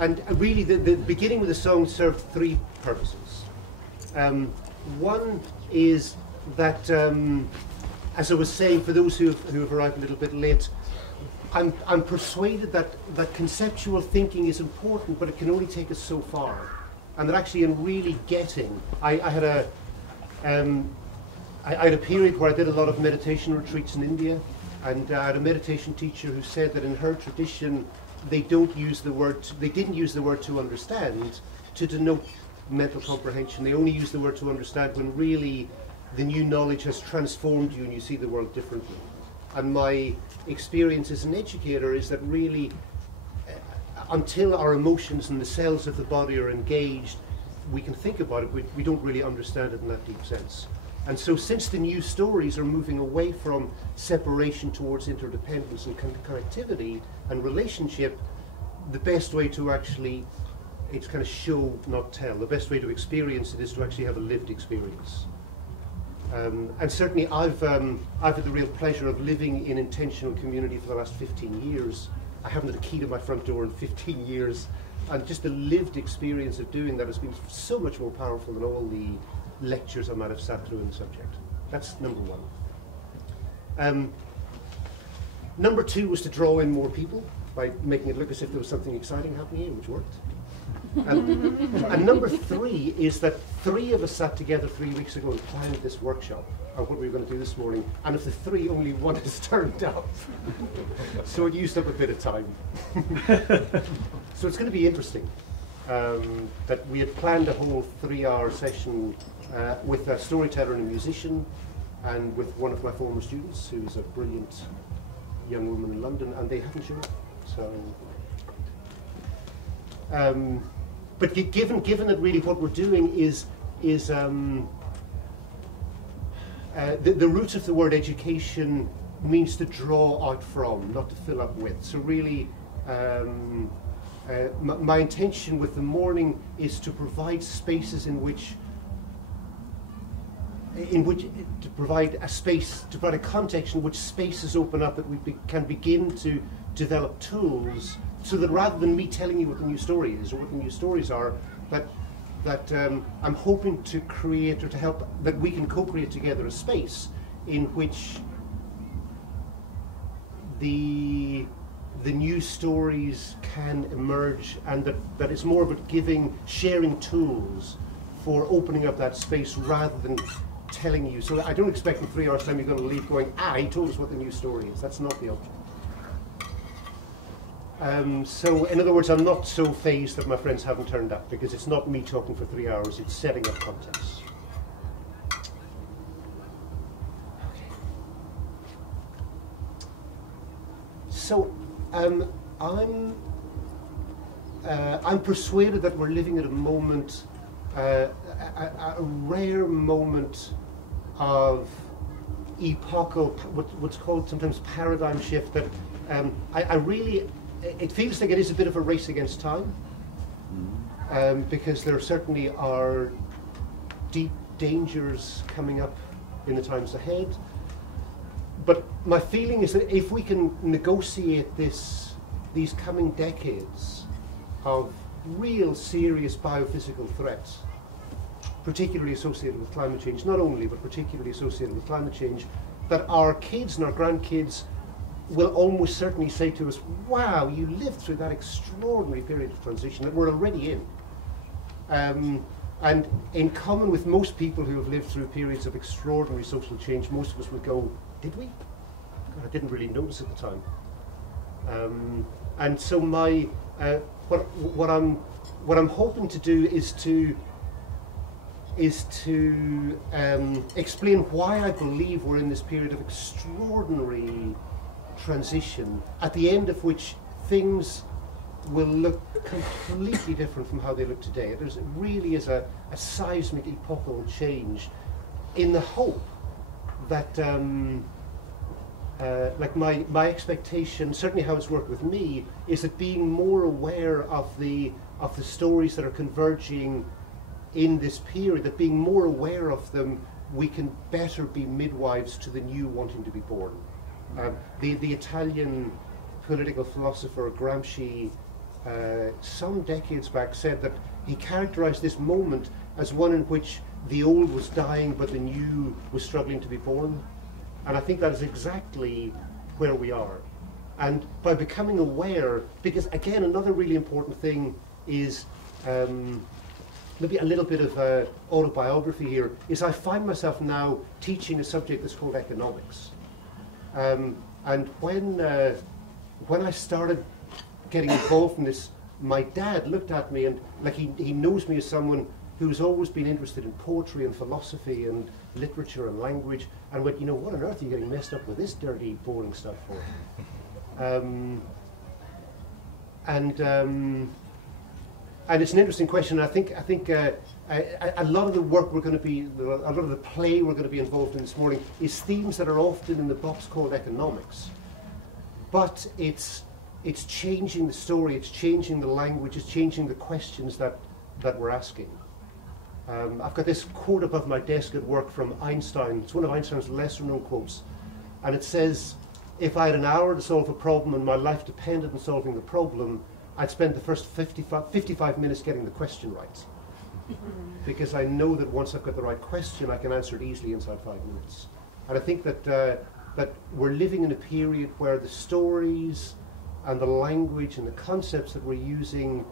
And really, the beginning with the song served three purposes. One is that, as I was saying, for those who have arrived a little bit late, I'm persuaded that conceptual thinking is important, but it can only take us so far. And that actually in really getting, I had a period where I did a lot of meditation retreats in India, and I had a meditation teacher who said that in her tradition, they didn't use the word to understand to denote mental comprehension. They only use the word to understand when really the new knowledge has transformed you and you see the world differently. And my experience as an educator is that really, until our emotions and the cells of the body are engaged, we can think about it, we don't really understand it in that deep sense. And so since the new stories are moving away from separation towards interdependence and connectivity and relationship, the best way to actually, it's kind of show, not tell, the best way to experience it is to actually have a lived experience. And certainly I've had the real pleasure of living in intentional community for the last 15 years. I haven't had a key to my front door in 15 years. And just the lived experience of doing that has been so much more powerful than all the lectures I might have sat through in the subject. That's number one. Number two was to draw in more people by making it look as if there was something exciting happening here, which worked. And number three is that three of us sat together 3 weeks ago and planned this workshop of what we were going to do this morning, and of the three, only one has turned up. So it used up a bit of time. So it's going to be interesting. That we had planned a whole 3-hour session with a storyteller and a musician, and with one of my former students, who's a brilliant young woman in London, and they haven't shown up. So. But given that really what we're doing is the root of the word education means to draw out from, not to fill up with. So really, my intention with the morning is to provide spaces in which to provide a space, to provide a context in which spaces open up, that we can begin to develop tools, so that rather than me telling you what the new story is or what the new stories are, that I'm hoping to create, or to help, that we can co-create together a space in which the new stories can emerge, and that it's more about sharing tools for opening up that space rather than telling you. So I don't expect in 3 hours time you're going to leave going, he told us what the new story is. That's not the object. So in other words, I'm not so phased that my friends haven't turned up, because it's not me talking for 3 hours, it's setting up context. Okay. So I'm persuaded that we're living at a moment, a rare moment of epochal, what's called sometimes paradigm shift, that I really, it feels like it is a bit of a race against time, because there certainly are deep dangers coming up in the times ahead. But my feeling is that if we can negotiate these coming decades of real serious biophysical threats, particularly associated with climate change, not only, but particularly associated with climate change, that our kids and our grandkids will almost certainly say to us, wow, you lived through that extraordinary period of transition that we're already in. And in common with most people who have lived through periods of extraordinary social change, most of us would go, did we? God, I didn't really notice at the time. And so what I'm hoping to do is to explain why I believe we're in this period of extraordinary transition, at the end of which things will look completely different from how they look today. There really is a seismic epochal change, in the hope that like my expectation, certainly how it's worked with me, is that being more aware of the stories that are converging in this period, that being more aware of them, we can better be midwives to the new wanting to be born. The Italian political philosopher Gramsci some decades back, said that he characterized this moment as one in which the old was dying but the new was struggling to be born. And I think that is exactly where we are. And by becoming aware, because again, another really important thing is maybe a little bit of autobiography here, is I find myself now teaching a subject that's called economics. And when I started getting involved in this, my dad looked at me and like he knows me as someone who's always been interested in poetry and philosophy and literature and language, and went, you know, what on earth are you getting messed up with this dirty, boring stuff for? And it's an interesting question. I think a lot of the work we're going to be, a lot of the play we're going to be involved in this morning is themes that are often in the box called economics, but it's changing the story, it's changing the language, it's changing the questions that we're asking. I've got this quote above my desk at work from Einstein. It's one of Einstein's lesser known quotes, and it says, "If I had an hour to solve a problem and my life depended on solving the problem, I'd spend the first 55 minutes getting the question right." Because I know that once I've got the right question, I can answer it easily inside 5 minutes. And I think that we're living in a period where the stories and the language and the concepts that we're using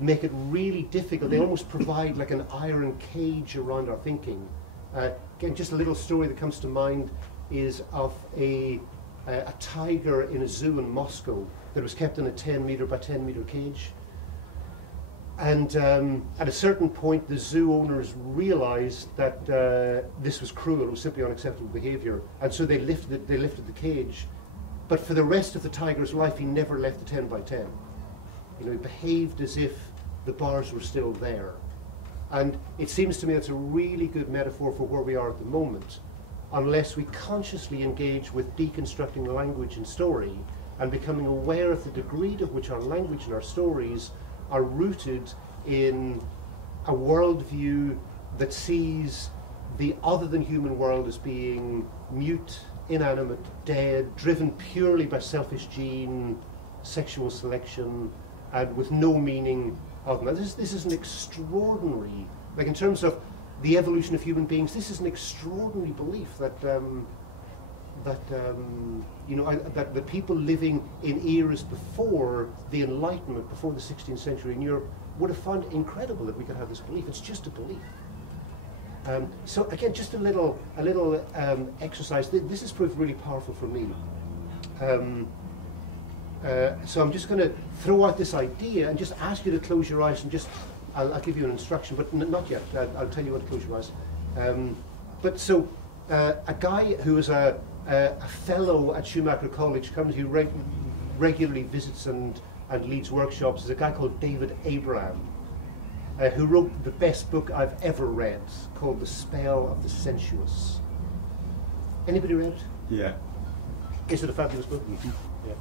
make it really difficult. They almost provide like an iron cage around our thinking. Again, just a little story that comes to mind is of a tiger in a zoo in Moscow that was kept in a 10-meter by 10-meter cage. And at a certain point, the zoo owners realized that this was cruel, it was simply unacceptable behavior, and so they lifted the cage. But for the rest of the tiger's life, he never left the 10 by 10. You know, he behaved as if the bars were still there. And it seems to me that's a really good metaphor for where we are at the moment. Unless we consciously engage with deconstructing language and story and becoming aware of the degree to which our language and our stories are rooted in a worldview that sees the other than human world as being mute, inanimate, dead, driven purely by selfish gene, sexual selection, and with no meaning of them. This is an extraordinary, like in terms of the evolution of human beings, this is an extraordinary belief that that the people living in eras before the Enlightenment, before the 16th century in Europe, would have found it incredible that we could have this belief. It's just a belief. So again, just a little exercise. This has proved really powerful for me. So I'm just going to throw out this idea and just ask you to close your eyes and just, I'll give you an instruction, but not yet. I'll tell you when to close your eyes. But so a guy who is a fellow at Schumacher College, comes, who regularly visits and leads workshops, is a guy called David Abraham, who wrote the best book I've ever read, called The Spell of the Sensuous. Anybody read it? Yeah. Is it a fabulous book? Mm-hmm. Yeah.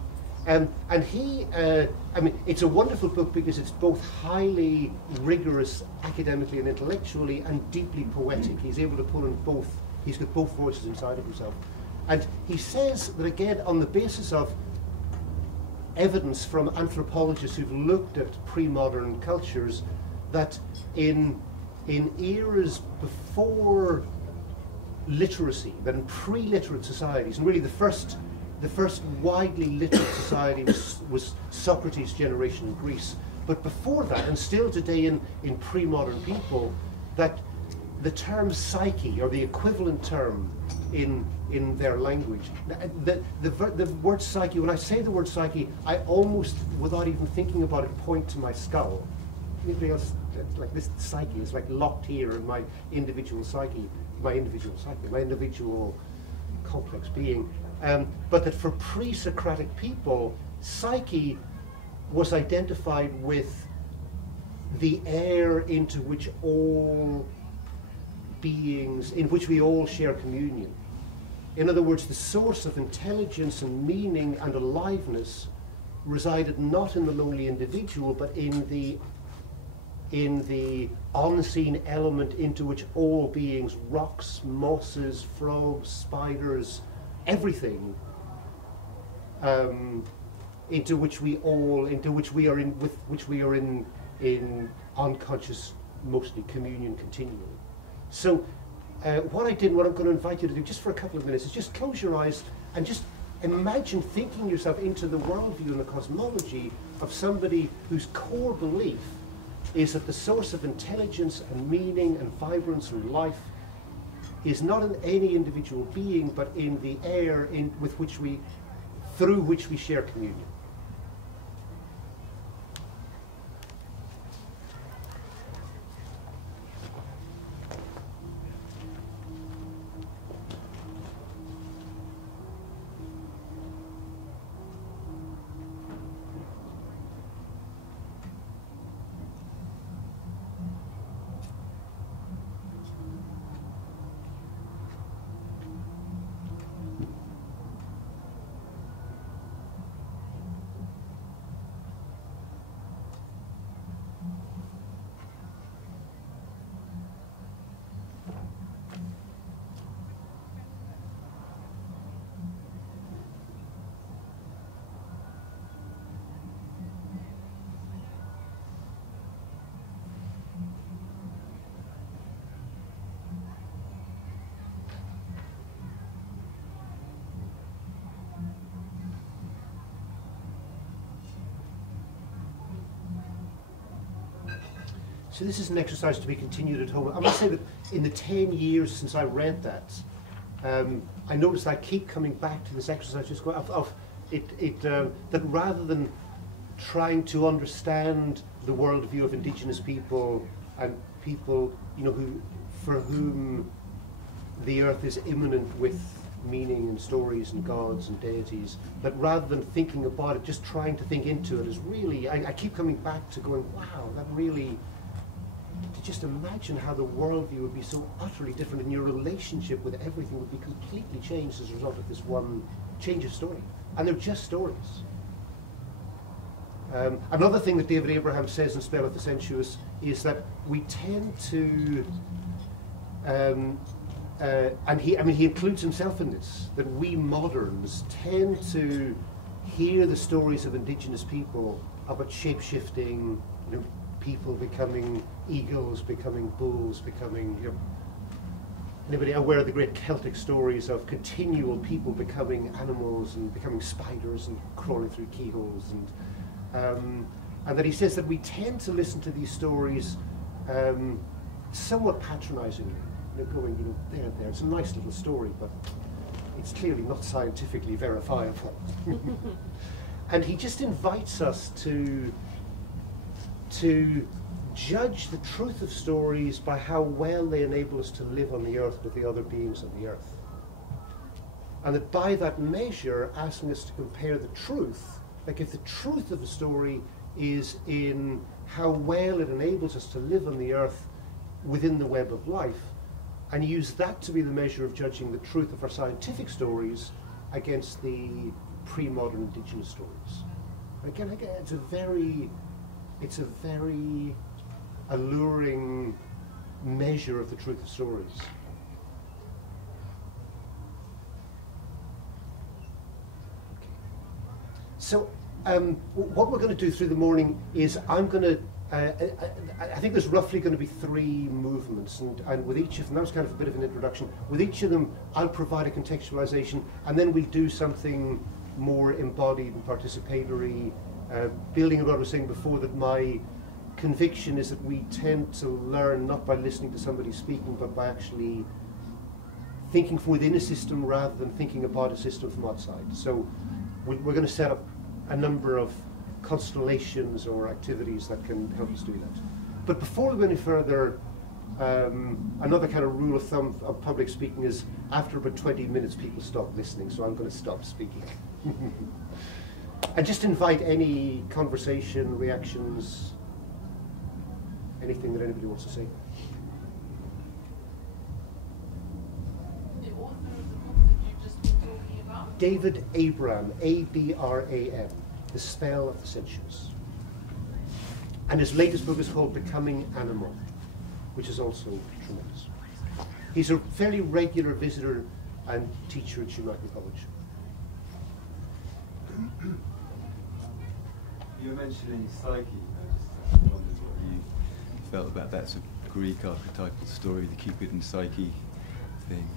And he, I mean, it's a wonderful book because it's both highly rigorous academically and intellectually and deeply poetic. He's able to pull in both, he's got both voices inside of himself. And he says that, again, on the basis of evidence from anthropologists who've looked at pre-modern cultures, that in eras before literacy, but in pre-literate societies, and really the first widely literate society was Socrates' generation in Greece. But before that, and still today in pre-modern people, that the term psyche, or the equivalent term in their language, the word psyche, when I say the word psyche, I almost, without even thinking about it, point to my skull. Anybody else, like this psyche is like locked here in my individual psyche, my individual complex being. But that for pre-Socratic people, psyche was identified with the air into which all beings, in which we all share communion. In other words, the source of intelligence and meaning and aliveness resided not in the lonely individual, but in the unseen element into which all beings, rocks, mosses, frogs, spiders, everything into which we are in, with which we are in unconscious, mostly communion continually. So what I did, and what I'm going to invite you to do just for a couple of minutes, is just close your eyes and just imagine thinking yourself into the worldview and the cosmology of somebody whose core belief is that the source of intelligence and meaning and vibrance and life is not in any individual being, but in the air through which we share communion. So this is an exercise to be continued at home. I must say that in the 10 years since I read that, I noticed I keep coming back to this exercise just that rather than trying to understand the worldview of indigenous people and people, you know, for whom the earth is imminent with meaning and stories and gods and deities, but rather than thinking about it, just trying to think into it is really, I keep coming back to going, wow, that really, to just imagine how the worldview would be so utterly different and your relationship with everything would be completely changed as a result of this one change of story. And they're just stories. Another thing that David Abraham says in Spell of the Sensuous is that we tend to, and he includes himself in this, that we moderns tend to hear the stories of indigenous people about shape-shifting, you know, people becoming eagles, becoming bulls, becoming, you know, anybody aware of the great Celtic stories of continual people becoming animals and becoming spiders and crawling through keyholes, and that he says that we tend to listen to these stories somewhat patronizingly, you know, going, you know, there, it's a nice little story, but it's clearly not scientifically verifiable. And he just invites us to judge the truth of stories by how well they enable us to live on the earth with the other beings on the earth. And that by that measure, asking us to compare the truth, like if the truth of a story is in how well it enables us to live on the earth within the web of life, and use that to be the measure of judging the truth of our scientific stories against the pre-modern indigenous stories. Again, it's a very alluring measure of the truth of stories. Okay. So what we're going to do through the morning is I'm going to, I think there's roughly going to be 3 movements, and with each of them, that was kind of a bit of an introduction, with each of them I'll provide a contextualization, and then we'll do something more embodied and participatory, building on what I was saying before, that my conviction is that we tend to learn not by listening to somebody speaking, but by actually thinking from within a system rather than thinking about a system from outside. So we're going to set up a number of constellations or activities that can help us do that. But before we go any further, another kind of rule of thumb of public speaking is after about 20 minutes people stop listening, so I'm going to stop speaking. And just invite any conversation, reactions, anything that anybody wants to say. The author of the book that you've just been talking about? David Abram, A-B-R-A-M, The Spell of the Sensuous. And his latest book is called Becoming Animal, which is also tremendous. He's a fairly regular visitor and teacher at Shoemaker College. You were mentioning psyche. I just wondered what you felt about that sort of Greek archetypal story, the Cupid and Psyche thing.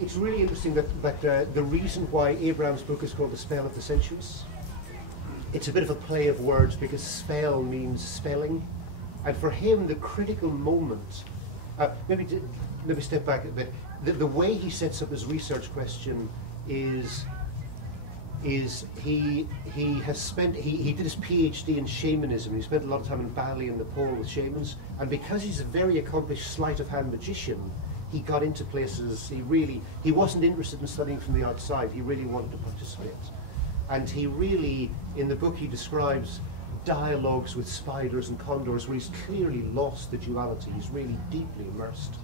It's really interesting that the reason why Abraham's book is called The Spell of the Sensuous, it's a bit of a play of words because spell means spelling. And for him, the critical moment, maybe step back a bit, the way he sets up his research question is he did his PhD in shamanism. He spent a lot of time in Bali and Nepal with shamans, and because he's a very accomplished sleight of hand magician, he got into places he wasn't interested in studying from the outside. He really wanted to participate, and he really, in the book, he describes dialogues with spiders and condors where he's clearly lost the duality. He's really deeply immersed,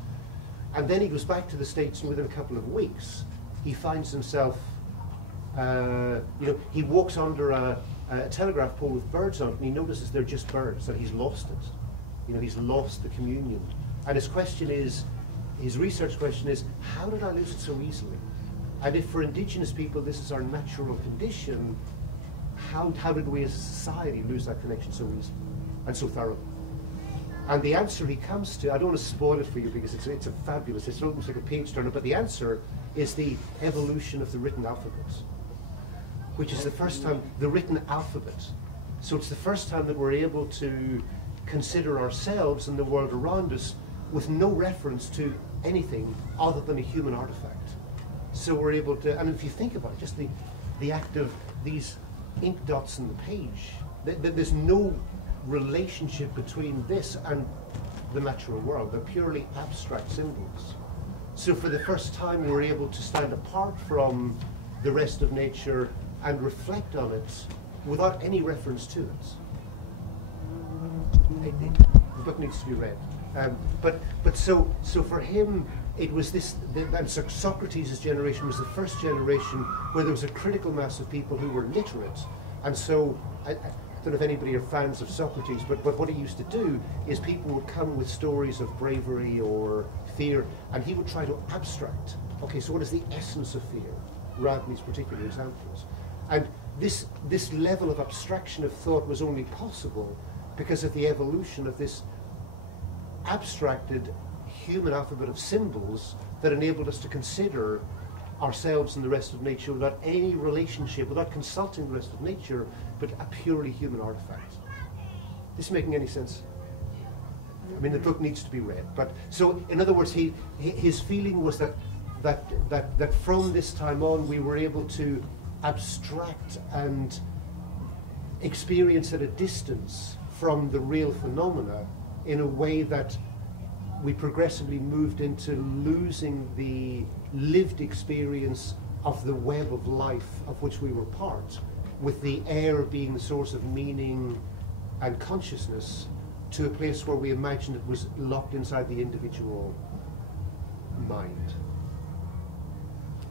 and then he goes back to the States, and within a couple of weeks, he finds himself. He walks under a telegraph pole with birds on it, and he notices they're just birds, and he's lost it. He's lost the communion. And his research question is, how did I lose it so easily? And if for indigenous people this is our natural condition, how did we as a society lose that connection so easily and so thoroughly? And the answer he comes to, I don't want to spoil it for you because it's almost like a page turner, but the answer is the evolution of the written alphabet, which is the first time, the written alphabet. So it's the first time that we're able to consider ourselves and the world around us with no reference to anything other than a human artifact. So we're able to, and if you think about it, just the act of these ink dots on the page, there's no relationship between this and the natural world. They're purely abstract symbols. So for the first time, we're able to stand apart from the rest of nature and reflect on it without any reference to it. The book needs to be read. But so for him, it was this, and Socrates' generation was the first generation where there was a critical mass of people who were literate. And so, I don't know if anybody are fans of Socrates, but what he used to do is people would come with stories of bravery or fear, and he would try to abstract. Okay, so what is the essence of fear, rather than these particular examples? And this level of abstraction of thought was only possible because of the evolution of this abstracted human alphabet of symbols that enabled us to consider ourselves and the rest of nature without any relationship, without consulting the rest of nature, but a purely human artifact. This making any sense? I mean, the book needs to be read. But so, in other words, his feeling was that from this time on, we were able to abstract and experience at a distance from the real phenomena in a way that we progressively moved into losing the lived experience of the web of life of which we were part, with the air being the source of meaning and consciousness, to a place where we imagined it was locked inside the individual mind.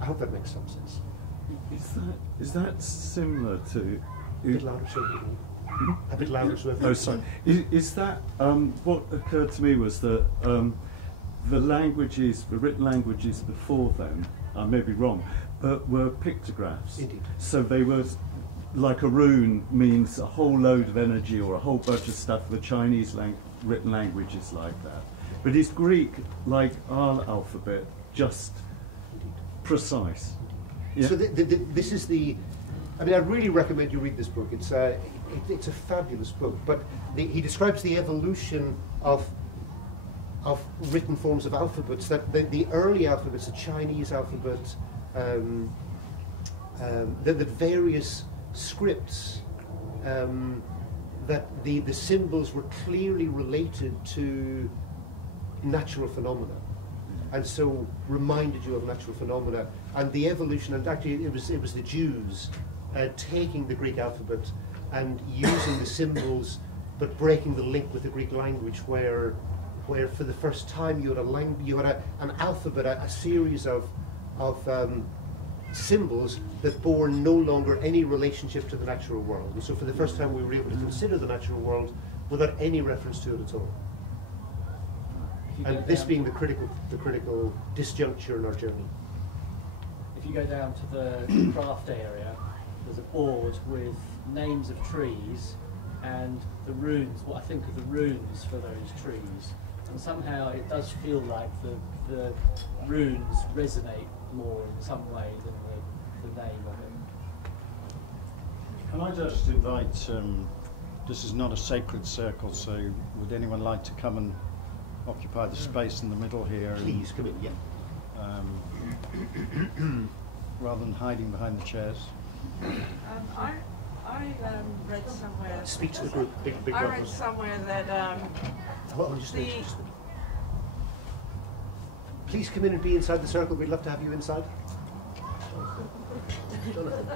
I hope that makes some sense. Is that similar to? A bit louder, so a bit louder, so. Oh, sorry. Is that what occurred to me was that the written languages before then, I may be wrong, but were pictographs. Indeed. So they were like a rune means a whole load of energy or a whole bunch of stuff. The Chinese written language is like that. But is Greek like our alphabet, just precise? Yeah. So this is the. I mean, I really recommend you read this book. It's a fabulous book. But he describes the evolution of written forms of alphabets. That the early alphabets, the Chinese alphabet, the various scripts, that the symbols were clearly related to natural phenomena, and so reminded you of natural phenomena. And the evolution, and actually it was the Jews taking the Greek alphabet and using the symbols, but breaking the link with the Greek language, where for the first time you had an alphabet, a series of symbols that bore no longer any relationship to the natural world. And so for the first time we were able to consider the natural world without any reference to it at all. And this being the critical disjuncture in our journey. If if you go down to the craft area, there's a board with names of trees and the runes, what I think are the runes for those trees. And somehow it does feel like the runes resonate more in some way than the name of it. Can I just invite, this is not a sacred circle, so would anyone like to come and occupy the space in the middle here? Please come in, yeah. Rather than hiding behind the chairs. I read somewhere. Speak to the group, big I read brothers. somewhere that Hold on, just a the minute, just a minute. Please come in and be inside the circle. We'd love to have you inside. Jonathan.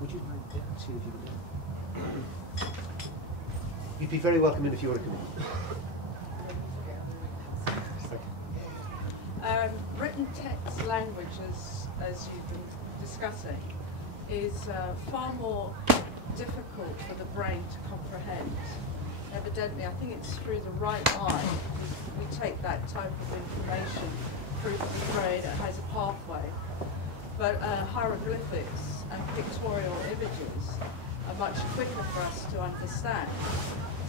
Would you mind see if you would? You'd be very welcome in if you want to come in. written text language, as you've been discussing, is far more difficult for the brain to comprehend. Evidently, I think it's through the right eye. We take that type of information through the brain. It has a pathway. But hieroglyphics and pictorial images are much quicker for us to understand.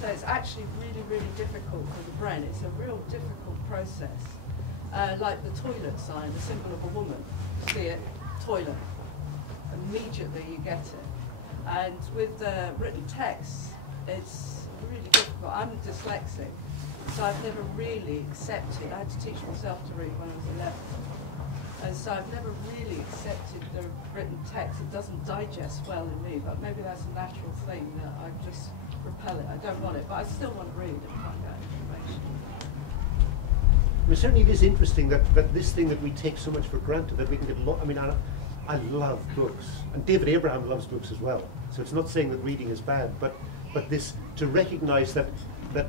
So it's actually really, really difficult for the brain. It's a real difficult process. Like the toilet sign, the symbol of a woman. See it? Toilet. Immediately you get it. And with the written text, it's really difficult. I'm dyslexic, so I've never really accepted. I had to teach myself to read when I was 11. And so I've never really accepted the written text. It doesn't digest well in me, but maybe that's a natural thing that I just repel it. I don't want it, but I still want to read and find out information. Well, certainly it is interesting that this thing that we take so much for granted, that we can get I mean, I love books, and David Abraham loves books as well. So it's not saying that reading is bad, but this, to recognise that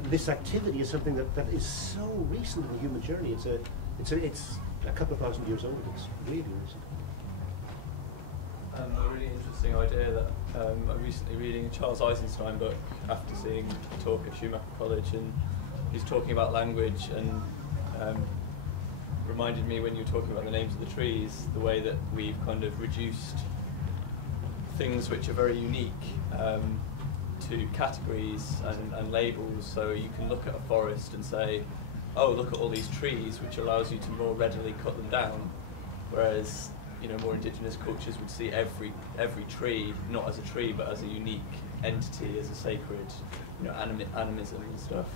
this activity is something that is so recent in the human journey. It's a couple of thousand years old. It's really recent. A really interesting idea that I'm recently reading a Charles Eisenstein book after seeing a talk at Schumacher College, and he's talking about language, and reminded me when you were talking about the names of the trees, the way that we've kind of reduced things which are very unique to categories and labels. So you can look at a forest and say, oh, look at all these trees, which allows you to more readily cut them down. Whereas, you know, more indigenous cultures would see every tree not as a tree, but as a unique entity, as a sacred, you know, animism and stuff.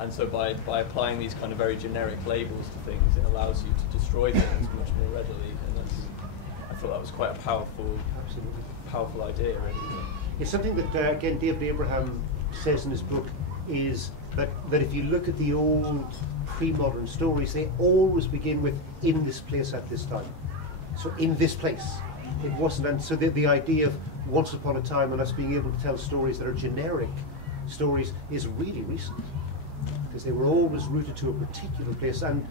And so by applying these kind of very generic labels to things, it allows you to destroy things much more readily. And I thought that was quite a powerful idea, really. It's something that, again, David Abraham says in his book, is that if you look at the old pre-modern stories, they always begin with, in this place at this time. So in this place. It wasn't, and so the idea of once upon a time and us being able to tell stories that are generic stories is really recent. Because they were always rooted to a particular place and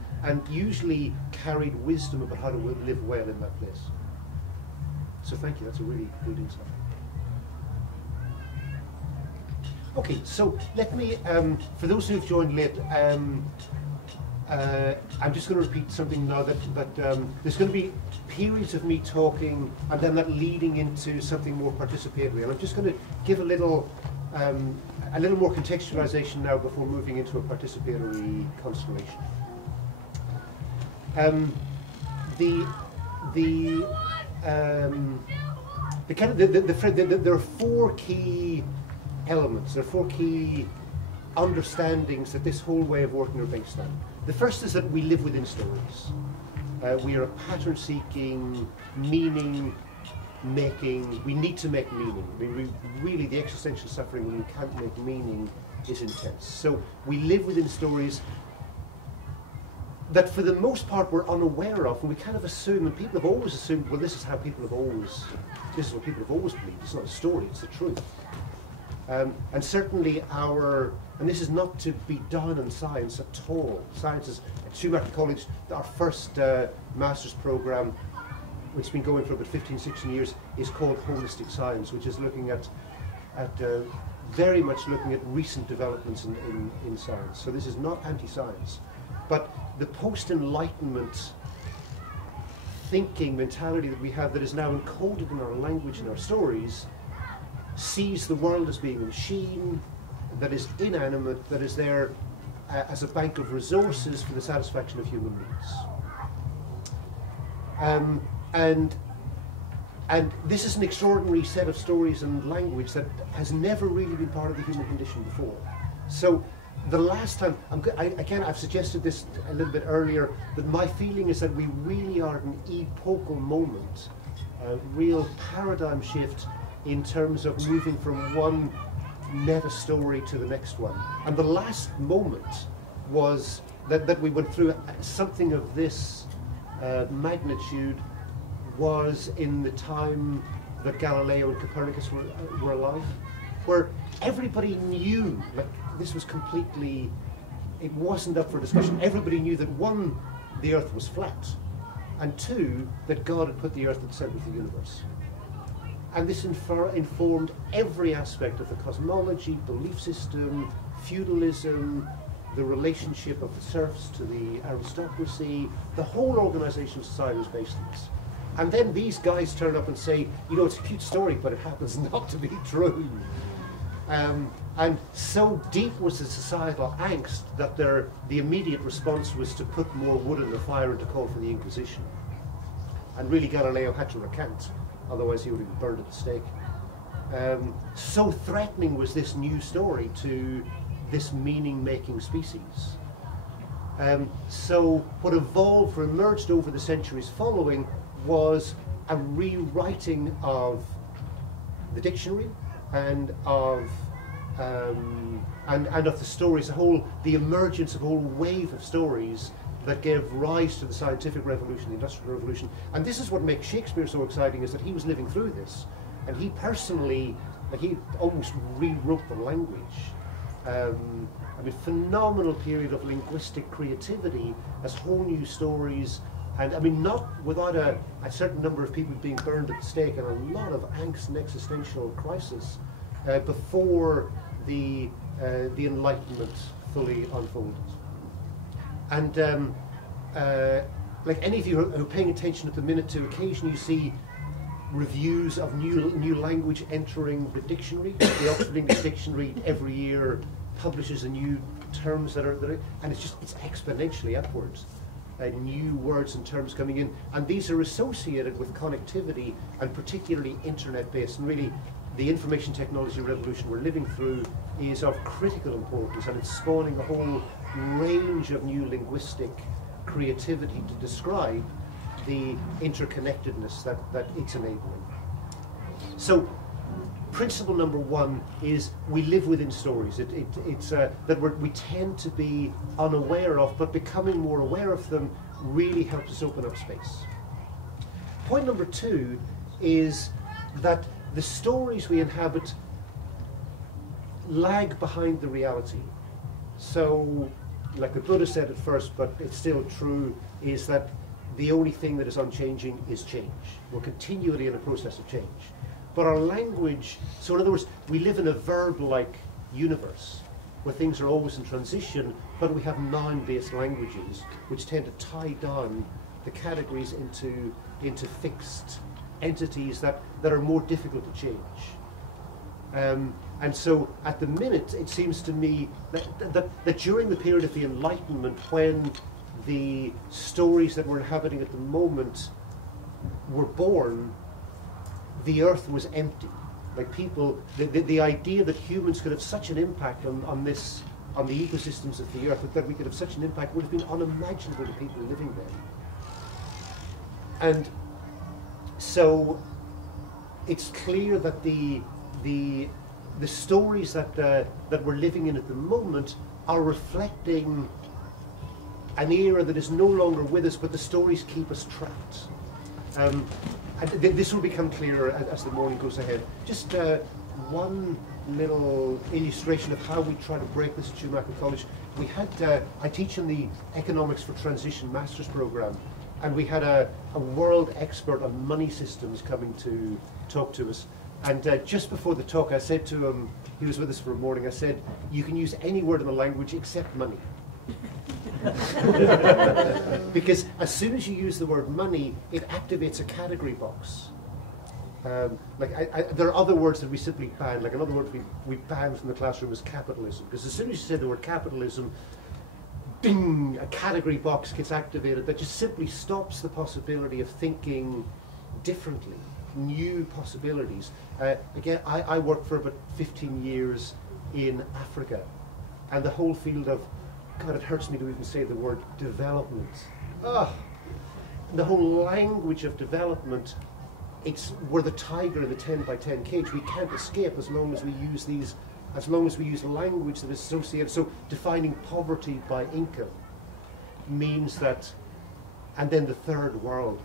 usually carried wisdom about how to live well in that place. So thank you, that's a really good insight. Okay, so let me, for those who've joined late, I'm just going to repeat something now that there's going to be periods of me talking and then that leading into something more participatory. And I'm just going to give a little more contextualization now before moving into a participatory constellation. There are four key elements, there are four key understandings that this whole way of working are based on. The first is that we live within stories. We are a pattern-seeking, meaning-making. We need to make meaning. I mean, really, the existential suffering when we can't make meaning is intense. So we live within stories that, for the most part, we're unaware of, and we kind of assume, and people have always assumed, well, this is what people have always believed. It's not a story; it's the truth. And certainly and this is not to be down on science at all. Science is, at Schumacher College, our first master's program, which has been going for about 15, 16 years, is called Holistic Science, which is looking at very much looking at recent developments in science. So this is not anti-science. But the post-Enlightenment thinking mentality that we have that is now encoded in our language and our stories sees the world as being a machine that is inanimate, that is there as a bank of resources for the satisfaction of human needs. And this is an extraordinary set of stories and language that has never really been part of the human condition before. So the last time, I've suggested this a little bit earlier, that my feeling is that we really are at an epochal moment, a real paradigm shift in terms of moving from one meta story to the next one. And the last moment was that we went through something of this magnitude was in the time that Galileo and Copernicus were alive, where everybody knew, like, this was completely, it wasn't up for discussion. Everybody knew that one, the Earth was flat, and two, that God had put the Earth at the center of the universe. And this informed every aspect of the cosmology, belief system, feudalism, the relationship of the serfs to the aristocracy. The whole organization of society was based on this. And then these guys turn up and say, you know, it's a cute story, but it happens not to be true. And so deep was the societal angst that the immediate response was to put more wood in the fire and to call for the Inquisition. And really Galileo had to recant, otherwise he would have been burned at the stake. So threatening was this new story to this meaning-making species. So what evolved or emerged over the centuries following was a rewriting of the dictionary and of the stories, the emergence of a whole wave of stories that gave rise to the scientific revolution, the industrial revolution. And this is what makes Shakespeare so exciting, is that he was living through this, and he personally, like, he almost rewrote the language. I mean, phenomenal period of linguistic creativity as whole new stories. And I mean, not without a certain number of people being burned at the stake and a lot of angst and existential crisis before the Enlightenment fully unfolded. And like any of you who are paying attention at the minute, to occasionally you see reviews of new language entering the dictionary. The Oxford English Dictionary every year publishes a new terms that are and it's exponentially upwards. New words and terms coming in, and these are associated with connectivity and particularly internet-based. And really, the information technology revolution we're living through is of critical importance, and it's spawning a whole range of new linguistic creativity to describe the interconnectedness that it's enabling. So, principle number one is we live within stories. It's that we tend to be unaware of, but becoming more aware of them really helps us open up space. Point number two is that the stories we inhabit lag behind the reality. So, like the Buddha said at first, but it's still true, is that the only thing that is unchanging is change. We're continually in a process of change. But our language, so in other words, we live in a verb-like universe where things are always in transition, but we have noun-based languages which tend to tie down the categories into fixed entities that are more difficult to change. And so at the minute, it seems to me that during the period of the Enlightenment, when the stories that we're inhabiting at the moment were born, the earth was empty. Like people, the idea that humans could have such an impact on the ecosystems of the earth, that we could have such an impact, would have been unimaginable to people living there. And so it's clear that the stories that we're living in at the moment are reflecting an era that is no longer with us, but the stories keep us trapped. And this will become clearer as the morning goes ahead. Just one little illustration of how we try to break this at Schumacher College. We had, I teach in the Economics for Transition Master's Program, and we had a world expert on money systems coming to talk to us. And just before the talk, I said to him, he was with us for a morning, I said, you can use any word in the language except money. Because as soon as you use the word money, it activates a category box. There are other words that we simply ban. Like another word we ban from the classroom is capitalism. Because as soon as you say the word capitalism, ding, a category box gets activated that just simply stops the possibility of thinking differently, new possibilities. Again, I worked for about 15 years in Africa, and the whole field of, God, it hurts me to even say the word development. The whole language of development, we're the tiger in the 10 by 10 cage. We can't escape as long as we use language that is associated. So defining poverty by income means that, and then the third world,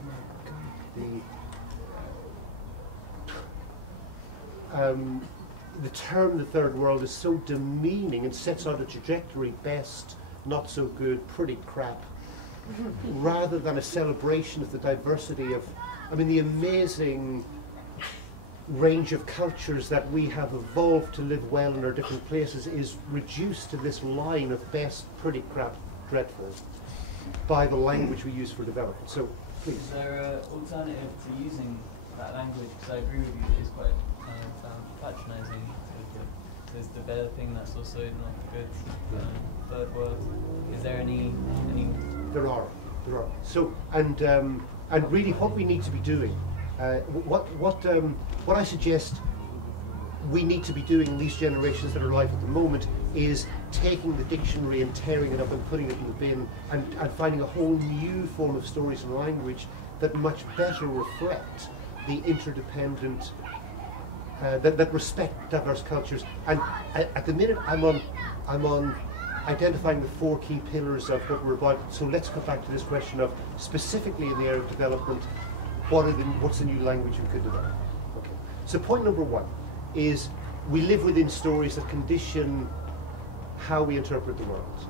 the term the third world is so demeaning and sets out a trajectory: best, not so good, pretty crap, rather than a celebration of the diversity of, the amazing range of cultures that we have evolved to live well in our different places is reduced to this line of best, pretty crap, dreadful by the language we use for development. So, please. Is there an alternative to using that language? Because I agree with you, it's quite patronising. There's developing, that's also not good. Third world. Is there any? There are. So, and really, what we need to be doing, what I suggest we need to be doing in these generations that are alive at the moment is taking the dictionary and tearing it up and putting it in the bin and finding a whole new form of stories and language that much better reflect the interdependent, that respect diverse cultures. And at the minute, I'm on identifying the 4 key pillars of what we're about. So let's go back to this question of, specifically in the area of development, what's the new language we could develop? Okay. So point number 1 is we live within stories that condition how we interpret the world.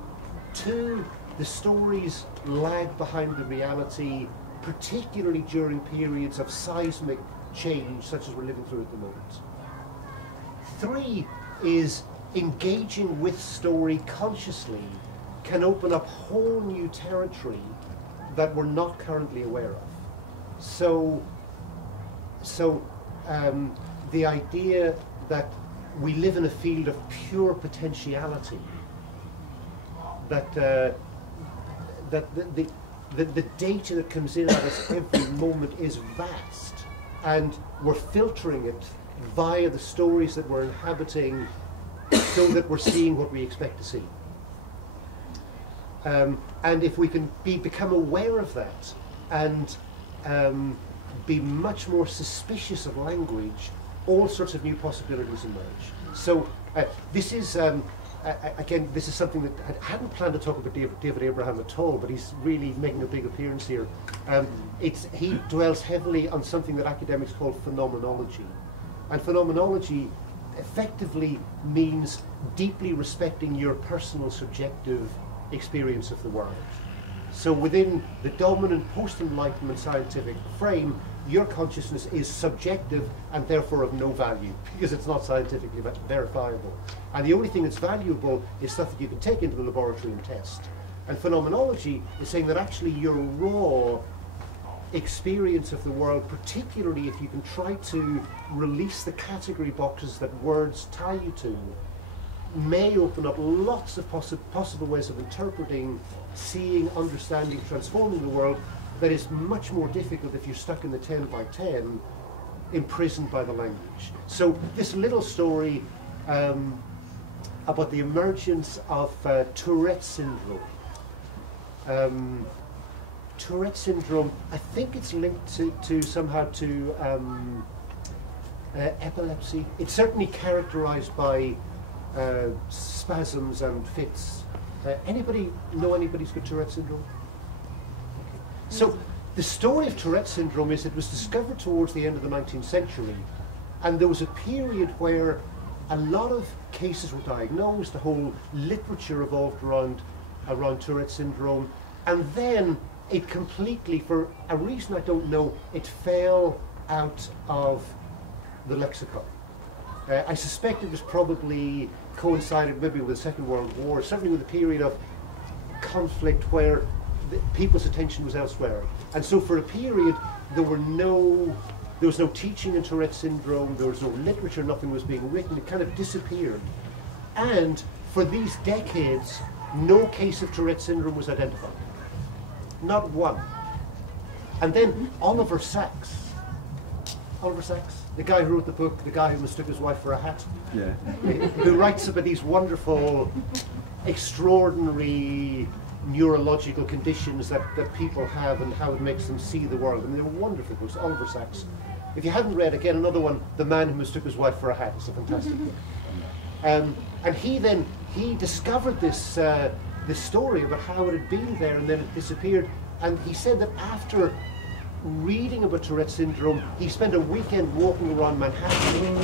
2, the stories lag behind the reality, particularly during periods of seismic change such as we're living through at the moment. 3 is engaging with story consciously can open up whole new territory that we're not currently aware of. So the idea that we live in a field of pure potentiality, that the data that comes in at us every moment is vast, and we're filtering it via the stories that we're inhabiting so that we're seeing what we expect to see. And if we can become aware of that and be much more suspicious of language, all sorts of new possibilities emerge. So this is, again, this is something that I hadn't planned to talk about David Abraham at all, but he's really making a big appearance here. He dwells heavily on something that academics call phenomenology. And phenomenology effectively means deeply respecting your personal subjective experience of the world. So within the dominant post-Enlightenment scientific frame, your consciousness is subjective and therefore of no value because it's not scientifically verifiable. And the only thing that's valuable is stuff that you can take into the laboratory and test. And phenomenology is saying that actually your raw experience of the world, particularly if you can try to release the category boxes that words tie you to, may open up lots of possible ways of interpreting, seeing, understanding, transforming the world that is much more difficult if you're stuck in the 10 by 10, imprisoned by the language. So this little story about the emergence of Tourette syndrome. Tourette syndrome, I think it's linked to somehow to epilepsy. It's certainly characterized by spasms and fits. Anybody know anybody's got Tourette syndrome? Okay. So the story of Tourette syndrome is it was discovered towards the end of the 19th century, and there was a period where a lot of cases were diagnosed, the whole literature evolved around Tourette syndrome, and then it completely, for a reason I don't know, it fell out of the lexicon. I suspect it was probably coincided maybe with the Second World War, certainly with a period of conflict where people's attention was elsewhere. And so for a period, there was no teaching in Tourette syndrome, there was no literature, nothing was being written, it kind of disappeared. And for these decades, no case of Tourette syndrome was identified. Not one. And then Oliver Sacks, the guy who wrote the book, the guy who mistook his wife for a hat, Yeah. who writes about these wonderful, extraordinary neurological conditions that people have and how it makes them see the world. I mean, they're wonderful books, Oliver Sacks. If you haven't read, again, another one, The Man Who Mistook His Wife for a Hat. It's a fantastic book. And he discovered this story about how it had been there and then it disappeared. And he said that after reading about Tourette syndrome, he spent a weekend walking around Manhattan.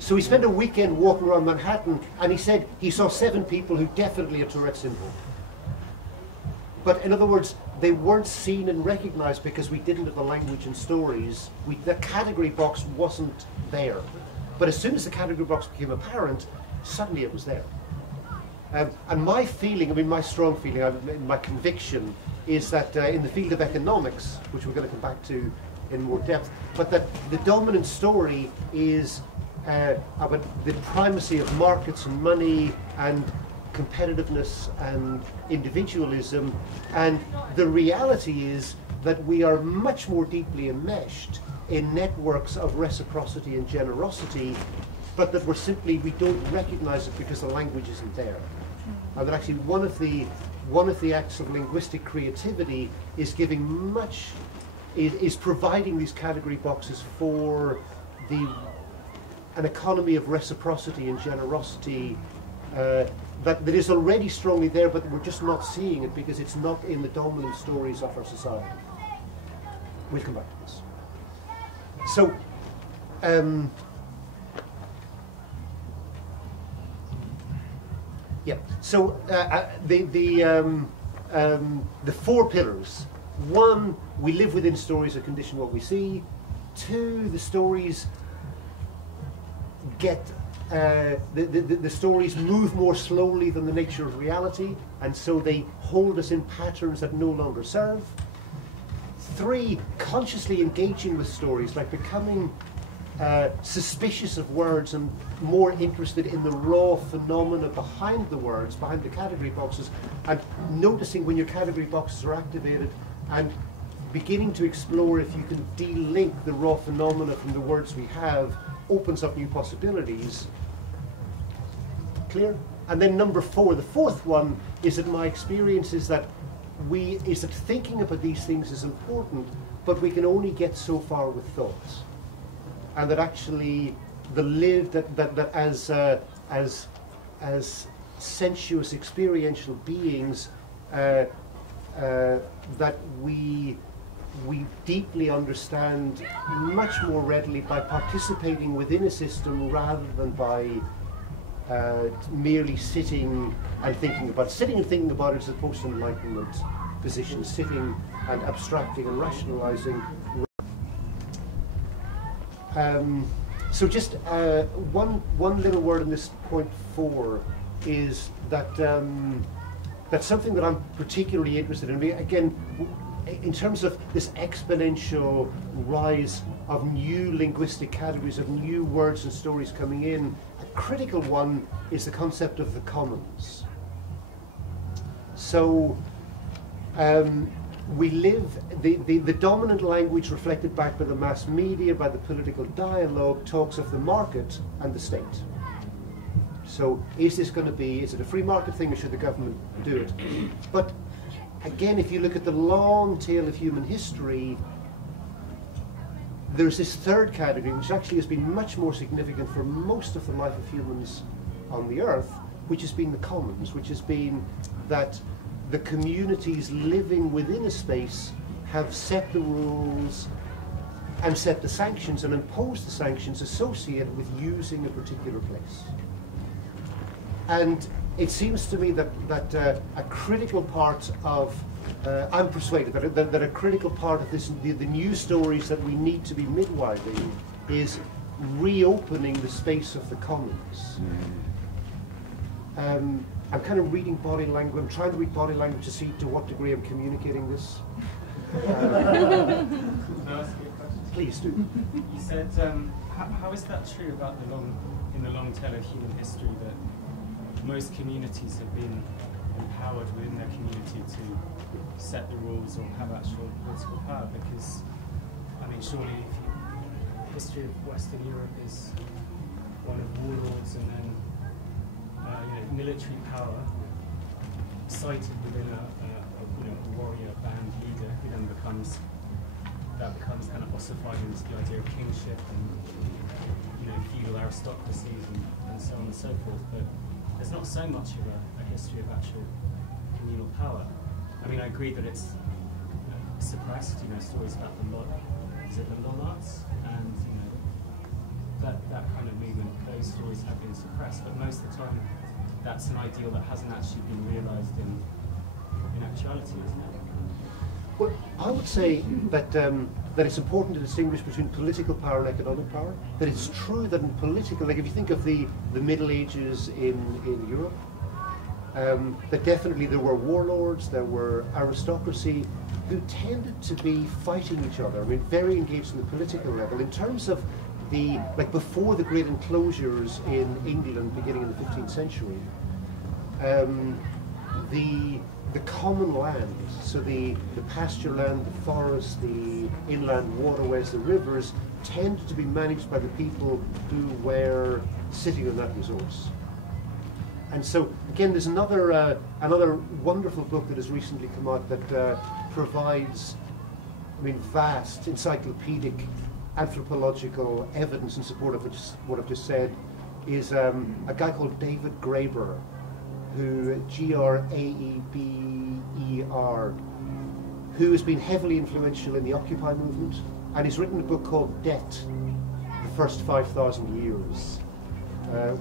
So he spent a weekend walking around Manhattan, and he said he saw 7 people who definitely had Tourette syndrome. But in other words, they weren't seen and recognized because we didn't have the language and stories. The category box wasn't there. But as soon as the category box became apparent, suddenly it was there. And my feeling, I mean, my strong feeling, my conviction is that in the field of economics, which we're going to come back to in more depth, but that the dominant story is about the primacy of markets and money and competitiveness and individualism, and the reality is that we are much more deeply enmeshed in networks of reciprocity and generosity, but that we don't recognize it because the language isn't there. And that actually one of the acts of linguistic creativity is providing these category boxes for an economy of reciprocity and generosity that is already strongly there, but we're just not seeing it because it's not in the dominant stories of our society. We'll come back to this. So, yeah. So the 4 pillars. 1, we live within stories that condition what we see. 2, the stories the stories move more slowly than the nature of reality, and so they hold us in patterns that no longer serve. 3, consciously engaging with stories, like becoming suspicious of words and more interested in the raw phenomena behind the words, behind the category boxes, and noticing when your category boxes are activated and beginning to explore if you can de-link the raw phenomena from the words we have opens up new possibilities. Clear? And then number 4, the 4th one is that my experience is that thinking about these things is important, but we can only get so far with thoughts. And that actually that as sensuous experiential beings that we deeply understand much more readily by participating within a system rather than by merely sitting and thinking about it. Sitting and thinking about it is a post-enlightenment position, sitting and abstracting and rationalizing. So just one little word in this point 4 is that that's something that I'm particularly interested in. Again, in terms of this exponential rise of new linguistic categories, of new words and stories coming in, a critical one is the concept of the commons. So we live, the dominant language reflected back by the mass media, by the political dialogue, talks of the market and the state. So is it a free market thing, or should the government do it? But again, if you look at the long tail of human history, there's this 3rd category, which actually has been much more significant for most of the life of humans on the earth, which has been the commons, which has been that the communities living within a space have set the rules, and set the sanctions and impose the sanctions associated with using a particular place. And it seems to me that a critical part of, I'm persuaded that a critical part of this, the news stories that we need to be midwiving, is reopening the space of the commons. I'm kind of reading body language. I'm trying to read body language to see to what degree I'm communicating this. Can I ask you a question? Please do. You said, how is that true about in the long tail of human history that most communities have been empowered within their community to set the rules or have actual political power? Because, I mean, surely the history of Western Europe is one of warlords and then military power cited within a warrior band leader who then becomes kind of ossified into the idea of kingship and feudal aristocracies and so on and so forth. But there's not so much of a history of actual communal power. I mean, I agree that it's suppressed. Stories about the Lollards, and that kind of movement. Those stories have been suppressed, but most of the time, that's an ideal that hasn't actually been realised in actuality, isn't it? Well, I would say that that it's important to distinguish between political power and economic power. That it's true that in political, like if you think of the Middle Ages in Europe, that definitely there were warlords, there were aristocracy who tended to be fighting each other. I mean, very engaged in the political level. In terms of before the great enclosures in England beginning in the 15th century, the common land, so the pasture land, the forest, the inland waterways, the rivers, tended to be managed by the people who were sitting on that resource. And so, again, there's another wonderful book that has recently come out that provides, vast encyclopedic anthropological evidence in support of what I've just said, is a guy called David Graeber, who Graeber, who has been heavily influential in the Occupy movement, and he's written a book called Debt, the First 5,000 Years,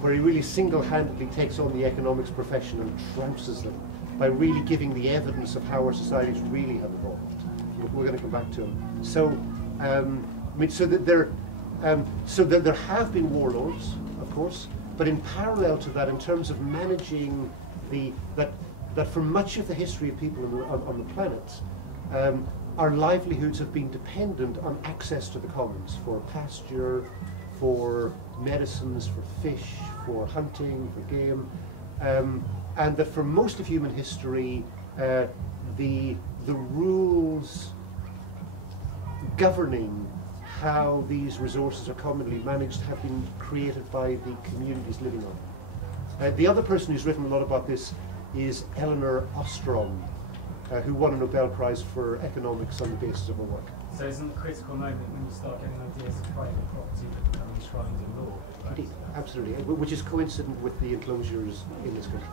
where he really single-handedly takes on the economics profession and trounces them by really giving the evidence of how our societies really have evolved. We're going to come back to him. So, so that there have been warlords, of course, but in parallel to that, in terms of managing that for much of the history of people on the planet, our livelihoods have been dependent on access to the commons for pasture, for medicines, for fish, for hunting, for game, and that for most of human history, the rules governing how these resources are commonly managed have been created by the communities living on them. The other person who's written a lot about this is Elinor Ostrom, who won a Nobel Prize for economics on the basis of her work. So isn't the critical moment when you start getting ideas of private property that become enshrined in law? Right? Indeed, absolutely, which is coincident with the enclosures in this country.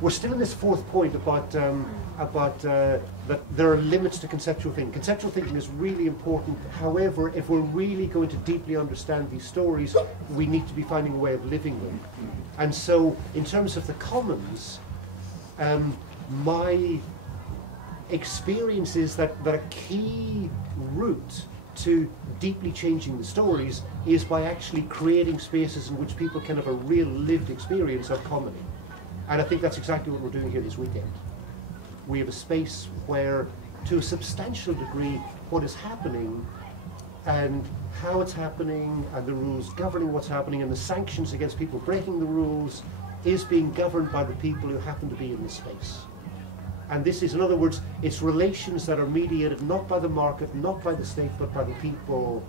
We're still in this fourth point about that there are limits to conceptual thinking. Conceptual thinking is really important. However, if we're really going to deeply understand these stories, we need to be finding a way of living them. And so, in terms of the commons, my experience is that a key route to deeply changing the stories is by actually creating spaces in which people can have a real lived experience of comedy. And I think that's exactly what we're doing here this weekend. We have a space where, to a substantial degree, what is happening and how it's happening and the rules governing what's happening and the sanctions against people breaking the rules is being governed by the people who happen to be in the space. And this is, in other words, it's relations that are mediated not by the market, not by the state, but by the people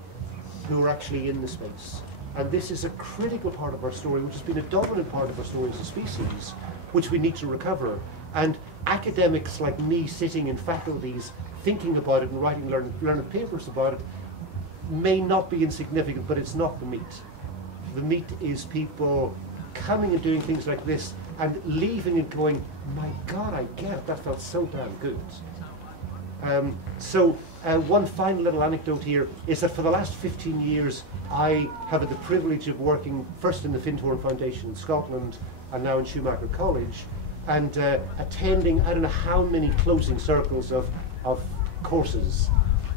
who are actually in the space. And this is a critical part of our story, which has been a dominant part of our story as a species, which we need to recover. And academics like me sitting in faculties thinking about it and writing learned papers about it may not be insignificant, but it's not the meat. The meat is people coming and doing things like this and leaving and going, my God, I get it, that felt so damn good. One final little anecdote here is that for the last 15 years I have had the privilege of working first in the Findhorn Foundation in Scotland and now in Schumacher College, and attending I don't know how many closing circles of courses.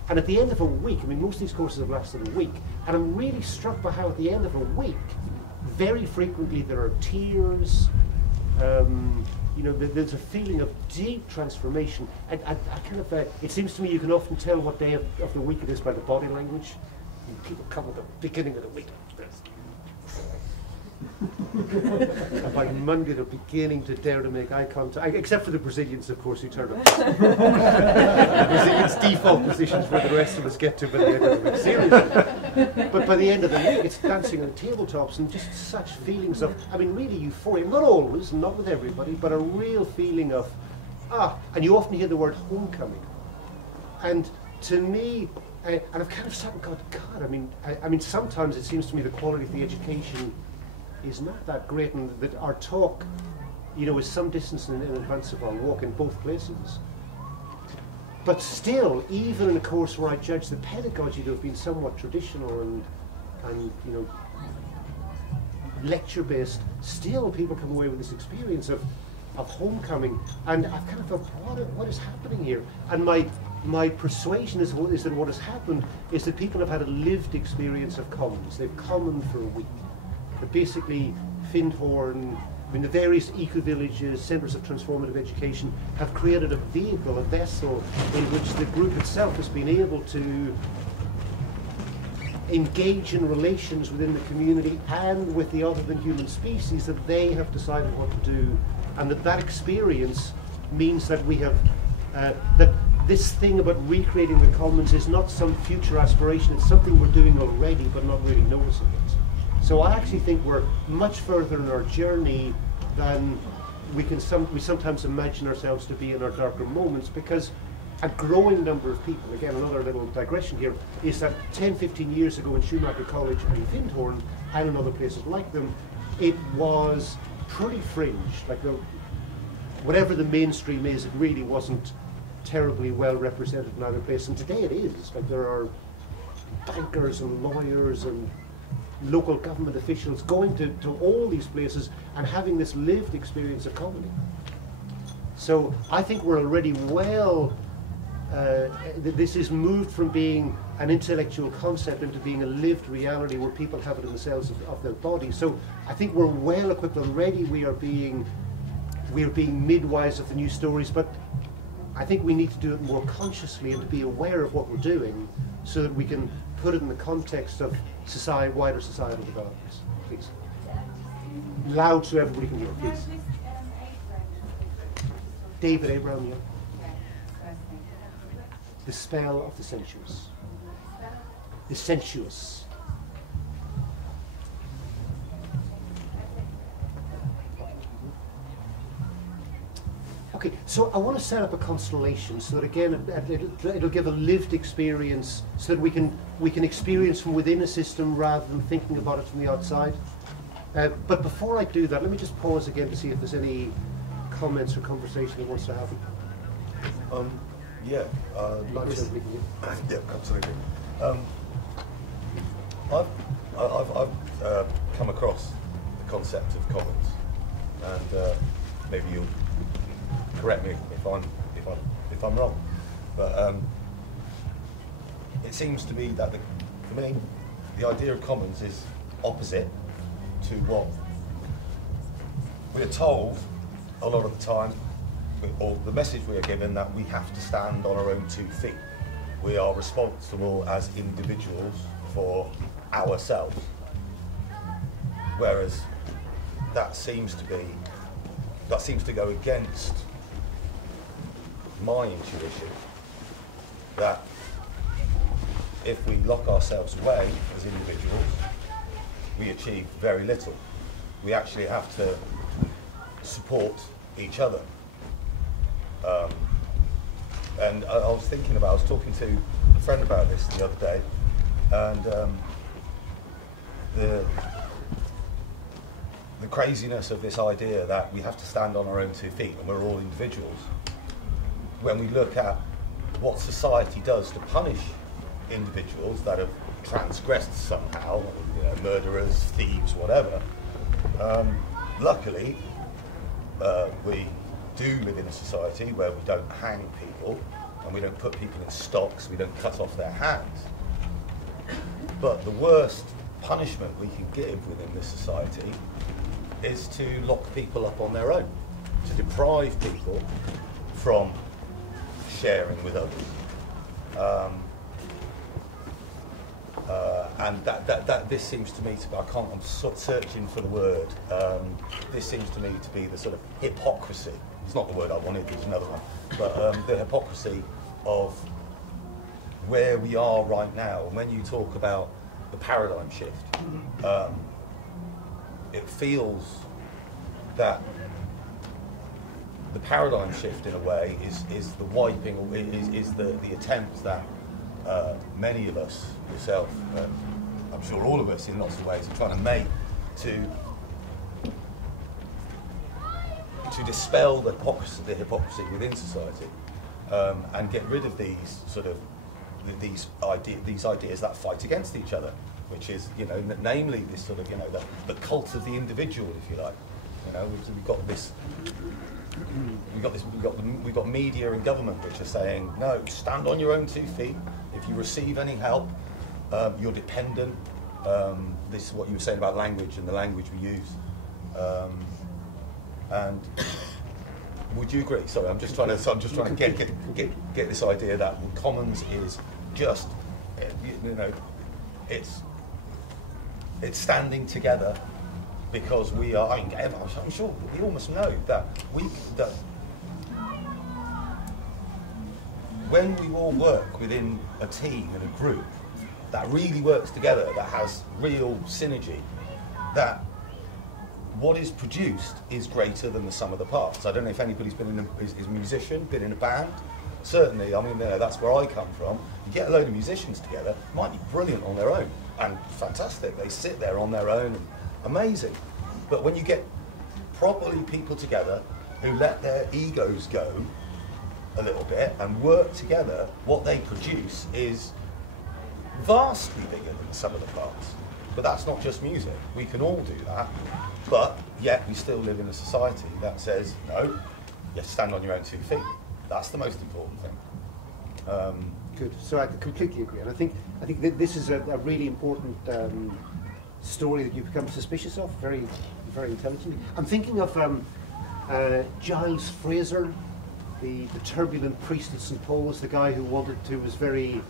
And at the end of a week, I mean most of these courses have lasted a week, and I'm really struck by how at the end of a week, very frequently there are tears, you know, there's a feeling of deep transformation. I kind of, it seems to me you can often tell what day of the week it is by the body language. And people come at the beginning of the week. And by Monday they're beginning to dare to make eye contact, except for the Brazilians, of course, who turn up. The Brazilians' default positions where the rest of us get to, but they're going to be seriously. But by the end of the week, it's dancing on tabletops and just such feelings of, I mean, really euphoria. Not always, not with everybody, but a real feeling of, and you often hear the word homecoming. And to me, and I've kind of sat and gone, God, I mean, sometimes it seems to me the quality of the education is not that great, and that our talk, you know, is some distance in advance of our walk in both places. But still, even in a course where I judge the pedagogy to have been somewhat traditional and you know, lecture-based, still people come away with this experience of homecoming, and I've kind of thought, what is happening here? And my persuasion is that what has happened is that people have had a lived experience of commons. They've common for a week. But basically, Findhorn, I mean, the various eco-villages, centres of transformative education, have created a vehicle, a vessel, in which the group itself has been able to engage in relations within the community and with the other than human species that they have decided what to do, and that experience means that we have, that this thing about recreating the commons is not some future aspiration, it's something we're doing already but not really noticing it. So I actually think we're much further in our journey than we sometimes imagine ourselves to be in our darker moments, because a growing number of people, again another little digression here, is that 10, 15 years ago in Schumacher College and Findhorn and in other places like them, it was pretty fringe, like whatever the mainstream is, it really wasn't terribly well represented in either place, and today it is. Like there are bankers and lawyers and local government officials going to all these places and having this lived experience of comedy. So I think we're already well, this is moved from being an intellectual concept into being a lived reality where people have it in the cells of their bodies. So I think we're well equipped already. We are being midwives of the new stories, but I think we need to do it more consciously and to be aware of what we're doing so that we can put it in the context of wider societal developments. Please. Loud so everybody can hear, please. David Abraham, yeah. The spell of the sensuous. The sensuous. Okay, so I want to set up a constellation so that again it'll give a lived experience, so that we can experience from within a system rather than thinking about it from the outside. But before I do that, let me just pause again to see if there's any comments or conversation that wants to happen. Yeah. Yeah, absolutely. I've come across the concept of commons, and maybe you'll correct me if I'm wrong, but it seems to me that the idea of commons is opposite to what we're told a lot of the time, or the message we are given, that we have to stand on our own 2 feet. We are responsible as individuals for ourselves, whereas that seems to go against my intuition, that if we lock ourselves away as individuals, we achieve very little. We actually have to support each other. And I was talking to a friend about this the other day, and the craziness of this idea that we have to stand on our own 2 feet and we're all individuals. When we look at what society does to punish individuals that have transgressed somehow, you know, murderers, thieves, whatever. Luckily, we do live in a society where we don't hang people and we don't put people in stocks, we don't cut off their hands. But the worst punishment we can give within this society is to lock people up on their own, to deprive people from sharing with others. And that this seems to me to be, I'm searching for the word, this seems to me to be the sort of hypocrisy. It's not the word I wanted, there's another one. But the hypocrisy of where we are right now. And when you talk about the paradigm shift, it feels that the paradigm shift, in a way, is the wiping, is the attempt that many of us, yourself, I'm sure all of us in lots of ways, are trying to make to dispel the hypocrisy within society, and get rid of these sort of these ideas that fight against each other, which is, you know, namely this sort of, you know, the cult of the individual, if you like. You know, we've got media and government which are saying, no, stand on your own 2 feet. If you receive any help, you're dependent. This is what you were saying about language and the language we use. And would you agree? Sorry, I'm just trying to get this idea that Commons is just, you know, it's standing together because we are. I'm sure we all must know that when we all work within a team and a group that really works together, that has real synergy, that what is produced is greater than the sum of the parts. I don't know if anybody's been is a musician, been in a band. Certainly, I mean, that's where I come from. You get a load of musicians together, might be brilliant on their own, and fantastic. They sit there on their own, amazing. But when you get properly people together who let their egos go a little bit and work together, what they produce is vastly bigger than the sum of the parts. But that's not just music. We can all do that. But yet we still live in a society that says, no, you have to stand on your own 2 feet. That's the most important thing. Good. So I completely agree. And I think that this is a really important story that you've become suspicious of, very, very intelligently. I'm thinking of Giles Fraser, the turbulent priest at St. Paul's, the guy who was very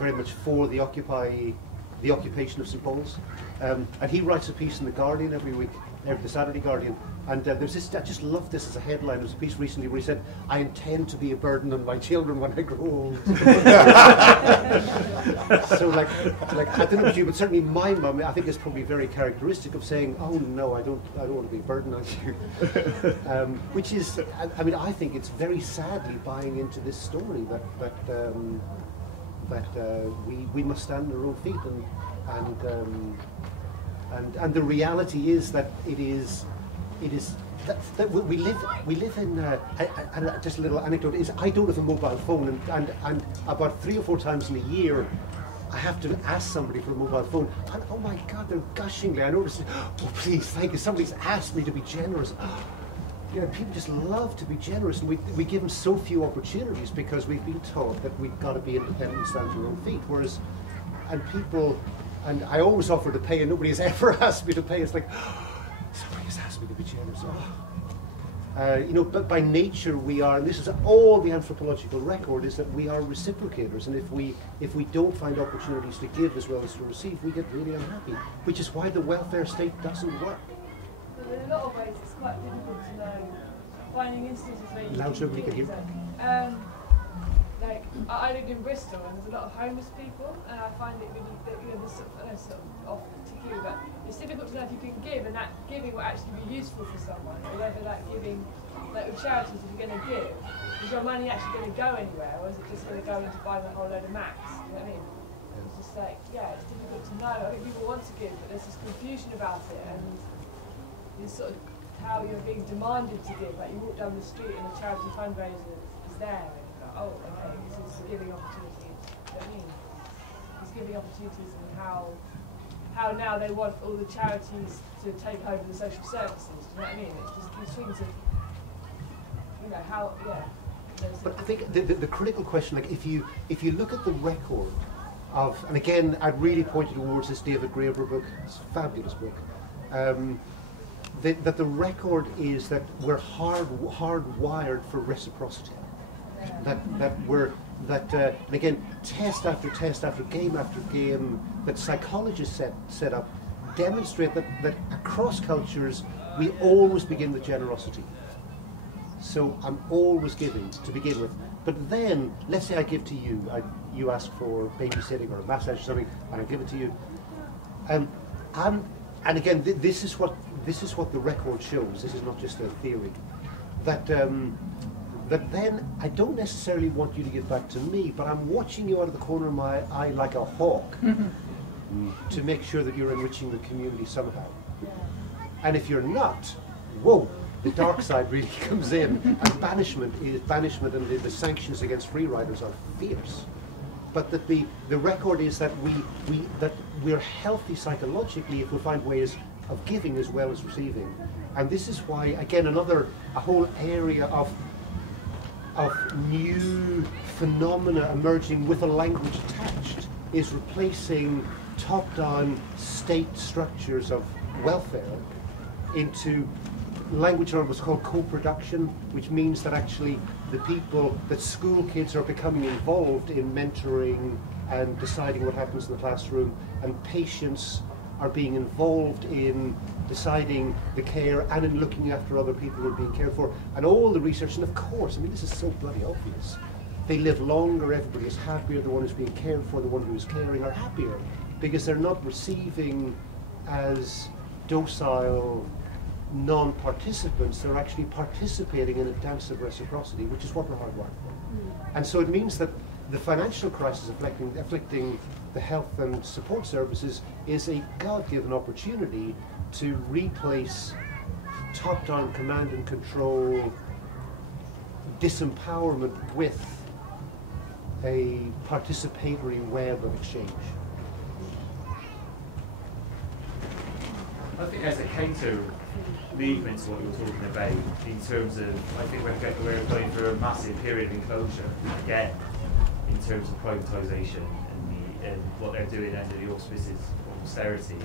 much for the occupation of St. Paul's. And he writes a piece in The Guardian every week, the Saturday Guardian. And there's this, I just love this as a headline. There was a piece recently where he said, I intend to be a burden on my children when I grow old. So like I don't know about you, but certainly my mum, I think, is probably very characteristic of saying, oh no, I don't want to be a burden on you. Which is, I mean, I think it's very sadly buying into this story that we must stand on our own feet, and the reality is that it is that we live in and just a little anecdote is I don't have a mobile phone, and about 3 or 4 times in a year I have to ask somebody for a mobile phone, and oh my God, they're gushingly, I notice, oh please, thank you, somebody's asked me to be generous. You know, people just love to be generous, and we give them so few opportunities because we've been taught that we've got to be independent and stand on our own feet. Whereas, and I always offer to pay, and nobody has ever asked me to pay. It's like, somebody has asked me to be generous. You know, but by nature we are, and this is all the anthropological record, is that we are reciprocators, and if we don't find opportunities to give as well as to receive, we get really unhappy. Which is why the welfare state doesn't work. In a lot of ways, it's quite difficult to know. Finding instances where you can hear. Like I lived in Bristol, and there's a lot of homeless people, and I find it really, you know, this sort of off to you, but it's difficult to know if you can give, and that giving will actually be useful for someone, or whether that giving, like with charities, if you're going to give, is your money actually going to go anywhere, or is it just going to go into buying a whole load of Macs? You know what I mean? It's just like, yeah, it's difficult to know. I think people want to give, but there's this confusion about it, and it's sort of how you're being demanded to give. Like you walk down the street and a charity fundraiser is there. And oh, okay, this is giving opportunities. You know what I mean? It's giving opportunities, and how now they want all the charities to take over the social services. Do you know what I mean? It's just these things of, you know, how, yeah. But I think the critical question, like if you look at the record of, and again, I'd really point you towards this David Graeber book. It's a fabulous book. That the record is that we're hardwired for reciprocity. And again, test after test after game that psychologists set up demonstrate that across cultures we always begin with generosity. So I'm always giving to begin with. But then, let's say I give to you, you ask for babysitting or a massage or something, and I give it to you. And again, this is what the record shows. This is not just a theory. That then I don't necessarily want you to give back to me, but I'm watching you out of the corner of my eye like a hawk to make sure that you're enriching the community somehow. And if you're not, whoa, the dark side really comes in, and banishment, and the sanctions against free riders are fierce. But that the record is that we're healthy psychologically if we find ways of giving as well as receiving. And this is why, again, a whole area of new phenomena emerging with a language attached is replacing top-down state structures of welfare into language on what's called co-production, which means that actually that school kids are becoming involved in mentoring and deciding what happens in the classroom, and patients are being involved in deciding the care and in looking after other people who are being cared for, and all the research. And of course, I mean, this is so bloody obvious. They live longer, everybody is happier, the one who's being cared for, the one who's caring are happier, because they're not receiving as docile non-participants, they're actually participating in a dance of reciprocity, which is what we're hardwired for. And so it means that the financial crisis afflicting the health and support services is a God-given opportunity to replace top-down command and control disempowerment with a participatory web of exchange. I think there's a counter movement to what you were talking about in terms of, I think we're going through a massive period of enclosure again in terms of privatisation, and what they're doing under the auspices of austerity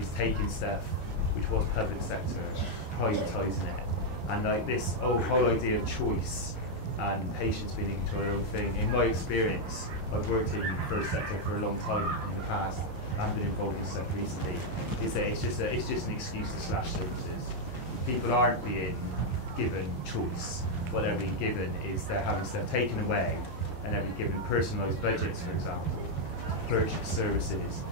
is taking stuff which was public sector, privatising it, and like this whole idea of choice and patients being able to do their own thing. In my experience, I've worked in the first sector for a long time in the past and been involved in stuff recently, is that it's just an excuse to slash services. People aren't being given choice. What they're being given is they're having stuff taken away, and they're being given personalised budgets, for example, purchase services,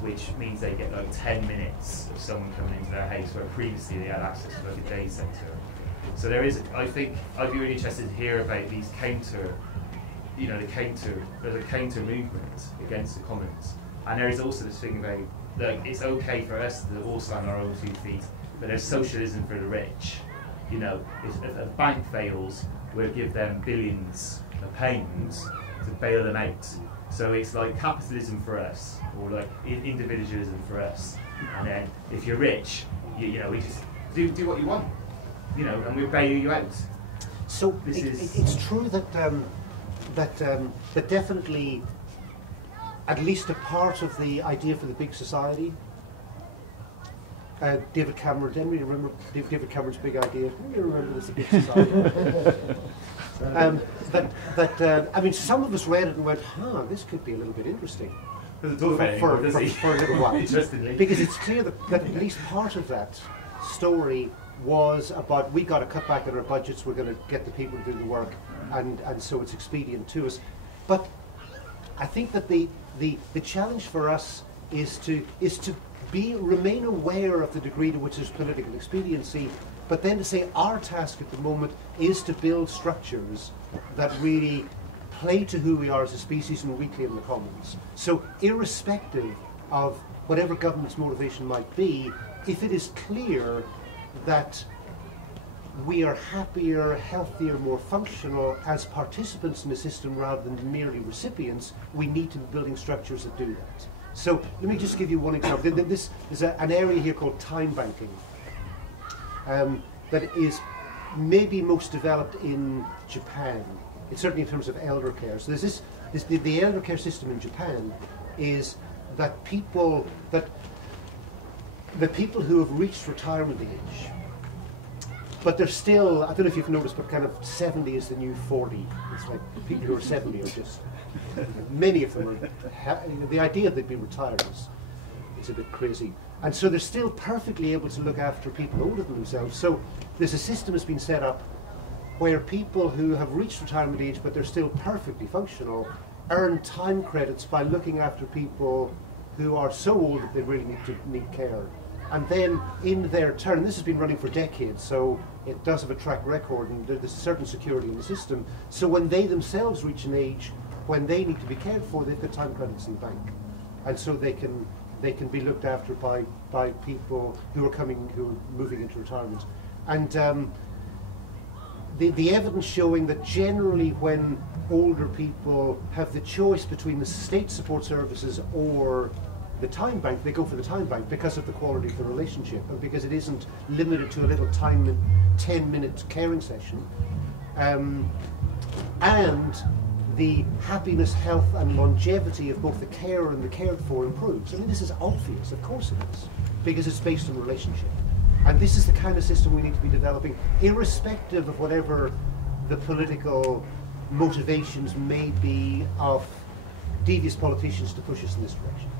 which means they get like 10 minutes of someone coming into their house where previously they had access to like a day centre. So there is, I think, I'd be really interested to hear about these there's a counter movement against the commons. And there is also this thing about, like, it's okay for us to all stand on our own 2 feet, but there's socialism for the rich. You know, if a bank fails, we'll give them billions of pounds to bail them out. So it's like capitalism for us, or like individualism for us. And then if you're rich, you know, we just do what you want, you know, and we'll bail you out. So it's true that that definitely, at least a part of the idea for the big society. David Cameron, didn't we remember David Cameron's big idea? Can you remember this, a big society? I mean, some of us read it and went, this could be a little bit interesting. For a little while. Interestingly. Because it's clear that at least part of that story was about, we got to cut back on our budgets, we're going to get the people to do the work, and so it's expedient to us. But I think that the challenge for us is to remain aware of the degree to which there's political expediency, but then to say our task at the moment is to build structures that really play to who we are as a species and reclaim the commons. So irrespective of whatever government's motivation might be, if it is clear that we are happier, healthier, more functional as participants in the system rather than merely recipients, we need to be building structures that do that. So let me just give you one example. This is an area here called time banking that is maybe most developed in Japan. It's certainly in terms of elder care. So there's the elder care system in Japan is that the people who have reached retirement age, but they're still, I don't know if you've noticed, but kind of 70 is the new 40. It's like people who are 70 are just, many of them are, the idea they'd be retired is a bit crazy. And so they're still perfectly able to look after people older than themselves. So there's a system that's been set up where people who have reached retirement age but they're still perfectly functional earn time credits by looking after people who are so old that they really need care. And then in their turn, this has been running for decades, so it does have a track record and there's a certain security in the system. So when they themselves reach an age when they need to be cared for, they've got time credits in the bank. And so they can be looked after by people who are moving into retirement. And the evidence showing that generally when older people have the choice between the state support services or the time bank, they go for the time bank because of the quality of the relationship and because it isn't limited to a little 10-minute caring session. And the happiness, health and longevity of both the carer and the cared for improves. I mean, this is obvious, of course it is, because it's based on relationship. And this is the kind of system we need to be developing, irrespective of whatever the political motivations may be of devious politicians to push us in this direction.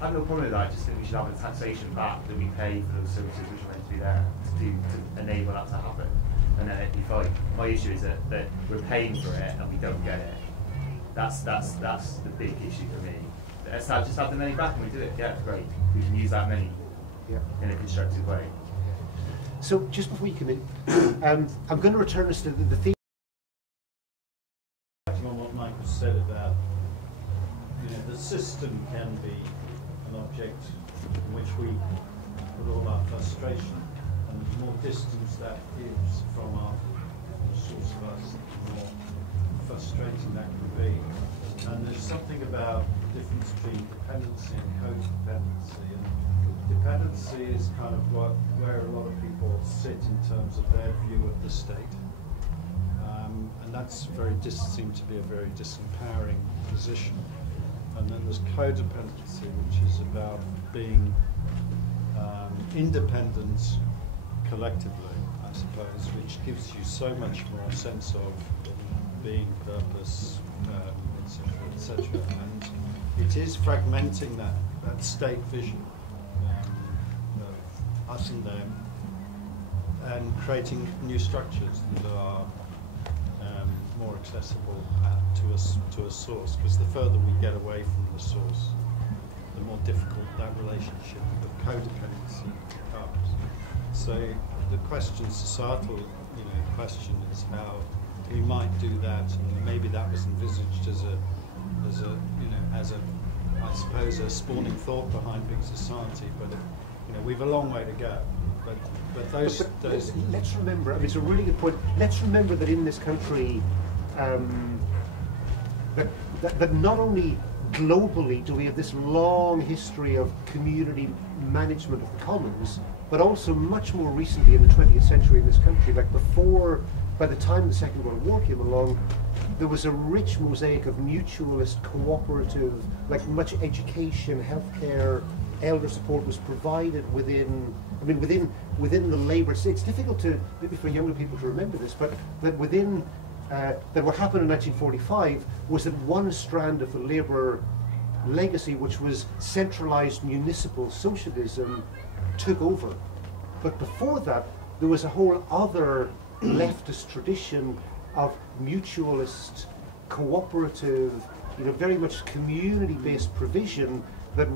I have no problem with that. I just think we should have a taxation back that we pay for those services which are meant to be there to enable that to happen. And then it'd be fine. My issue is that we're paying for it and we don't get it. That's the big issue for me. Let's just have the money back and we do it. Yeah, great. We can use that money in a constructive way. So just before you come in, I'm going to return us to the theme. On what Michael said about, the system can be an object in which we put all our frustration, and the more distance that gives from our source of us, the more frustrating that can be. And there's something about the difference between dependency and codependency. And dependency is kind of where a lot of people sit in terms of their view of the state. And that's seems to be a very disempowering position. And then there's codependency, which is about being independent collectively, I suppose, which gives you so much more sense of being, purpose, etc., etc. And it is fragmenting that state vision of us and them, and creating new structures that are more accessible to a source, because the further we get away from the source, the more difficult that relationship of codependency becomes. So the societal question is how we might do that, and maybe that was envisaged as I suppose a spawning thought behind big society, but we've a long way to go. But those let's remember, I mean, it's a really good point. Let's remember that in this country, that not only globally do we have this long history of community management of the commons, but also much more recently in the 20th century in this country, by the time the Second World War came along, there was a rich mosaic of mutualist, cooperative, much education, healthcare, elder support was provided within the labour. It's difficult to, maybe for younger people to remember this, but that what happened in 1945 was that one strand of the labour legacy, which was centralised municipal socialism, took over. But before that, there was a whole other leftist tradition of mutualist, cooperative, very much community-based provision that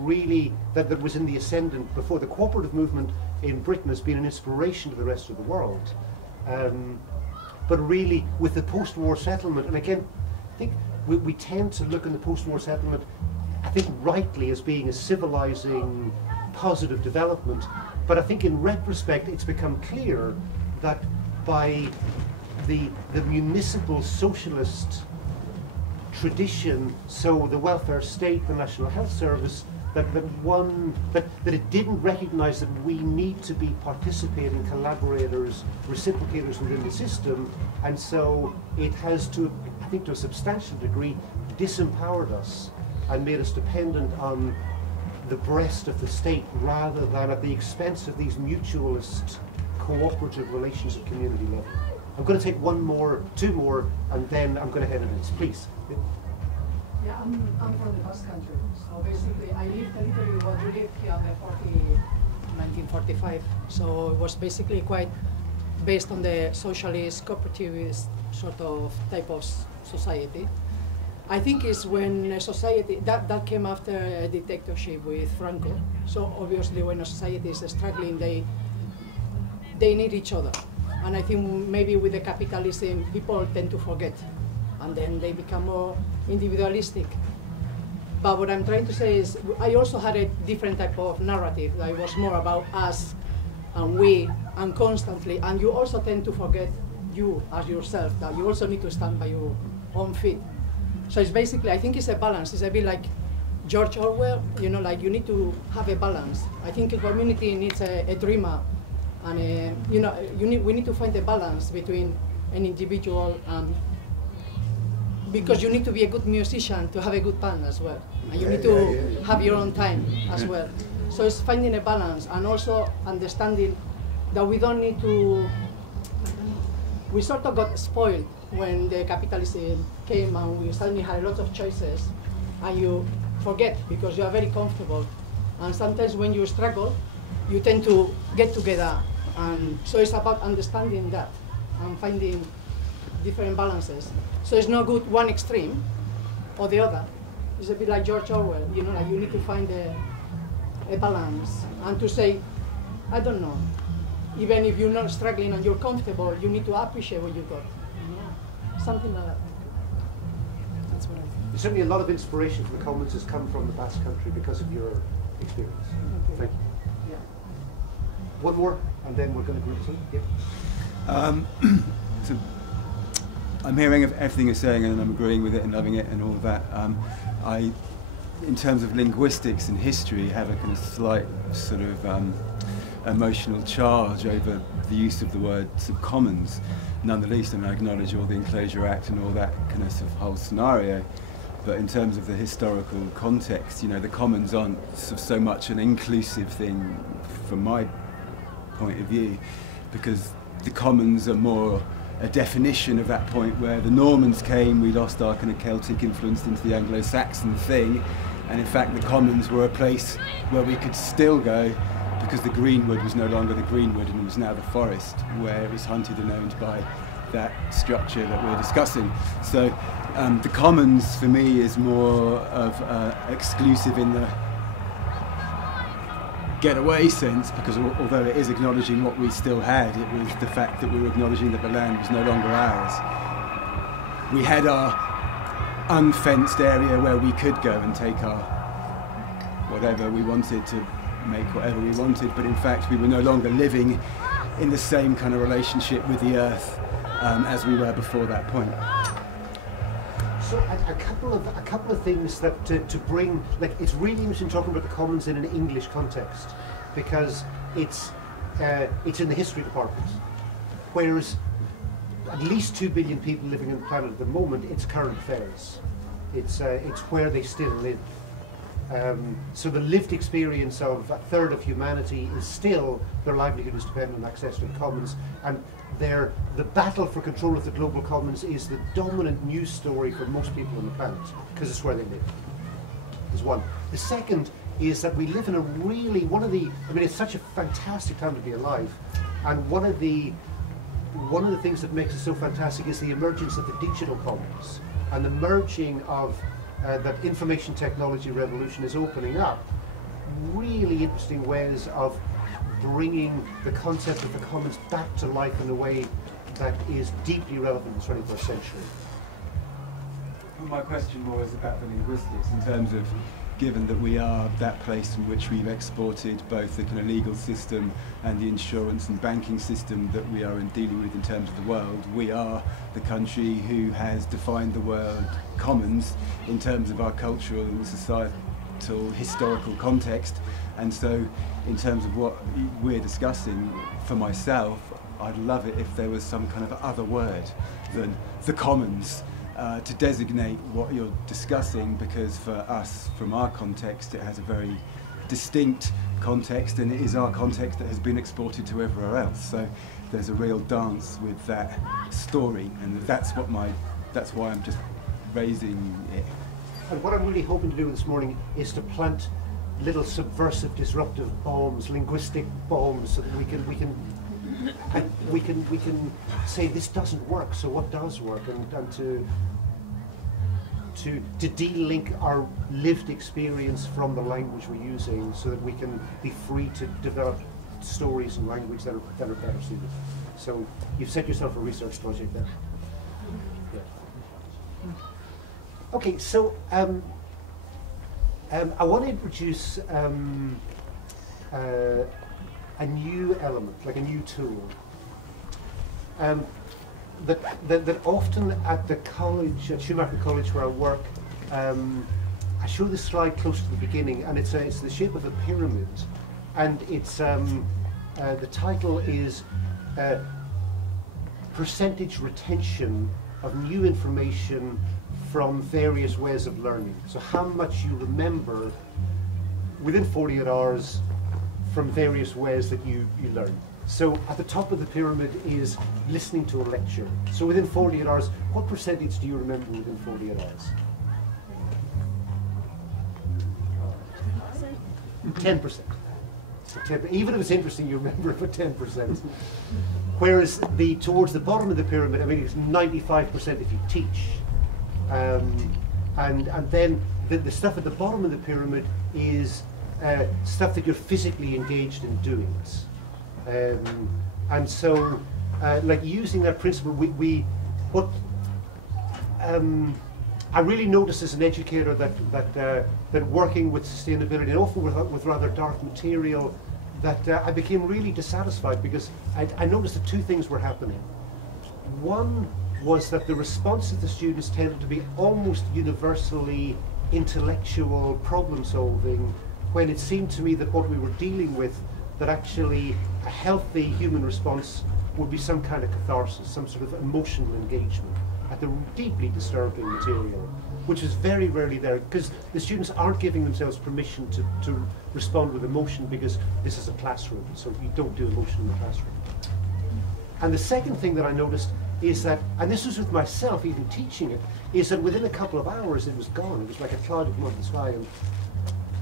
was in the ascendant before. The cooperative movement in Britain has been an inspiration to the rest of the world. But really, with the post-war settlement, and again, I think we tend to look in the post-war settlement, I think rightly, as being a civilizing, positive development. But I think in retrospect, it's become clear that by the municipal socialist tradition, so the welfare state, the National Health Service, that it didn't recognize that we need to be participating collaborators, reciprocators within the system, and so it has, to I think to a substantial degree, disempowered us and made us dependent on the breast of the state rather than at the expense of these mutualist cooperative relations at community level. I'm going to take two more, and then I'm going to head it in. Please. Yeah, I'm from the Basque Country. So basically, I lived a little bit what you lived here in 1945. So it was basically quite based on the socialist, cooperativist sort of type of society. I think it's when a society, that came after a dictatorship with Franco. So obviously when a society is struggling, they need each other. And I think maybe with the capitalism, people tend to forget. And then they become more individualistic. But what I'm trying to say is, I also had a different type of narrative that was more about us and we and constantly. And you also tend to forget you as yourself, that you also need to stand by your own feet. So it's basically, I think it's a balance. It's a bit like George Orwell, you know, like you need to have a balance. I think a community needs a dreamer. And you know, we need to find a balance between an individual because you need to be a good musician to have a good band as well. And you need to have your own time as well. So it's finding a balance and also understanding that we don't need to, we sort of got spoiled when the capitalism came and we suddenly had a lot of choices and you forget because you are very comfortable. And sometimes when you struggle, you tend to get together. And so it's about understanding that and finding different balances. So it's not good one extreme or the other. It's a bit like George Orwell, you know, like you need to find a balance and to say, I don't know, even if you're not struggling and you're comfortable, you need to appreciate what you got. You know? Something like that. That's what I think. Certainly a lot of inspiration from the Commons has come from the Basque Country because of your experience. Thank you. Yeah. One more, and then we're going to group some. Yeah. So I'm hearing of everything you're saying, and I'm agreeing with it and loving it and all of that. In terms of linguistics and history, have a kind of slight sort of emotional charge over the use of the word commons. None the least, and I acknowledge all the Enclosure Act and all that kind of whole scenario. But in terms of the historical context, you know, the commons aren't so much an inclusive thing from my point of view, because the commons are more a definition of that point where the Normans came, we lost our kind of Celtic influence into the Anglo-Saxon thing, and in fact the commons were a place where we could still go because the greenwood was no longer the greenwood and it was now the forest, where it was hunted and owned by that structure that we're discussing. So the commons for me is more of exclusive in the get-away sense, because although it is acknowledging what we still had, it was the fact that we were acknowledging that the land was no longer ours. We had our unfenced area where we could go and take our whatever we wanted, to make whatever we wanted, but in fact we were no longer living in the same kind of relationship with the earth as we were before that point. So a couple of things that to bring, like, it's really interesting talking about the commons in an English context, because it's in the history department, whereas at least 2 billion people living on the planet at the moment, it's current affairs. It's where they still live. So the lived experience of a third of humanity is still, their livelihood is dependent on access to the commons, and the battle for control of the global commons is the dominant news story for most people on the planet, because it's where they live, is one. The second is that we live in it's such a fantastic time to be alive, and one of the things that makes it so fantastic is the emergence of the digital commons, and the merging of that information technology revolution is opening up really interesting ways of bringing the concept of the commons back to life in a way that is deeply relevant in the 21st century. My question was about the linguistics in terms of given that we are that place from which we've exported both the kind of legal system and the insurance and banking system that we are dealing with in terms of the world. We are the country who has defined the word commons in terms of our cultural and societal historical context, and so in terms of what we're discussing, for myself, I'd love it if there was some kind of other word than the commons to designate what you're discussing, because for us, from our context, it has a very distinct context, and it is our context that has been exported to everywhere else. So there's a real dance with that story, and that's why I'm just raising it. And what I'm really hoping to do this morning is to plant little subversive, disruptive bombs, linguistic bombs, so that we can say this doesn't work. So what does work, and to de-link our lived experience from the language we're using, so that we can be free to develop stories and language that are better suited. So you've set yourself a research project there. Yeah. Okay, so I want to introduce a new element, like a new tool. That often at the college, at Schumacher College where I work, I show this slide close to the beginning, and it's the shape of a pyramid, and it's the title is percentage retention of new information from various ways of learning. So how much you remember within 48 hours from various ways that you learn. So at the top of the pyramid is listening to a lecture. So within 48 hours, what percentage do you remember within 48 hours? 10%. So 10%. Even if it's interesting, you remember it for 10%. Whereas towards the bottom of the pyramid, I mean, it's 95% if you teach. And then the stuff at the bottom of the pyramid is stuff that you're physically engaged in doing. And so, like using that principle, I really noticed as an educator that working with sustainability, and often with rather dark material, that I became really dissatisfied, because I noticed that two things were happening. One was that the response of the students tended to be almost universally intellectual problem solving, when it seemed to me that what we were dealing with, that actually a healthy human response would be some kind of catharsis, some sort of emotional engagement at the deeply disturbing material, which is very rarely there, because the students aren't giving themselves permission to respond with emotion, because this is a classroom, so you don't do emotion in the classroom. And the second thing that I noticed is that, and this was with myself even teaching it, is that within a couple of hours it was gone. It was like a cloud had come out of the sky,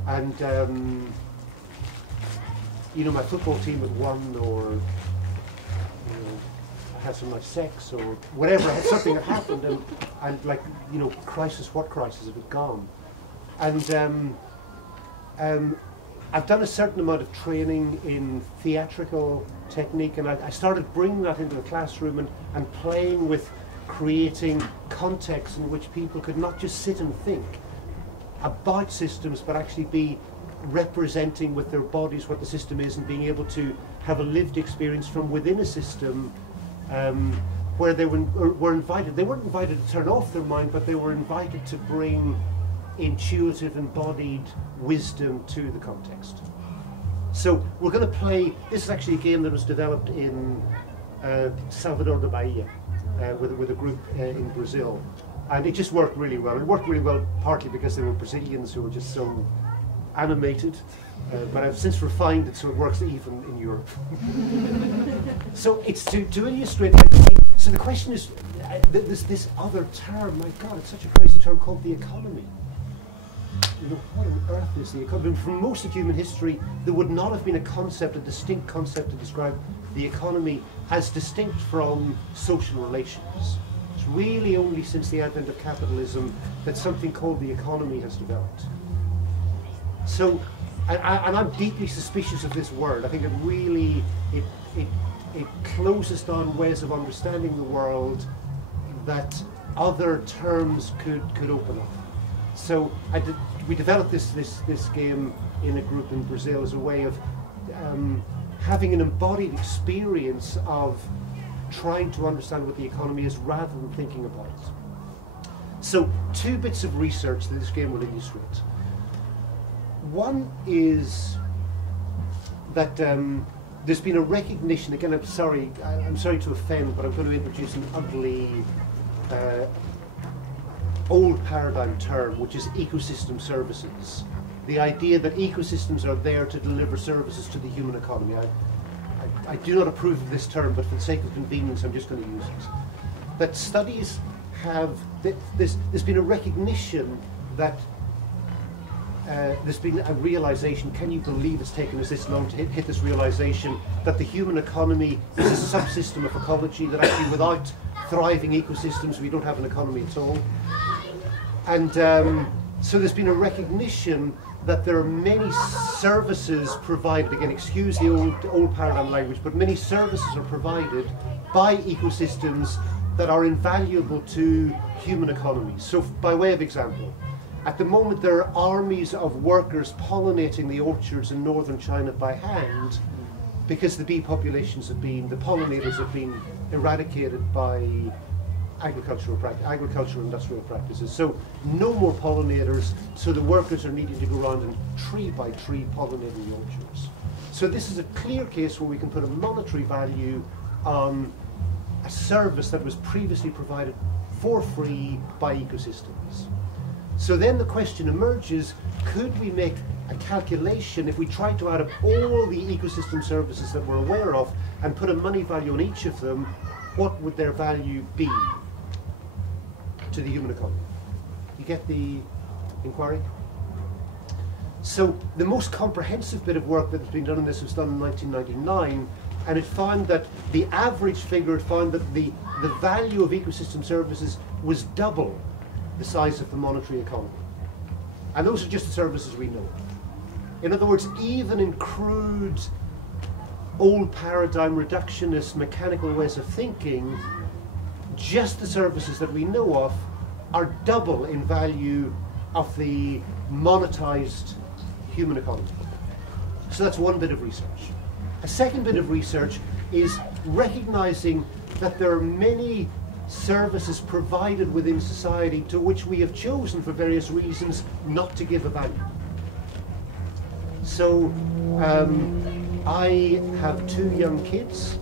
and you know, my football team had won, or you know, I had some nice sex, or whatever, something had happened, and like, you know, crisis, what crisis, it was gone. And I've done a certain amount of training in theatrical technique, and I started bringing that into the classroom and playing with creating contexts in which people could not just sit and think about systems, but actually be representing with their bodies what the system is, and being able to have a lived experience from within a system, where they were invited. They weren't invited to turn off their mind, but they were invited to bring intuitive, embodied wisdom to the context. So we're going to play, this is actually a game that was developed in Salvador da Bahia with a group in Brazil. And it just worked really well. It worked really well partly because they were Brazilians who were just so animated, but I've since refined it so it works even in Europe. So it's to illustrate, so the question is, this other term, my God, it's such a crazy term called the economy. You know, what on earth is the economy? For most of human history, there would not have been a concept, a distinct concept to describe the economy as distinct from social relations. It's really only since the advent of capitalism that something called the economy has developed. So, and I'm deeply suspicious of this word. I think it really, it closes down ways of understanding the world that other terms could open up. So we developed this game in a group in Brazil as a way of having an embodied experience of trying to understand what the economy is rather than thinking about it. So 2 bits of research that this game will illustrate. One is that there's been a recognition, again I'm sorry to offend, but I'm going to introduce an ugly old paradigm term, which is ecosystem services. The idea that ecosystems are there to deliver services to the human economy. I do not approve of this term, but for the sake of convenience, I'm just going to use it. That studies have, there's been a recognition that there's been a realization, can you believe it's taken us this long to hit this realization, that the human economy is a subsystem of ecology, that actually without thriving ecosystems we don't have an economy at all. And so there's been a recognition that there are many services provided, again excuse the old paradigm language, but many services are provided by ecosystems that are invaluable to human economies. So by way of example, at the moment there are armies of workers pollinating the orchards in northern China by hand because the bee populations the pollinators have been eradicated by agricultural industrial practices. So no more pollinators, so the workers are needing to go around and tree by tree pollinating the orchards. So this is a clear case where we can put a monetary value on a service that was previously provided for free by ecosystems. So then the question emerges, could we make a calculation, if we tried to add up all the ecosystem services that we're aware of and put a money value on each of them, what would their value be to the human economy? You get the inquiry? So the most comprehensive bit of work that has been done on this was done in 1999, and it found that the average figure, it found that the value of ecosystem services was double the size of the monetary economy. And those are just the services we know. In other words, even in crude, old paradigm, reductionist, mechanical ways of thinking, just the services that we know of are double in value of the monetized human economy. So that's one bit of research. A second bit of research is recognizing that there are many services provided within society to which we have chosen for various reasons not to give a value. So I have 2 young kids,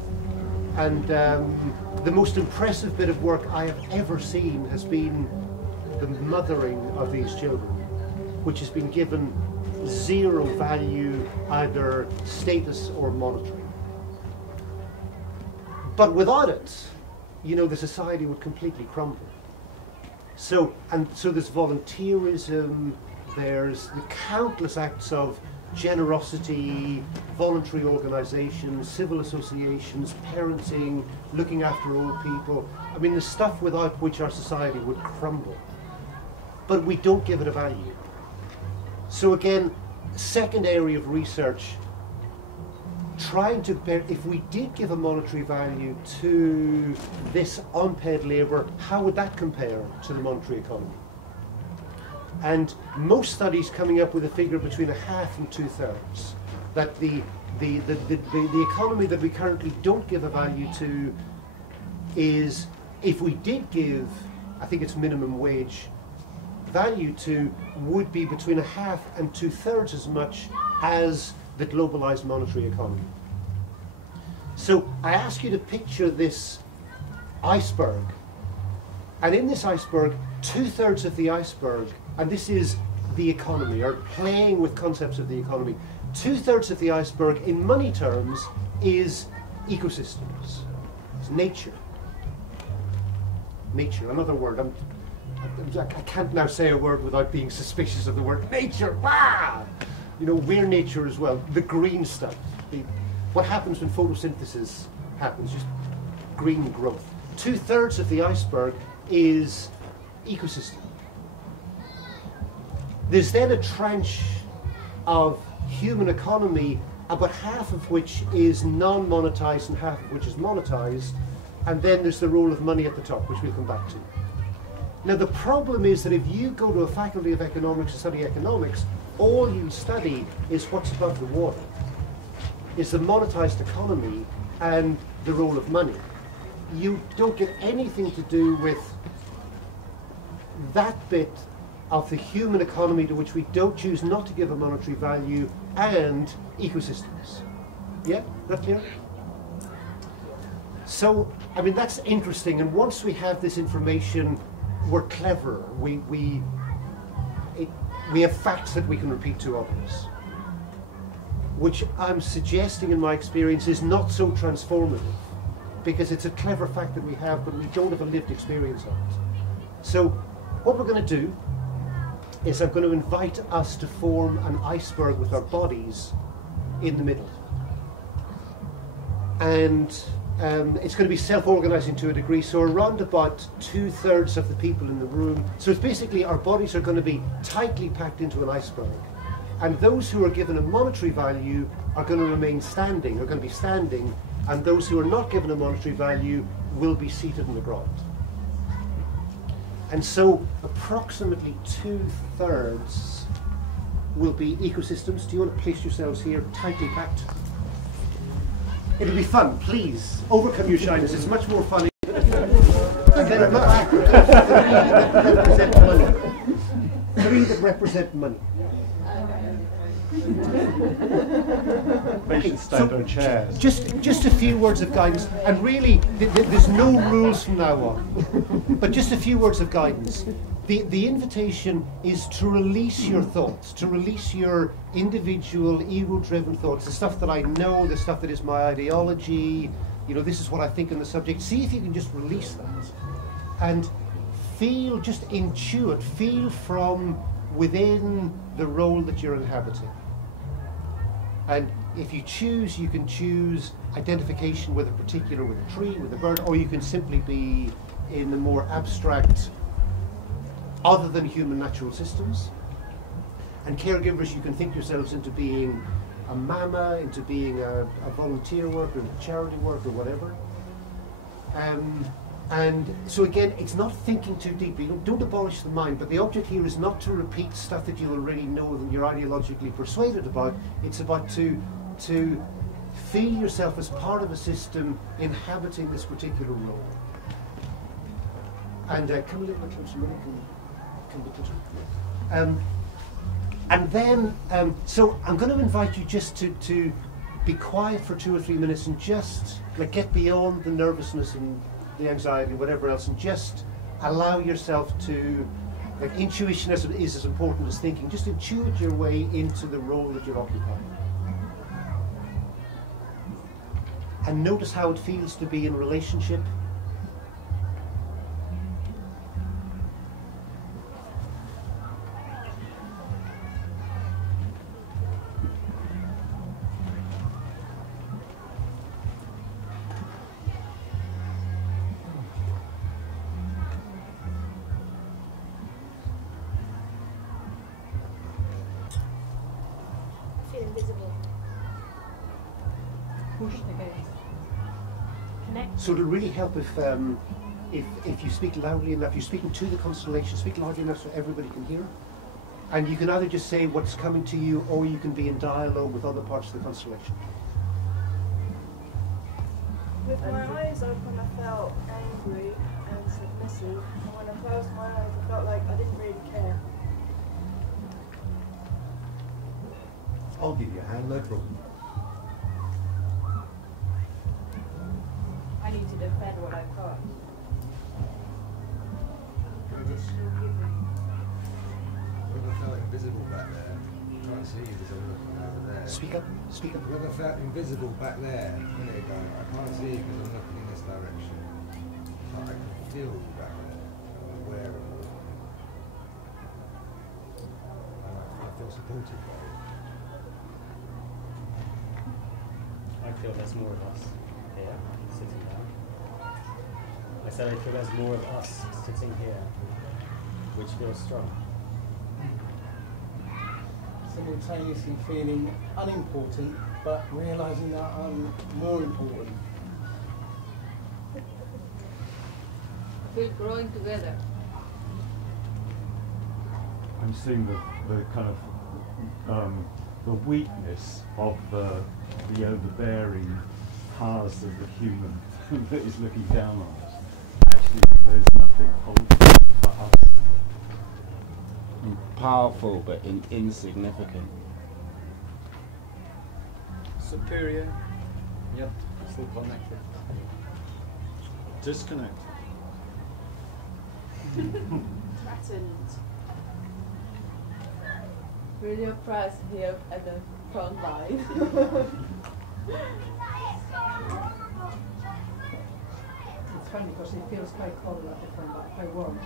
and the most impressive bit of work I have ever seen has been the mothering of these children, which has been given 0 value, either status or monetary. But without it, you know, the society would completely crumble. So there's volunteerism, there's the countless acts of generosity, voluntary organizations, civil associations, parenting, looking after old people. I mean, the stuff without which our society would crumble. But we don't give it a value. So again, second area of research, trying to compare, if we did give a monetary value to this unpaid labour, how would that compare to the monetary economy? And most studies coming up with a figure between 1/2 and 2/3, that the economy that we currently don't give a value to is, if we did give, I think it's minimum wage value to, would be between 1/2 and 2/3 as much as the globalized monetary economy. So I ask you to picture this iceberg, and in this iceberg, 2/3 of the iceberg, and this is the economy, or playing with concepts of the economy, 2/3 of the iceberg in money terms is ecosystems. It's nature. Nature, another word. I can't now say a word without being suspicious of the word nature. Wow! You know, we're nature as well. The green stuff. What happens when photosynthesis happens? Just green growth. 2/3 of the iceberg is ecosystem. There's then a tranche of human economy, about 1/2 of which is non-monetized and 1/2 of which is monetized, and then there's the role of money at the top, which we'll come back to. Now the problem is that if you go to a faculty of economics to study economics, all you study is what's above the water. It's the monetized economy and the role of money. You don't get anything to do with that bit of the human economy to which we don't choose not to give a monetary value, and ecosystems. Yeah, that clear? So, I mean, that's interesting, and once we have this information, we're clever. We have facts that we can repeat to others, which I'm suggesting in my experience is not so transformative, because it's a clever fact that we have, but we don't have a lived experience of it. So what we're going to do is I'm going to invite us to form an iceberg with our bodies in the middle. And it's going to be self-organizing to a degree, so around about 2/3 of the people in the room. So it's basically our bodies are going to be tightly packed into an iceberg. And those who are given a monetary value are going to remain standing, are going to be standing, and those who are not given a monetary value will be seated on the ground. And so approximately 2/3 will be ecosystems. Do you want to place yourselves here tightly packed? It'll be fun, please. Overcome your shyness. It's much more fun. Three that represent money. They should stand on chairs. Just a few words of guidance, and really, there's no rules from now on. But just a few words of guidance. The invitation is to release your thoughts, to release your individual, ego-driven thoughts, the stuff that I know, the stuff that is my ideology, you know, this is what I think on the subject. See if you can just release that. And feel, just intuit, feel from within the role that you're inhabiting. And if you choose, you can choose identification with a particular, with a tree, with a bird, or you can simply be in the more abstract, other than human natural systems. And caregivers, you can think yourselves into being a mama, into being a volunteer worker, charity work, or whatever. And so again, it's not thinking too deeply. Don't abolish the mind, but the object here is not to repeat stuff that you already know and you're ideologically persuaded about. It's about to feel yourself as part of a system inhabiting this particular role. And come a little bit closer, come a bit closer. And then, so I'm going to invite you just to be quiet for 2 or 3 minutes and just like get beyond the nervousness and the anxiety, whatever else, and just allow yourself to, like, intuition is as important as thinking. Just intuit your way into the role that you're occupying. And notice how it feels to be in relationship. So it'll really help if you speak loudly enough, you're speaking to the constellation, speak loudly enough so everybody can hear. And you can either just say what's coming to you, or you can be in dialogue with other parts of the constellation. With my eyes open, I felt angry and submissive. And when I closed my eyes, I felt like I didn't really care. I'll give you a hand, no problem. I need to defend what I've got. Whoever felt invisible back there, I can't see you because I'm looking over there. Speak up, speak up. Whoever felt invisible back there a minute ago, I can't see you because I'm looking in this direction. But I can feel you back there. I'm aware of it. And I feel supported by you. I feel there's more of us here, sitting down. I said I feel there's more of us sitting here, which feels strong. Simultaneously feeling unimportant, but realising that I'm more important. I feel growing together. I'm seeing the kind of the weakness of the overbearing powers of the human that is looking down on us. Actually, there's nothing holding but us. Powerful but insignificant. Superior. Yep, still connected. Disconnect. Threatened. Really oppressed here at the front line. It's funny because it feels quite cold at the front, but quite warm.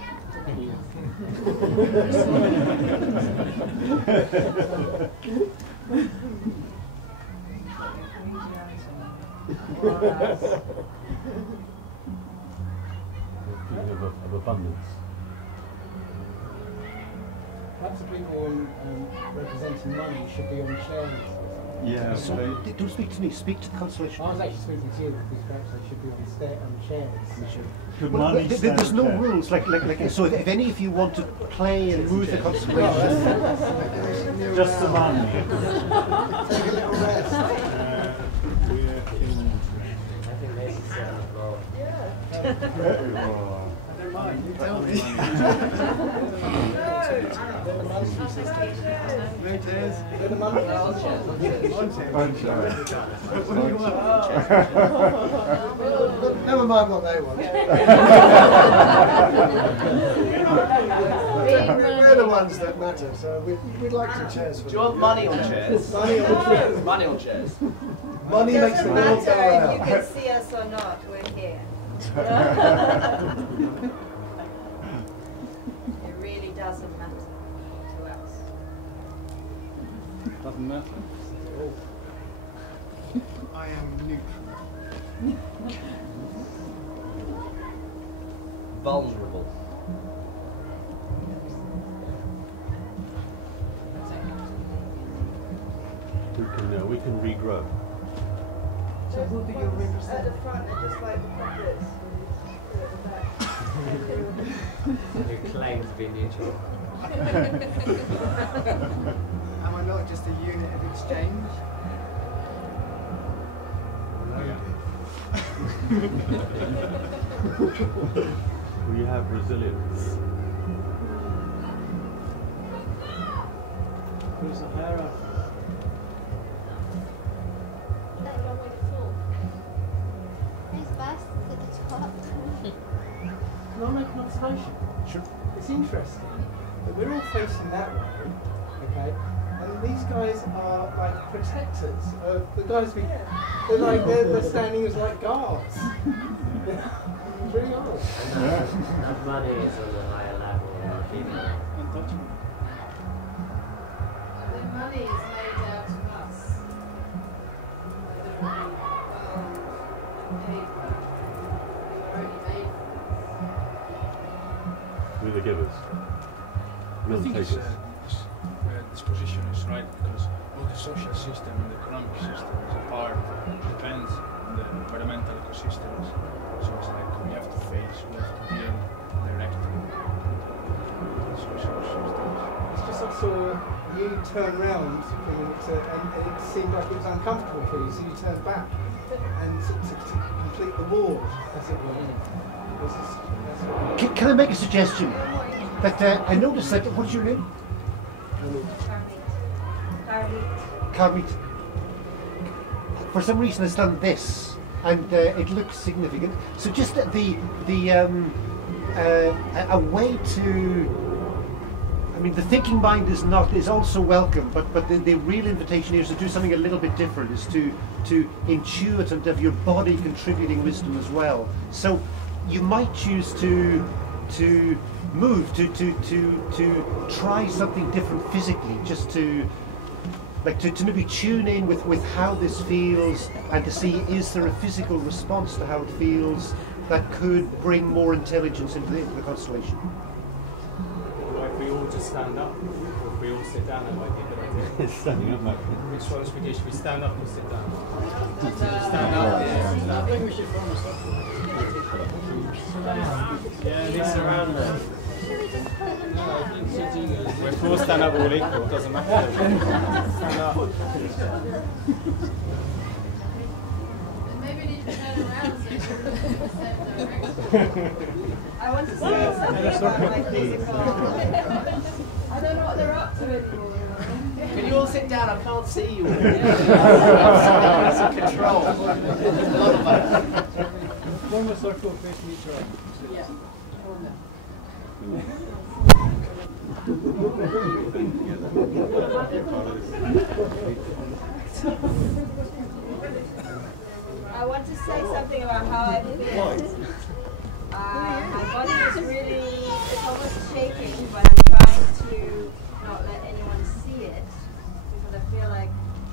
Of abundance. Perhaps the people representing money should be on chairs. Yeah. So, don't speak to me. Speak to the constellation. I was actually speaking to you because perhaps they should be on chairs. Could Well, money there's no stand there? rules. Like so, if any of you want to play and move the constellation, Just the money. Take a little rest. I think they should sit on the floor. I don't mind, you tell me. No chairs. The money. On chairs. Never mind what they want. We're the ones that matter, so we'd like some chairs. Do you want money on chairs? Money on chairs. Money on chairs. Money makes the world go If you round. can see us or not, we're here. It really doesn't matter to us. Doesn't matter. I am neutral. Vulnerable. We can regrow. So who do you represent? At the front, they're just like the puppets. Who claim to be neutral. Am I not just a unit of exchange? We have resilience. Who's the hierarchy? Can I make an observation? Sure. It's interesting that we're all facing that way, okay? And these guys are like protectors of the guys we. They're like they're standing as like guards. It's really odd. Enough money is on the higher level than the female. Untouchable. The money is laid out to us. Whether it be gold and paper, we were only made for We're the givers. I think this position is right because both the social system and the economic system is a part depends on the environmental ecosystems. So it's like we have to face, we have to deal directly with the social systems. It's just I saw you turn round from it, and it seemed like it was uncomfortable for you, so you turned back and to complete the wall, as it were. Can I make a suggestion? That I noticed that. What's your name? Carmit. For some reason, it's done this, and it looks significant. So just a way to. I mean, the thinking mind is also welcome, but the real invitation here is to do something a little bit different. Is to intuit and have your body contributing wisdom as well. So you might choose to move, to try something different physically, just to maybe tune in with how this feels and to see, is there a physical response to how it feels that could bring more intelligence into the constellation. Or if we all just stand up, or if we all sit down, that might be a good idea. Standing up, mate. Which one should we do? Should we stand up or sit down? Stand up, yeah. I think we should form a Yeah, these around there. We're forced to stand up all equal, doesn't matter. Stand up. Maybe we need to turn around so you can look in the same direction. I want to say something about my physical. I don't know what they're up to anymore. Can you all sit down? I can't see you all. It's control. Form a circle facing each other. Yeah. I want to say something about how I feel. My body is really, it's almost shaking, but I'm trying to not let anyone see it because I feel like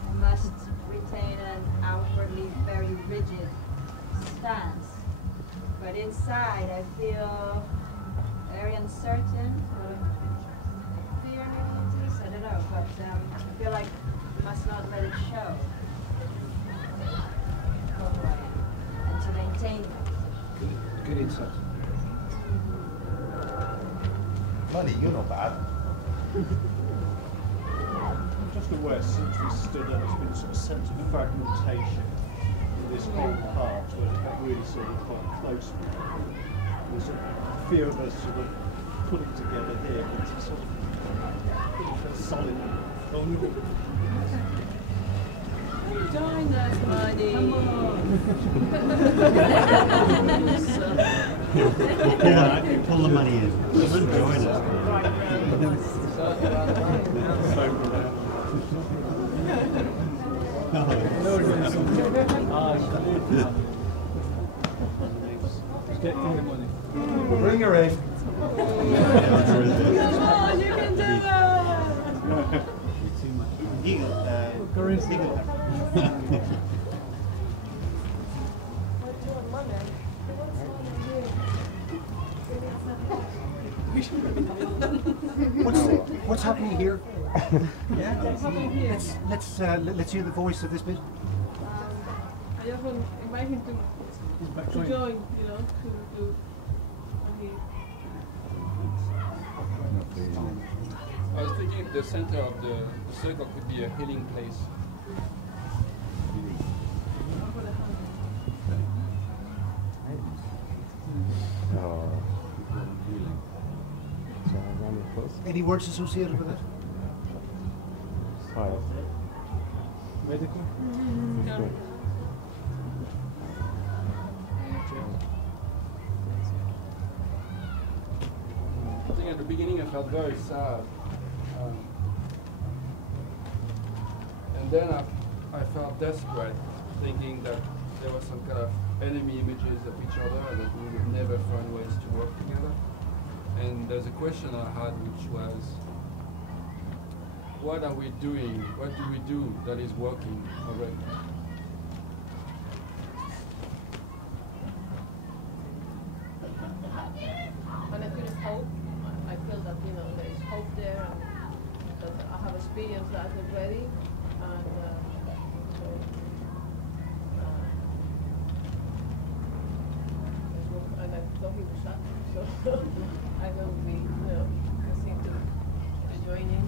I must retain an outwardly very rigid stance. But inside I feel very uncertain, sort of fear maybe at least, I don't know, but I feel like I must not let it show. And to maintain that. Good insight. Funny, you're not bad. I'm just aware since we stood up, there's been a sort of sense of fragmentation in this whole part where it got really sort of quite close. There's a few of us sort of putting together here, but it's sort of solid, vulnerable. Join us, buddy. Come on. Pull the money in. Join us. Bring her in. Come on, you can do it! What's happening here? What's happening here? Let's hear the voice of this bit. I just want to invite him to join, you know, to do what he. I was thinking the center of the circle could be a healing place. Any words associated with it? Medical? No. I think at the beginning I felt very sad. And then I felt desperate, thinking that there was some kind of enemy images of each other and that we would never find ways to work together. And there's a question I had which was, what are we doing? What do we do that is working already? When I feel hope, I feel that, you know, there is hope there and that I have experienced that already. And and I thought he was sad, so I will be, you know, listening to joining.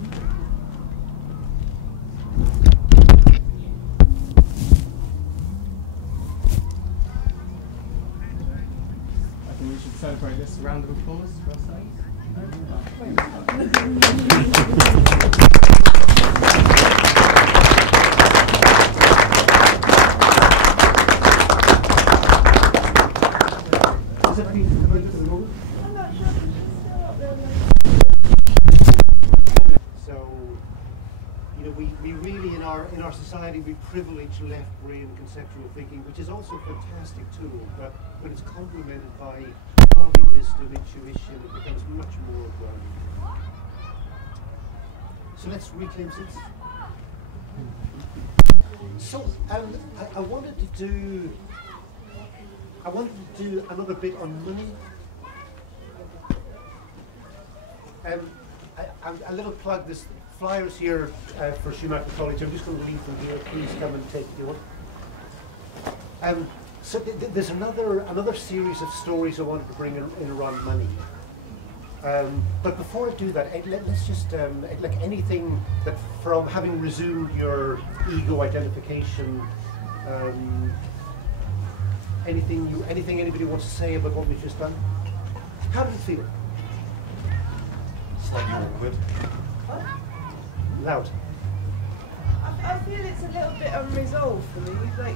I think we should celebrate this round of applause for ourselves. So, you know, we really in our society we privilege left brain conceptual thinking, which is also a fantastic tool, but when it's complemented by body wisdom, intuition, it becomes much more grounded. So let's reclaim sense. So I wanted to do another bit on money. A little plug. This flyers here for Schumacher College. I'm just going to leave them here. Please come and take one. So there's another series of stories I wanted to bring in around money. But before I do that, let's just like anything that from having resumed your ego identification, anything anybody wants to say about what we've just done? How did it feel? Slightly awkward. Loud. I feel it's a little bit unresolved for me. Like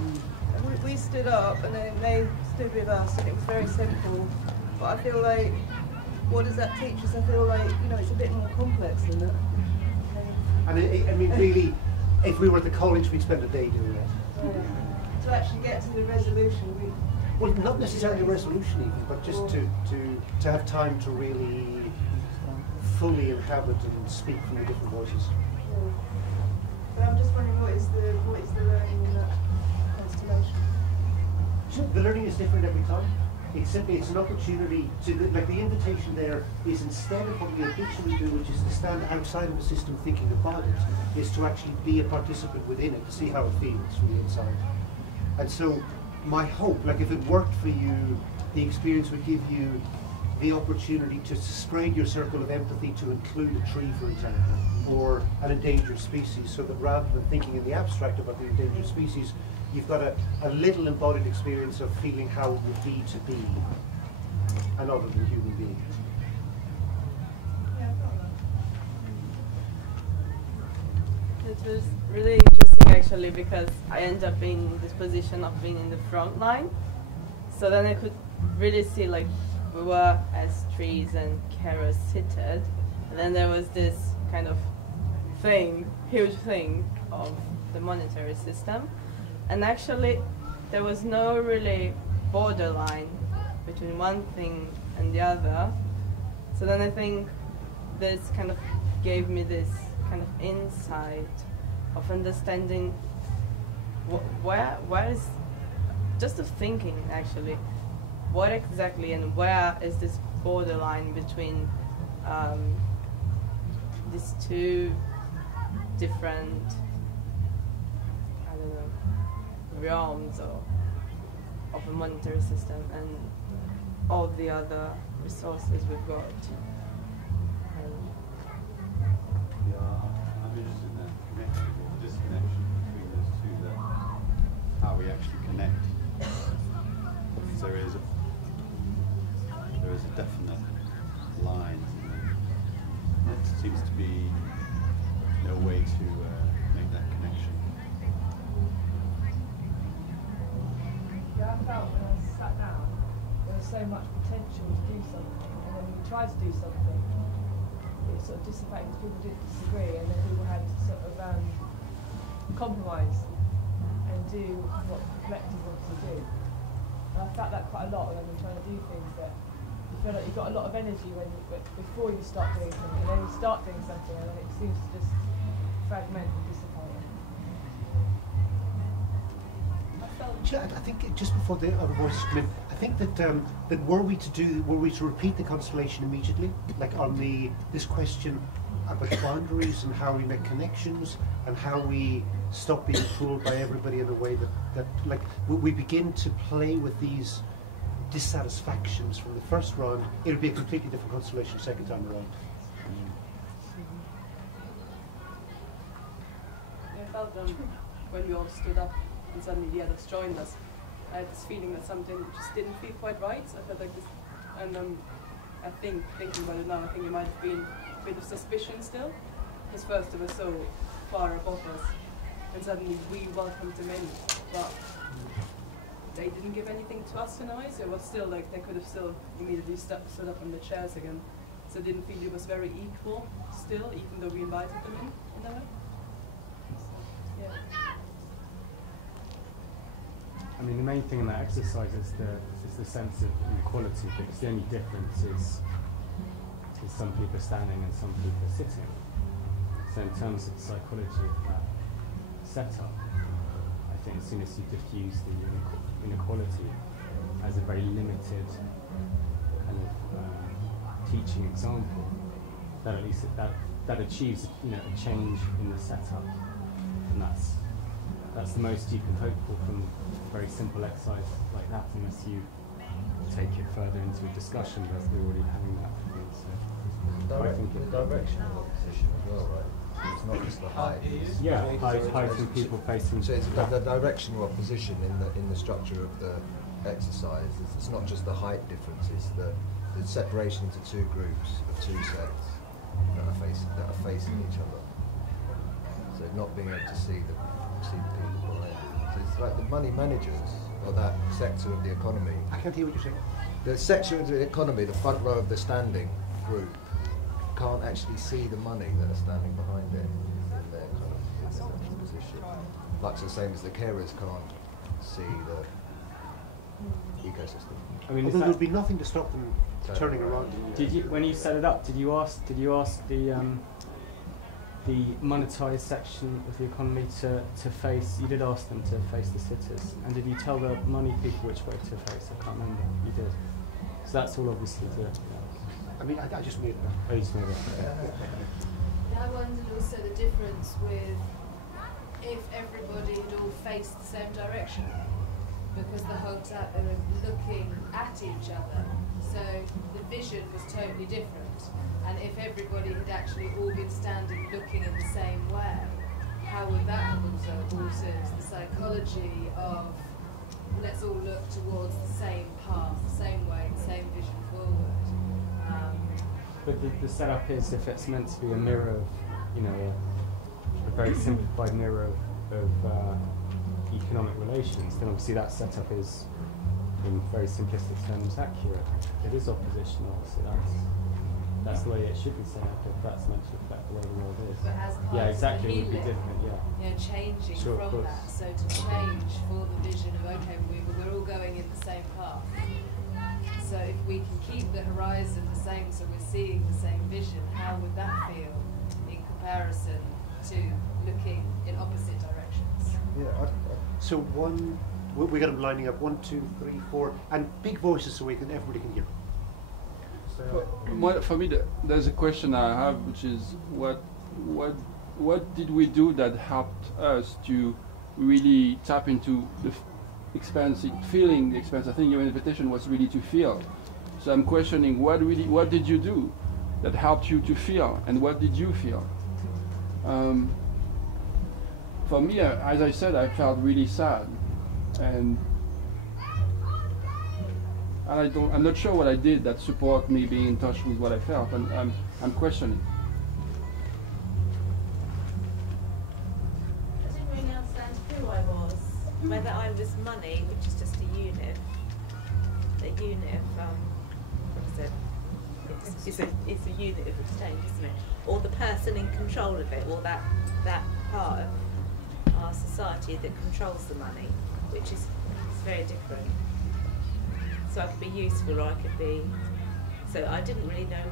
we stood up and then they stood with us, and it was very simple. But I feel like, what does that teach us? I feel like, you know, it's a bit more complex than that. And I mean, really, if we were at the college, we'd spend a day doing that. To actually get to the resolution, well, not necessarily a resolution even, but just to have time to really fully inhabit and speak from the different voices. But I'm just wondering, what is the learning in that constellation? So the learning is different every time. It's an opportunity to, like the invitation there is, instead of what we habitually do, which is to stand outside of the system thinking about it, is to actually be a participant within it, to see how it feels from the inside. And so my hope, like if it worked for you, the experience would give you the opportunity to spread your circle of empathy to include a tree, for example, or an endangered species, so that rather than thinking in the abstract about the endangered species, you've got a little embodied experience of feeling how it would be to be an other than human being. It was really interesting actually, because I ended up being in this position of being in the front line. So then I could really see, like, we were as trees and carers seated, and then there was this kind of thing, huge thing of the monetary system. And actually, there was no really borderline between one thing and the other. So then I think this kind of gave me this kind of insight of understanding where is, just of thinking actually, what exactly and where is this borderline between these two different, I don't know, realms of a monetary system and all the other resources we've got. Yeah, I'm interested in that connection or disconnection between those two, that how we actually connect. Because there is a definite line, and there seems to be no way to make that connection. Yeah, I felt when I sat down, there was so much potential to do something, and when you tried to do something, it sort of dissipated because people did disagree, and then people had to sort of compromise and do what the collective wanted to do. And I felt that quite a lot when I've been trying to do things, that you feel like you've got a lot of energy before you start doing something, and then you start doing something, and then it seems to just fragment and dissipate. I think just before the other voices come in, I think that that were we to repeat the constellation immediately, like on this question about boundaries and how we make connections and how we stop being fooled by everybody in a way that like we begin to play with these dissatisfactions from the first round, it would be a completely different constellation second time around. I felt when we all stood up and suddenly the others joined us, I had this feeling that something just didn't feel quite right. I felt like this, and I think, thinking about it now, I think it might have been a bit of suspicion still, because first they were so far above us, and suddenly we welcomed them in, but they didn't give anything to us in a way, so it was still like they could have still immediately stood up on the chairs again. So I didn't feel it was very equal still, even though we invited them in a way. So, yeah. I mean, the main thing in that exercise is the sense of equality, because the only difference is some people are standing and some people are sitting. So in terms of the psychology of that setup, I think as soon as you diffuse the inequality as a very limited kind of teaching example, that at least that achieves a change in the setup, and that's the most you can hope for from a very simple exercise like that, unless you take it further into a discussion, as we're already having that. I think, so. think the direction of opposition as well, right? So it's not just the height. Yeah, height and people facing. So it's the directional opposition in the structure of the exercise. It's not just the height difference. It's the separation into two groups of two sets that are facing each other. So not being able to see the people behind. So it's like the money managers or that sector of the economy. I can't hear what you're saying. The section of the economy, the front row of the standing group, can't actually see the money that are standing behind it in their kind of position. Much the same as the carers can't see the ecosystem. I mean, although there would be nothing to stop them turning around. Did you, when you set it up, did you ask the monetized section of the economy to face? You did ask them to face the sitters, and did you tell the money people which way to face? I can't remember. You did. So that's all obviously the. I mean, I just made it up. I just made it up. I wondered also the difference with if everybody had all faced the same direction, because the hogs out there were looking at each other, so the vision was totally different. And if everybody had actually all been standing looking in the same way, how would that have also altered the psychology of let's all look towards the same path, the same way, the same vision forward? But the setup is, if it's meant to be a mirror of, you know, a very simplified mirror of economic relations, then obviously that setup is, in very simplistic terms, accurate. It is oppositional, so that's the way it should be set up if that's meant to reflect the way the world is. But as part yeah, exactly, of the it would be different, yeah. You know, changing Sure, from that, so to change for the vision of, okay, we're all going in the same path. So if we can keep the horizon the same, so we're seeing the same vision, how would that feel in comparison to looking in opposite directions? Yeah. So we got them lining up 1, 2, 3, 4, and big voices so everybody can hear. Well, for me, there's a question I have, which is what did we do that helped us to really tap into the feeling the expense? I think your invitation was really to feel. So I'm questioning what did you do that helped you to feel, and what did you feel? For me, as I said, I felt really sad, and I'm not sure what I did that support me being in touch with what I felt, and I'm questioning. I didn't really understand who I was, whether I was money, which is just a unit of, it's a unit of exchange, isn't it? Or the person in control of it, or that part of our society that controls the money, which is very different. So I could be useful, or I could be. So I didn't really know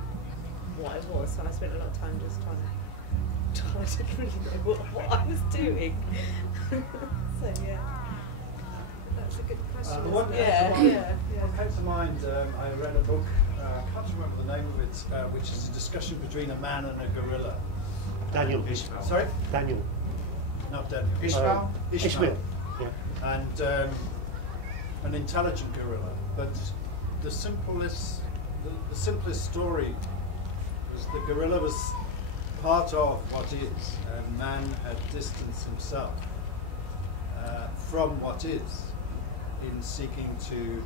what I was, so I spent a lot of time just trying to. I didn't really know what I was doing. So yeah, that's a good question. What came to mind, I read a book, I can't remember the name of it, which is a discussion between a man and a gorilla. Daniel Ishmael. Sorry? Daniel. Not Daniel. Ishmael? Ishmael. Yeah. And an intelligent gorilla. But the simplest story was the gorilla was part of what is, and man had distanced himself from what is in seeking to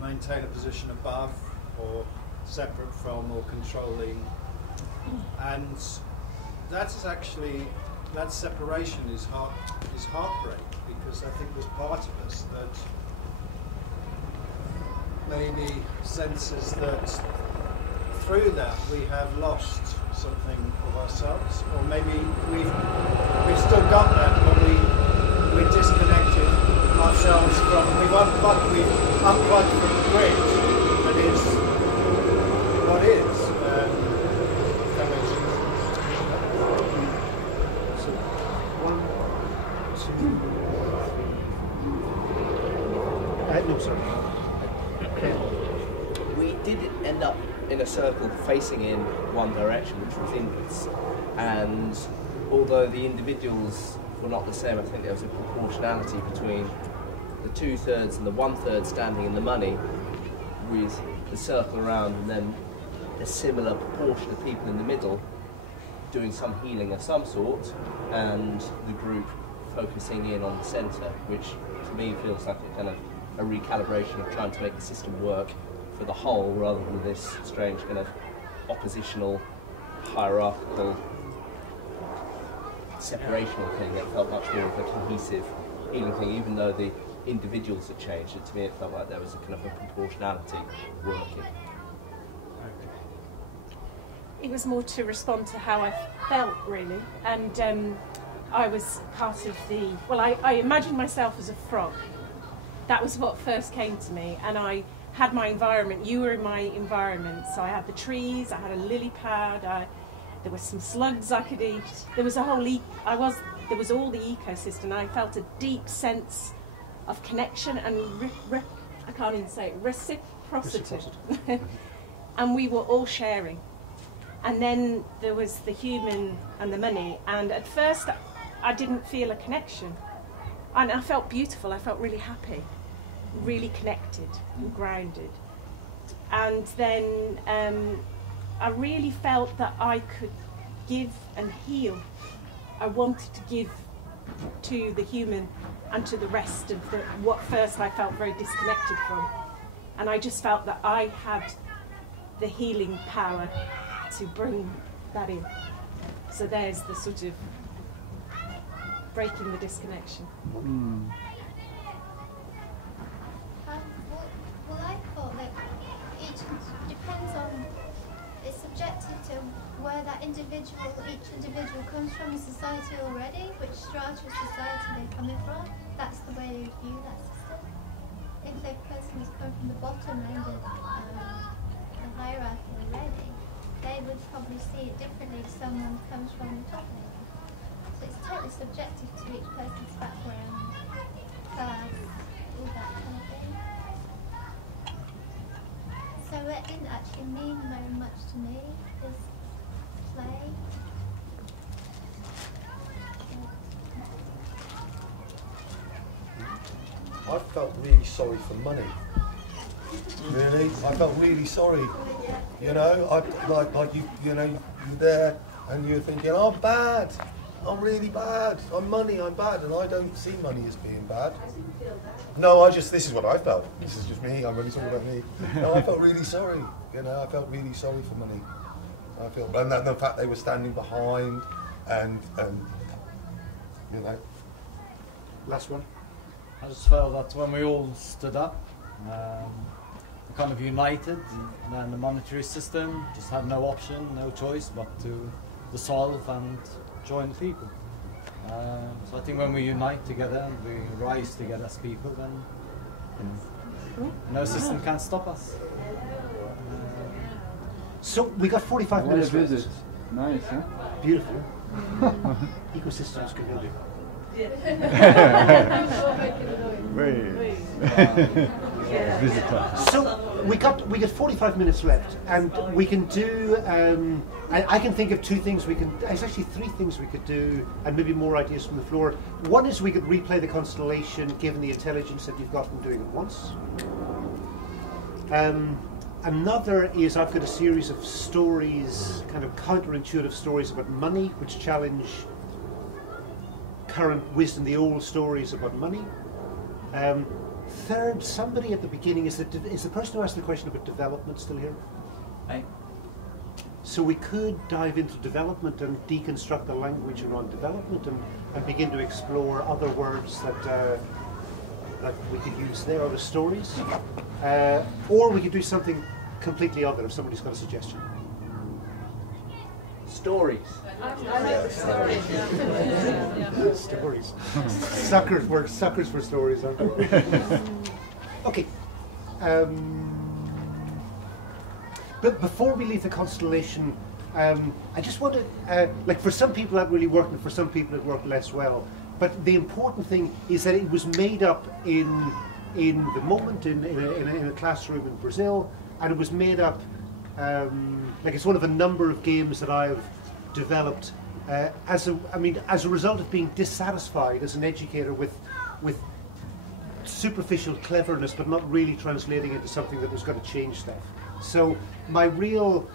maintain a position above or separate from or controlling. And that is actually, that separation is heartbreak, because I think there's part of us that maybe senses that through that we have lost something of ourselves, or maybe we've still got that, but we're disconnected ourselves from, we've unplugged from the grid that is what is. If that makes sense. So 1, 2, 3. No, sorry. We did end up in a circle facing in one direction, which was inwards, and although the individuals were not the same, I think there was a proportionality between the 2/3 and the 1/3 standing in the money, with the circle around and then a similar proportion of people in the middle doing some healing of some sort, and the group focusing in on the centre, which to me feels like a kind of a recalibration of trying to make the system work for the whole, rather than this strange kind of oppositional, hierarchical, separational thing that felt much more of a cohesive healing thing, even though the individuals had changed. And to me it felt like there was a kind of a proportionality working. It was more to respond to how I felt, really, and I was part of the, well, I imagined myself as a frog. That was what first came to me, and I had my environment. You were in my environment, so I had the trees, I had a lily pad, there were some slugs I could eat. There was a whole, there was all the ecosystem. I felt a deep sense of connection and I can't even say it, reciprocity. And we were all sharing. And then there was the human and the money, and at first I didn't feel a connection. And I felt beautiful, I felt really happy, really connected and grounded. And then I really felt that I could give and heal. I wanted to give to the human and to the rest of what first I felt very disconnected from. And I just felt that I had the healing power to bring that in. So there's the sort of breaking the disconnection. Well, I thought that each depends on, it's subjective to where that individual, each individual comes from in society already, which strata of society they're coming from. That's the way they view that system. If the person has come from the bottom end of the hierarchy already, they would probably see it differently if someone comes from the top level. So it's totally subjective to each person's background, class, all that kind of thing. So it didn't actually mean very much to me, this play. I felt really sorry for money. Really, I felt really sorry. You know, like you know, you're there and you're thinking, I'm bad, I'm really bad, I'm bad, and I don't see money as being bad. No, this is what I felt. This is just me. I'm really sorry about me. No, I felt really sorry. You know, I felt really sorry for money. And the fact they were standing behind, and you know. Last one. I just felt that when we all stood up, kind of united, and then the monetary system just had no option, no choice but to dissolve and join the people. So I think when we unite together and we rise together as people, then no system can stop us. So we got 45 minutes. What a visit. Nice, huh? Beautiful. Ecosystems community. So we got 45 minutes left, and we can do. I can think of two things we can. There's actually three things we could do, and maybe more ideas from the floor. One is we could replay the constellation, given the intelligence that you've got from doing it once. Another is I've got a series of stories, kind of counterintuitive stories about money, which challenge current wisdom, the old stories about money. Third, somebody at the beginning, is the person who asked the question about development still here? Aye. So we could dive into development and deconstruct the language around development and begin to explore other words that we could use there, other stories. Or we could do something completely other if somebody's got a suggestion. Stories. Stories. Suckers for stories, aren't they? Okay. But before we leave the constellation, I just want to, like, for some people that really worked, and for some people it worked less well. But the important thing is that it was made up in the moment in a classroom in Brazil, and it was made up like it's one of a number of games that I've developed as a result of being dissatisfied as an educator with superficial cleverness, but not really translating into something that was going to change stuff. So my real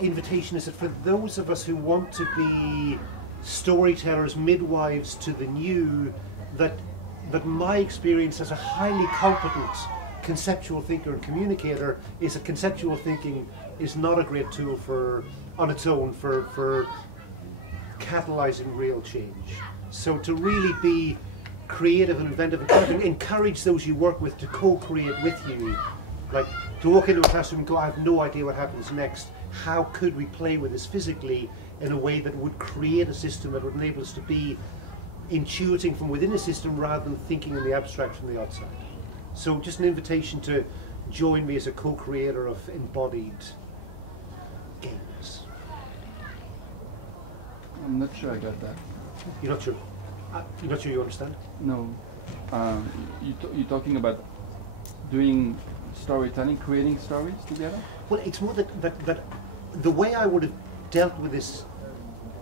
invitation is that for those of us who want to be storytellers, midwives to the new, that my experience as a highly competent conceptual thinker and communicator is that conceptual thinking is not a great tool for, on its own, for catalyzing real change. So to really be creative and inventive and encourage those you work with to co-create with you, like to walk into a classroom and go, I have no idea what happens next. How could we play with this physically in a way that would create a system that would enable us to be intuiting from within a system rather than thinking in the abstract from the outside. So just an invitation to join me as a co-creator of embodied games. I'm not sure I got that. You're not sure? You're not sure you understand? No. You're talking about doing storytelling, creating stories together? Well, it's more that the way I would have dealt with this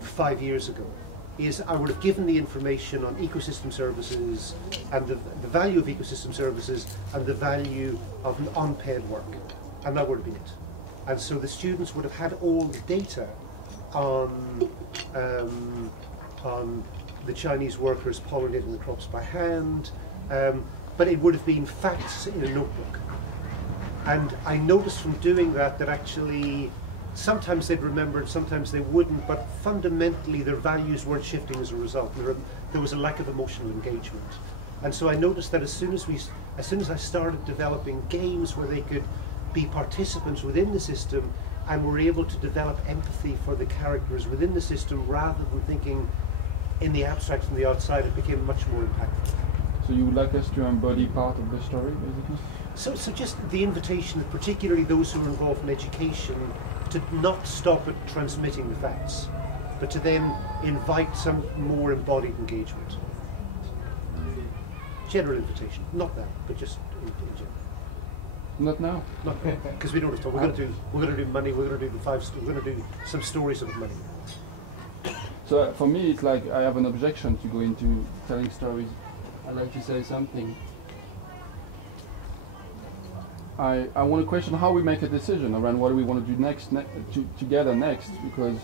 5 years ago is I would have given the information on ecosystem services and the value of ecosystem services and the value of unpaid work, and that would have been it. And so the students would have had all the data on the Chinese workers pollinating the crops by hand, but it would have been facts in a notebook. And I noticed from doing that actually sometimes they'd remember and sometimes they wouldn't, but fundamentally their values weren't shifting as a result. There was a lack of emotional engagement. And so I noticed that as soon as I started developing games where they could be participants within the system and were able to develop empathy for the characters within the system rather than thinking in the abstract from the outside, it became much more impactful. So you would like us to embody part of the story, basically? So just the invitation, particularly those who are involved in education, to not stop at transmitting the facts, but to then invite some more embodied engagement. General invitation, not that, but just in general. Not now. Not because we don't have time. We're going to do money. We're going to do we're going to do some stories of money. So for me, it's like I have an objection to go into telling stories. I'd like to say something. I want to question how we make a decision around what we want to do next, together next, because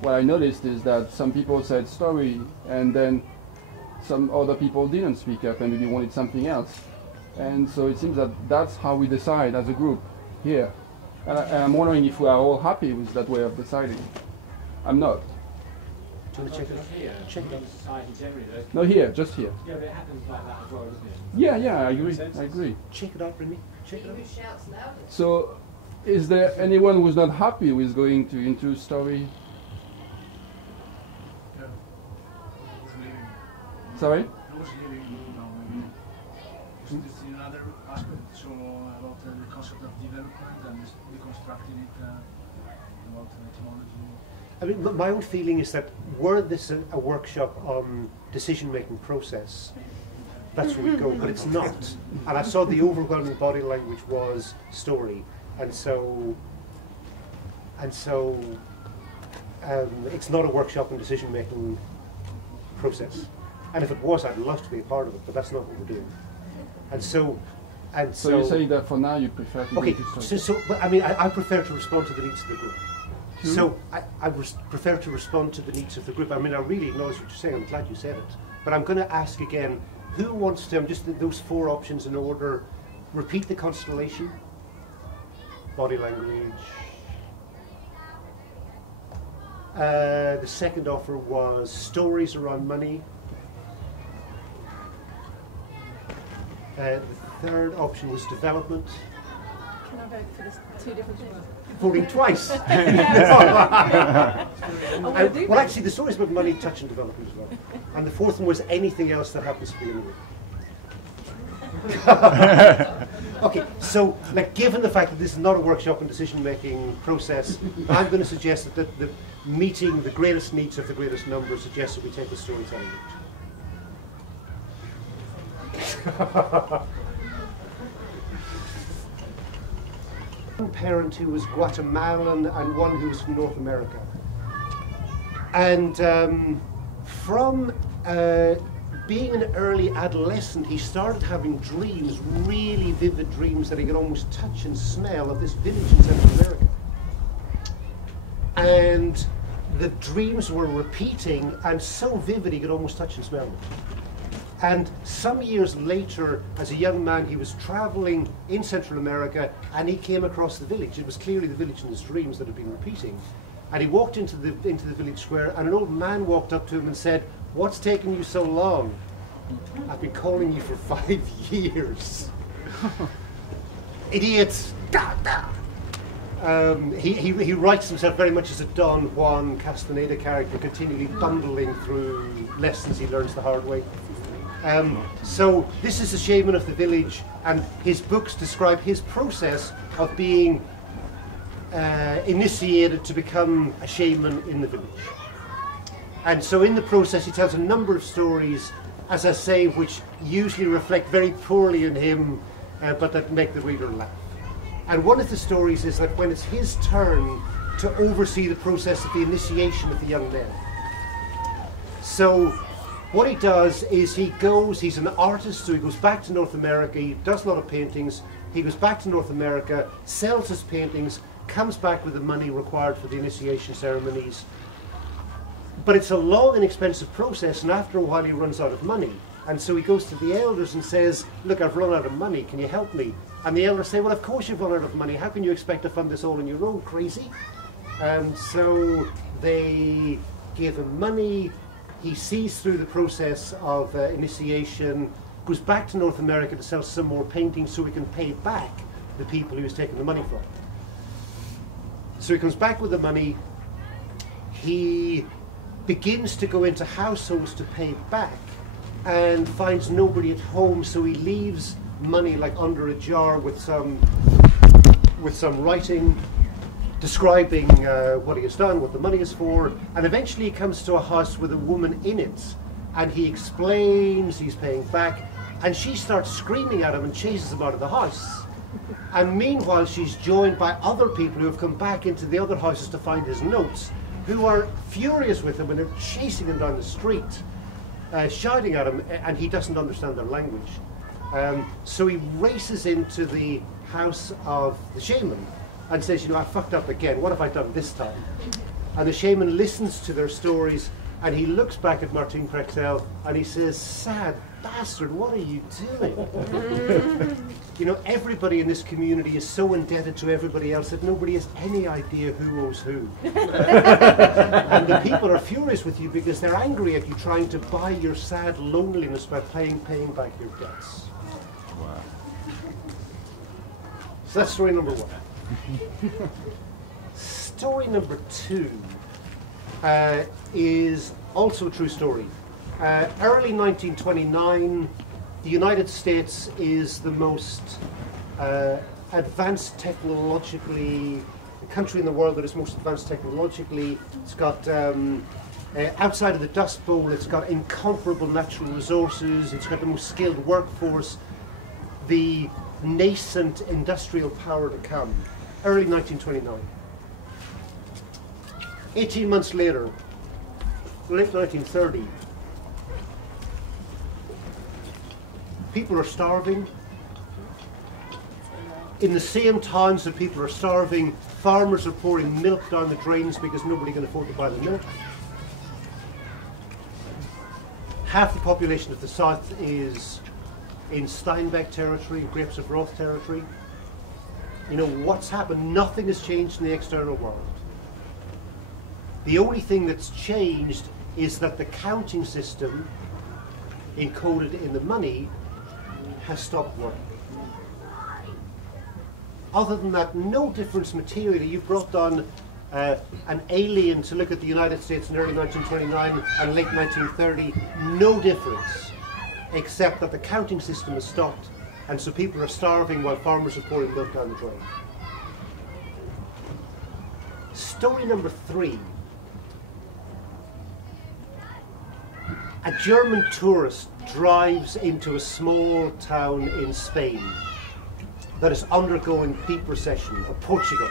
what I noticed is that some people said story and then some other people didn't speak up and maybe wanted something else. And so it seems that that's how we decide as a group here. And I'm wondering if we are all happy with that way of deciding. I'm not. Do you want to check it out? Here, check it out. Society generally, No, here, just here. yeah, but it happens like that as well, doesn't it? Yeah, I agree. I agree. Check it out, Remy. Check it out. Who shouts loudest? So, is there anyone who's not happy with going into story? Sorry? This is another aspect, so about the concept of development and deconstructing it, about etymology. I mean, my own feeling is that were this a workshop on decision-making process, that's where we go, but it's not. And I saw the overwhelming body language was story, and so it's not a workshop on decision-making process. And if it was, I'd love to be a part of it, but that's not what we're doing. And so you're saying that for now you prefer to okay, go to story? so but I mean, I prefer to respond to the needs of the group. Sure. So I prefer to respond to the needs of the group. I mean, I really acknowledge what you're saying. I'm glad you said it. But I'm going to ask again, who wants to, just those four options in order, repeat the constellation, body language. The second offer was stories around money. The third option was development. Can I vote for this two different things? Voting twice. Well, actually, the stories about money, touch, and development as well. And the fourth one was anything else that happens to be in the room. Okay, so like, given the fact that this is not a workshop and decision-making process, I'm going to suggest that the meeting the greatest needs of the greatest number suggests that we take the storytelling route. One parent who was Guatemalan and one who was from North America. And from being an early adolescent, he started having dreams, really vivid dreams that he could almost touch and smell of this village in Central America. the dreams were repeating, and so vivid he could almost touch and smell them. And some years later, as a young man, he was traveling in Central America, and he came across the village. It was clearly the village in his dreams that had been repeating. And he walked into the village square, and an old man walked up to him and said, "What's taking you so long? I've been calling you for 5 years." Idiots! Da, da. He writes himself very much as a Don Juan Castaneda character, continually bumbling through lessons he learns the hard way. So this is a shaman of the village, and his books describe his process of being initiated to become a shaman in the village. And so in the process he tells a number of stories, as I say, which usually reflect very poorly on him, but that make the reader laugh. And one of the stories is that when it's his turn to oversee the process of the initiation of the young men. So what he does is he's an artist, so he goes back to North America, he does a lot of paintings, he goes back to North America, sells his paintings, comes back with the money required for the initiation ceremonies. But it's a long and expensive process, and after a while he runs out of money. And so he goes to the elders and says, "Look, I've run out of money, can you help me?" And the elders say, "Well, of course you've run out of money, how can you expect to fund this all on your own, crazy?" So they give him money. He sees through the process of initiation, goes back to North America to sell some more paintings so he can pay back the people he was taking the money from. So he comes back with the money. He begins to go into households to pay back and finds nobody at home, so he leaves money like under a jar with some writing describing what he has done, what the money is for, and eventually he comes to a house with a woman in it, and he explains he's paying back, and she starts screaming at him and chases him out of the house. And meanwhile she's joined by other people who have come back into the other houses to find his notes, who are furious with him and are chasing him down the street, shouting at him, and he doesn't understand their language. So he races into the house of the shaman and says, "You know, I fucked up again. What have I done this time?" And the shaman listens to their stories, and he looks back at Martin Prexel and he says, "Sad bastard, what are you doing?" You know, everybody in this community is so indebted to everybody else that nobody has any idea who owes who. And the people are furious with you because they're angry at you trying to buy your sad loneliness by paying back your debts. Wow. So that's story number one. Story number two is also a true story. Early 1929, the United States is the most advanced technologically, the country in the world that is most advanced technologically. It's got, outside of the Dust Bowl, it's got incomparable natural resources, it's got the most skilled workforce, the nascent industrial power to come. Early 1929. 18 months later, late 1930, people are starving. In the same towns that people are starving, farmers are pouring milk down the drains because nobody can afford to buy the milk. Half the population of the South is in Steinbeck territory, Grapes of Wrath territory. You know, what's happened? Nothing has changed in the external world. The only thing that's changed is that the counting system encoded in the money has stopped working. Other than that, no difference materially. You've brought down an alien to look at the United States in early 1929 and late 1930. No difference, except that the counting system has stopped, and so people are starving while farmers are pouring milk down the drain. Story number three. A German tourist drives into a small town in Spain that is undergoing deep recession, or Portugal.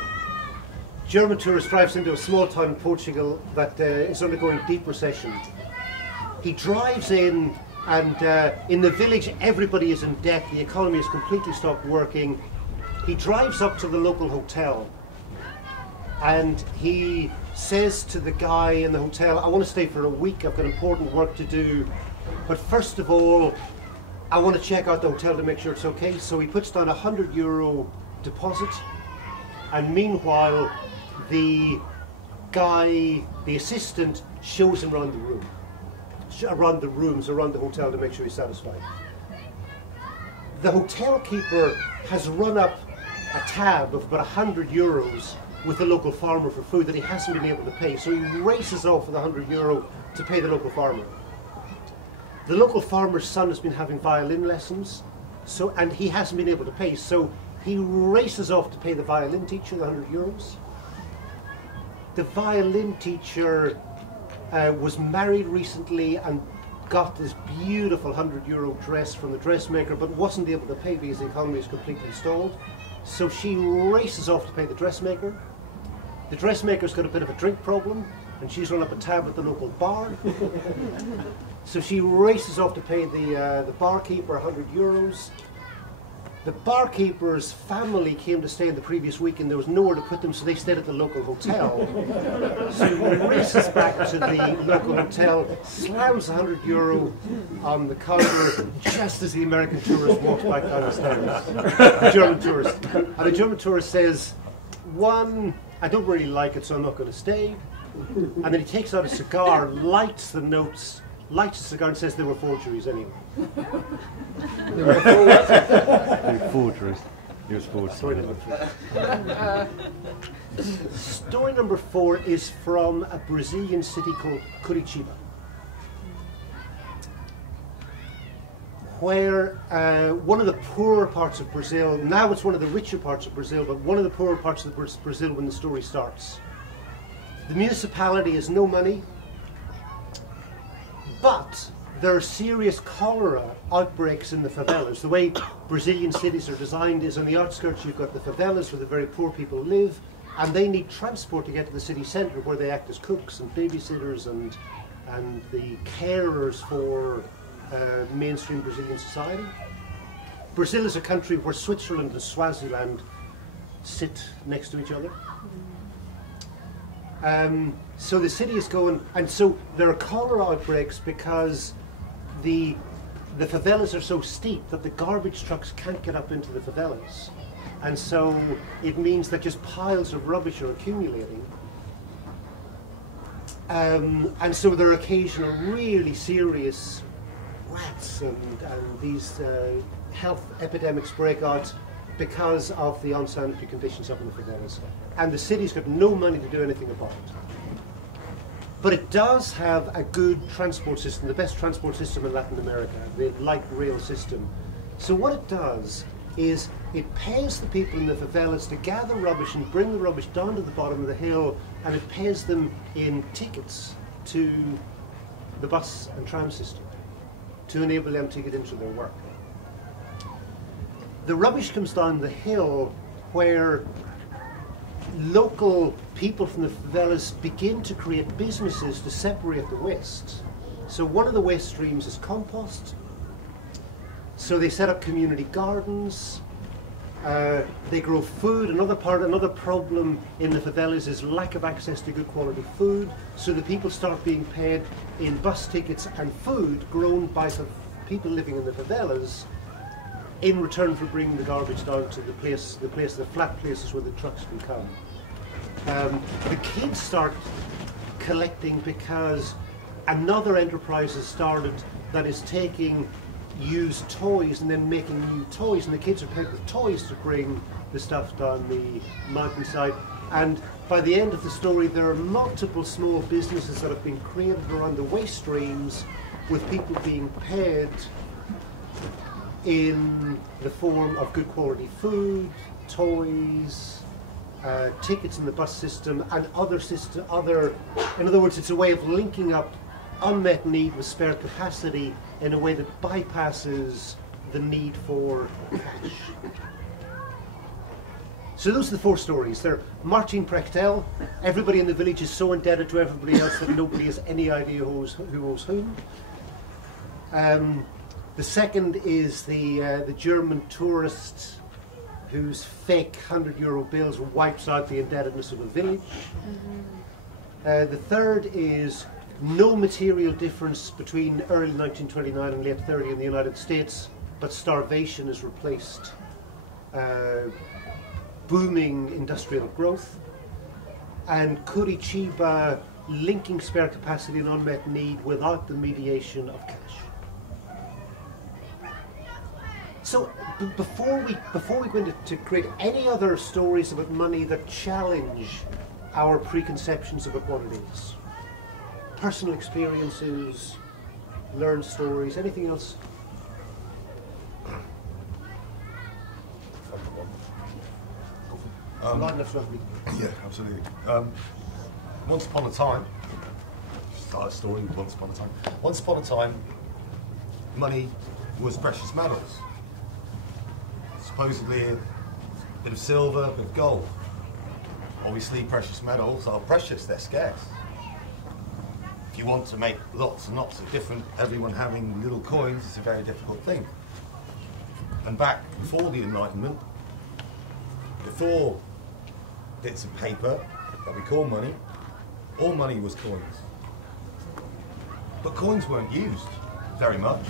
German tourist drives into a small town in Portugal that is undergoing deep recession. He drives in, and in the village everybody is in debt, the economy has completely stopped working. He drives up to the local hotel and he says to the guy in the hotel, I want to stay for a week, I've got important work to do, but first of all, I want to check out the hotel to make sure it's okay. So he puts down €100 deposit, and meanwhile, the guy, the assistant, shows him around the room, around the rooms, around the hotel to make sure he's satisfied. The hotel keeper has run up a tab of about €100 with the local farmer for food that he hasn't been able to pay. So he races off with €100 to pay the local farmer. The local farmer's son has been having violin lessons, and he hasn't been able to pay. So he races off to pay the violin teacher the €100. The violin teacher was married recently and got this beautiful €100 dress from the dressmaker, but wasn't able to pay because the economy is completely stalled. So she races off to pay the dressmaker. The dressmaker's got a bit of a drink problem, and she's run up a tab at the local bar. So she races off to pay the barkeeper €100. The barkeeper's family came to stay in the previous week, and there was nowhere to put them, so they stayed at the local hotel. So he races back to the local hotel, slams €100 on the counter just as the American tourist walks back down the stairs. The German tourist. And the German tourist says, one, I don't really like it, so I'm not going to stay. And then he takes out a cigar, lights the notes, lights the cigar and says they were forgeries anyway. They were forgeries. He was forged. Story number 3. Story number 4 is from a Brazilian city called Curitiba, where one of the poorer parts of Brazil, now it's one of the richer parts of Brazil, but one of the poorer parts of Brazil when the story starts. The municipality has no money, but there are serious cholera outbreaks in the favelas. The way Brazilian cities are designed is on the outskirts you've got the favelas where the very poor people live, and they need transport to get to the city centre where they act as cooks and babysitters and the carers for mainstream Brazilian society. Brazil is a country where Switzerland and Swaziland sit next to each other. So the city is going, and so there are cholera outbreaks because the favelas are so steep that the garbage trucks can't get up into the favelas. And so it means that just piles of rubbish are accumulating. And so there are occasional really serious rats and these health epidemics break out because of the unsanitary conditions up in the favelas. And the city's got no money to do anything about it. But it does have a good transport system, the best transport system in Latin America, the light rail system. So what it does is it pays the people in the favelas to gather rubbish and bring the rubbish down to the bottom of the hill, and it pays them in tickets to the bus and tram system to enable them to get into their work. The rubbish comes down the hill where local people from the favelas begin to create businesses to separate the waste. So one of the waste streams is compost. So they set up community gardens. They grow food. Another problem in the favelas is lack of access to good quality food. So the people start being paid in bus tickets and food grown by the people living in the favelas in return for bringing the garbage down to the flat places where the trucks can come. The kids start collecting because another enterprise has started that is taking used toys and then making new toys, and the kids are paid with toys to bring the stuff down the mountainside. And by the end of the story, there are multiple small businesses that have been created around the waste streams with people being paid in the form of good quality food, toys, tickets in the bus system, and in other words, it's a way of linking up unmet need with spare capacity in a way that bypasses the need for cash. So those are the 4 stories. They're Martin Prechtel. Everybody in the village is so indebted to everybody else that nobody has any idea who owes whom. The second is the German tourist whose fake €100 bills wipes out the indebtedness of a village. The third is no material difference between early 1929 and late 30 in the United States, but starvation has replaced booming industrial growth. And Curitiba linking spare capacity and unmet need without the mediation of cash. So before we go into to create any other stories about money that challenge our preconceptions about what it is, personal experiences, learned stories, anything else? Yeah, absolutely. Once upon a time, start a story with once upon a time. Once upon a time, money was precious metals. Supposedly a bit of silver, a bit of gold. Obviously, precious metals are precious, they're scarce. If you want to make lots and lots of different, everyone having little coins, it's a very difficult thing. And back before the Enlightenment, before bits of paper that we call money, all money was coins. But coins weren't used very much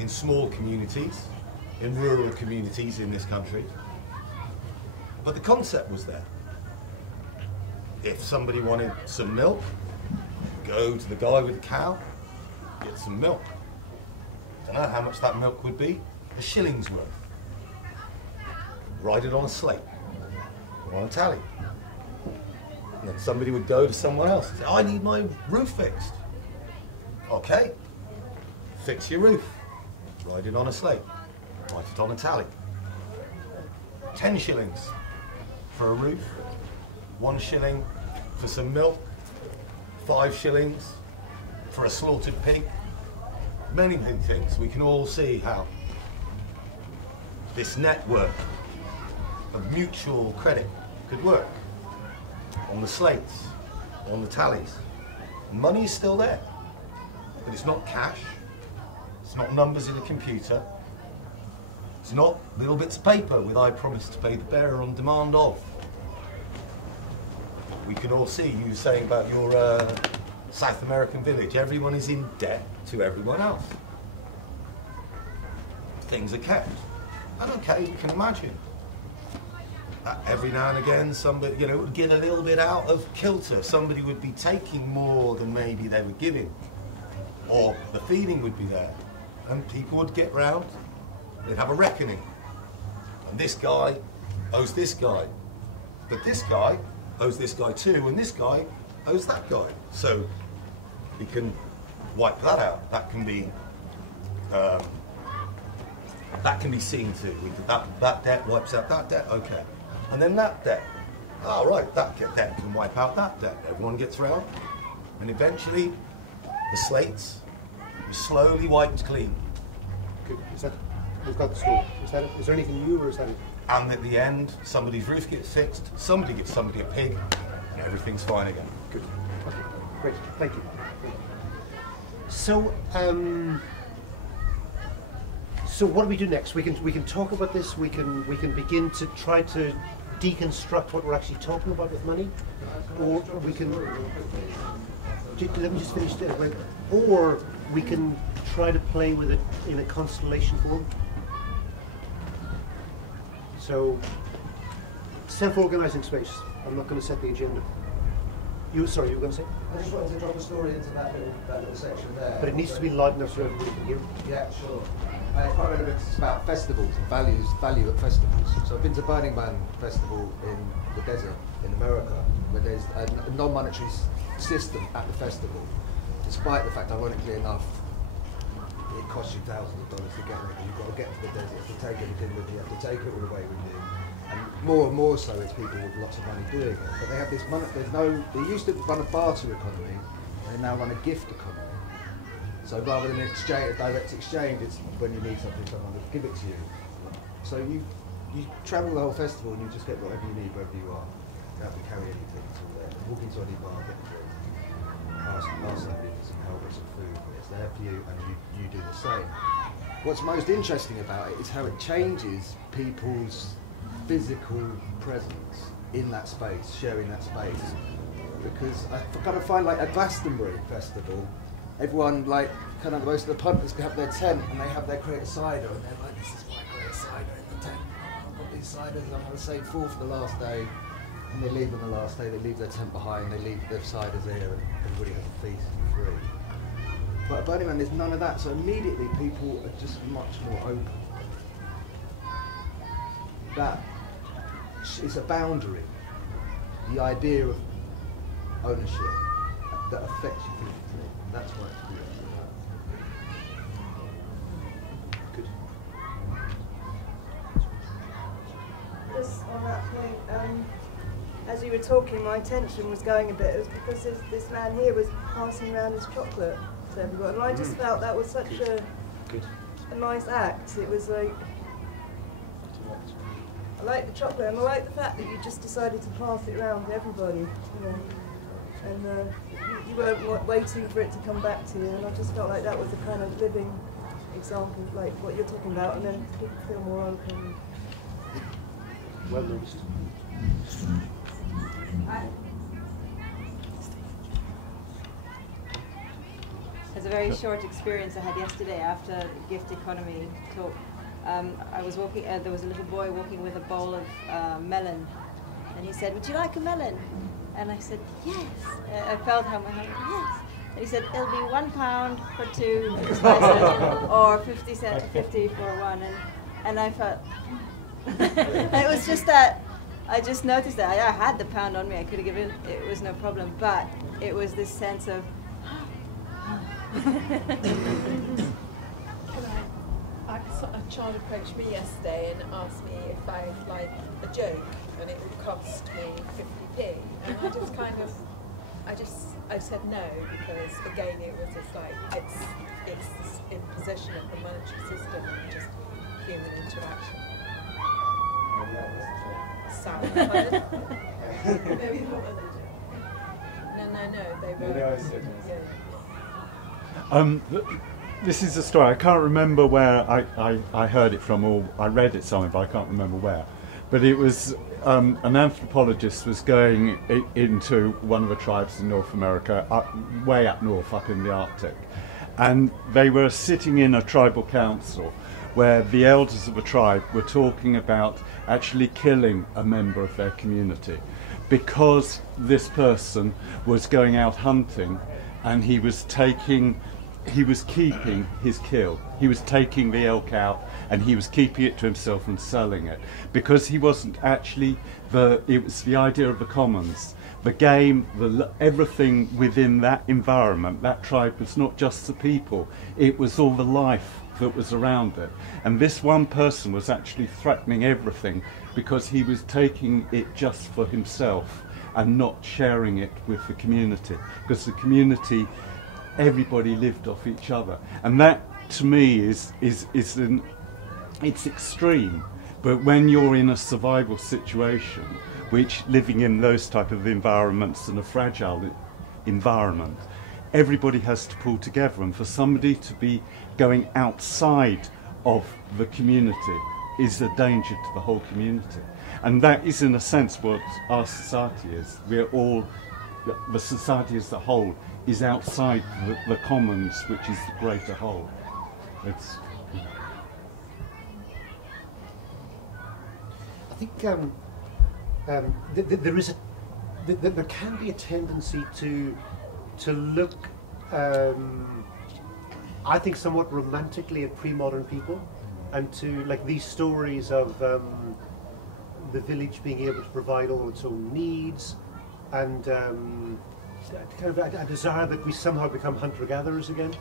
in small communities, in rural communities in this country. But the concept was there. If somebody wanted some milk, go to the guy with the cow, get some milk. Don't know how much that milk would be, a shilling's worth. Write it on a slate, or on a tally. And then somebody would go to someone else and say, I need my roof fixed. Okay, fix your roof. Write it on a slate, write it on a tally. 10 shillings for a roof, 1 shilling for some milk, 5 shillings for a slaughtered pig. Many big things. We can all see how this network of mutual credit could work on the slates, on the tallies. Money is still there, but it's not cash, it's not numbers in a computer, it's not little bits of paper with I promise to pay the bearer on demand of. We can all see you saying about your South American village, everyone is in debt to everyone else. Things are kept. And okay, you can imagine that every now and again somebody, would get a little bit out of kilter. Somebody would be taking more than maybe they were giving. Or the feeling would be there. And people would get round, they'd have a reckoning. And this guy owes this guy. But this guy owes this guy too, and this guy owes that guy. So we can wipe that out. That can be seen too. That debt wipes out that debt, okay. And then that debt. Oh right, that debt can wipe out that debt. Everyone gets round. And eventually the slates are slowly wiped clean. Good. We've got the story. Is that it? Is there anything new or is that it? And at the end, somebody's roof gets fixed, somebody gives somebody a pig, and everything's fine again. Good. Okay. Great. Thank you. So, so what do we do next? We can talk about this. We can begin to try to deconstruct what we're actually talking about with money, or we can. Let me just finish this. Or we can try to play with it in a constellation form. So, self-organising space. I'm not going to set the agenda. You were going to say? I just wanted to drop a story into that little section there. But it needs to be loud enough so everybody can hear. Yeah, sure. It's quite relevant. It's about festivals and value at festivals. So I've been to Burning Man Festival in the desert in America, where there's a non-monetary system at the festival, despite the fact, ironically enough, it costs you thousands of dollars to get there. You've got to get to the desert to take everything with you. You have to take it all away with you. And more and more so, it's people with lots of money doing it. But they have this money. They used to run a barter economy. They now run a gift economy. So rather than a direct exchange, it's when you need something, someone will give it to you. So you travel the whole festival and you just get whatever you need wherever you are. You don't have to carry anything. It's all there. Walk into any bar, get a drink. Ask somebody for some help or some food. It's there for you, and you do the same. What's most interesting about it is how it changes people's physical presence in that space, sharing that space. because I kind of find like at Glastonbury Festival, everyone like kind of most of the punters have their tent and they have their creative cider and they're like, this is my creative cider in the tent. I've got these ciders and I'm going to save 4 for the last day. And they leave on the last day, they leave their tent behind, they leave their ciders here and everybody has a feast for free. But at Burning Man there's none of that, so immediately people are just much more open. That is a boundary, the idea of ownership that affects you physically. That's why it's good. Good. Just on that point, as you were talking, my attention was going a bit. It was because this man here was passing around his chocolate to everyone, and I just felt that was such a nice act. It was like, I like the chocolate, and I like the fact that you just decided to pass it around to everybody, you know, and you weren't waiting for it to come back to you, and I just felt like that was a kind of living example of like what you're talking about, and then people feel more open. Well noticed. It's a very short experience I had yesterday after gift economy talk. I was walking, there was a little boy walking with a bowl of melon, and he said, "Would you like a melon?" And I said, "Yes." I felt how my heart, yes. And he said, "It'll be £1 for 2 slices, or 50 for 1." And I felt, it was just that, I just noticed that I had the £1 on me, I could have given it was no problem, but it was this sense of, A child approached me yesterday and asked me if I'd like a joke, and it would cost me 50p. And I just kind of, I said no, because again it was just like, it's this imposition of the monetary system and just human interaction. Sorry. Maybe what was it? No, they were. Yeah. This is a story. I can't remember where I heard it from, or I read it somewhere, but I can't remember where. But it was an anthropologist was going into one of the tribes in North America, way up north, up in the Arctic, and they were sitting in a tribal council where the elders of the tribe were talking about actually killing a member of their community because this person was going out hunting and he was keeping his kill. He was taking the elk out and he was keeping it to himself and selling it because he wasn't actually it was the idea of the commons. The game, everything within that environment, that tribe was not just the people, it was all the life that was around it. And this one person was actually threatening everything because he was taking it just for himself and not sharing it with the community, because the community, everybody lived off each other. And that to me it's extreme, but when you're in a survival situation, which living in those type of environments and a fragile environment, everybody has to pull together, and for somebody to be going outside of the community is a danger to the whole community. And that is in a sense what our society is. We're all, the society as a whole is outside the commons, which is the greater whole. It's, I think there is there can be a tendency to look, I think, somewhat romantically at pre-modern people, and to like these stories of the village being able to provide all its own needs, and kind of a desire that we somehow become hunter-gatherers again,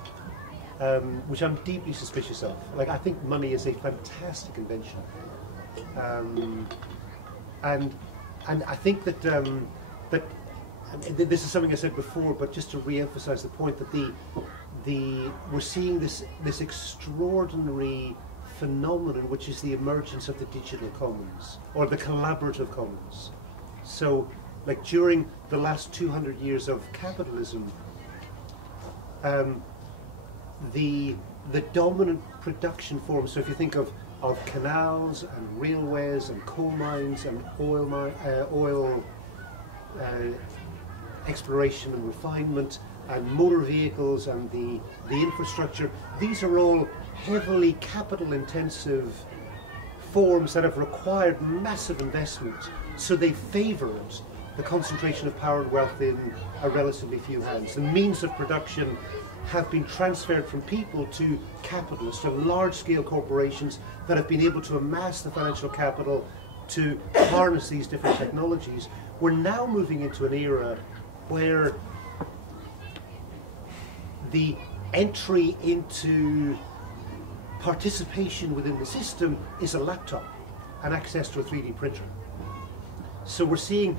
which I'm deeply suspicious of. Like, I think money is a fantastic invention, and I think that this is something I said before, but just to re-emphasize the point that we're seeing this extraordinary phenomenon, which is the emergence of the digital commons or the collaborative commons. So, like during the last 200 years of capitalism, the dominant production form. So if you think of canals and railways and coal mines and oil exploration and refinement, and motor vehicles and the infrastructure. These are all heavily capital intensive forms that have required massive investment, so they favoured the concentration of power and wealth in a relatively few hands. The means of production have been transferred from people to capitalists, to large-scale corporations that have been able to amass the financial capital to harness these different technologies. We're now moving into an era where the entry into participation within the system is a laptop and access to a 3D printer. So we're seeing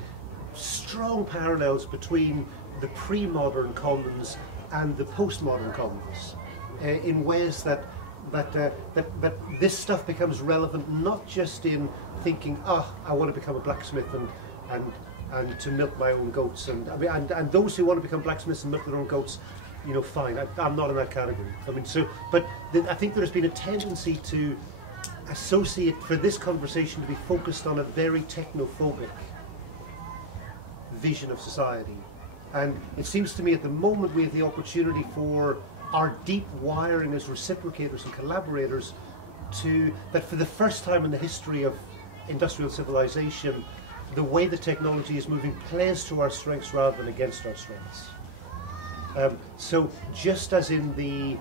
strong parallels between the pre-modern commons and the postmodern commons in ways that this stuff becomes relevant not just in thinking, I want to become a blacksmith and to milk my own goats, and those who want to become blacksmiths and milk their own goats, you know, fine. I'm not in that category. I mean, I think there's been a tendency to associate, for this conversation to be focused on a very technophobic vision of society. And it seems to me at the moment we have the opportunity for our deep wiring as reciprocators and collaborators that for the first time in the history of industrial civilization, the way the technology is moving plays to our strengths rather than against our strengths. So just as in the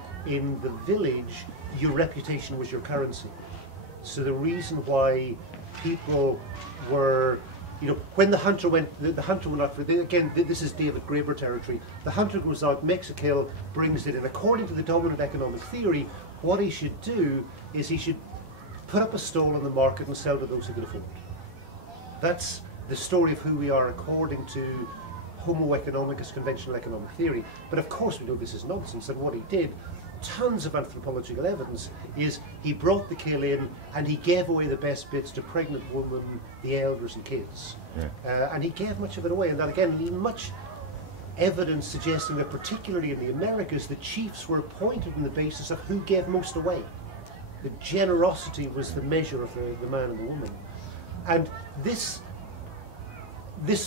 village, your reputation was your currency. So the reason why people were, you know, when the hunter went out for, again, this is David Graeber territory, the hunter goes out, makes a kill, brings it in. According to the dominant economic theory, what he should do is he should put up a stall on the market and sell to those who can afford it. That's the story of who we are according to Homo economicus, conventional economic theory. But of course we know this is nonsense, and what he did, tons of anthropological evidence, is he brought the kill in and he gave away the best bits to pregnant women, the elders and kids. Yeah. And he gave much of it away, and that again, much evidence suggesting that particularly in the Americas, the chiefs were appointed on the basis of who gave most away. The generosity was the measure of the man and the woman. And this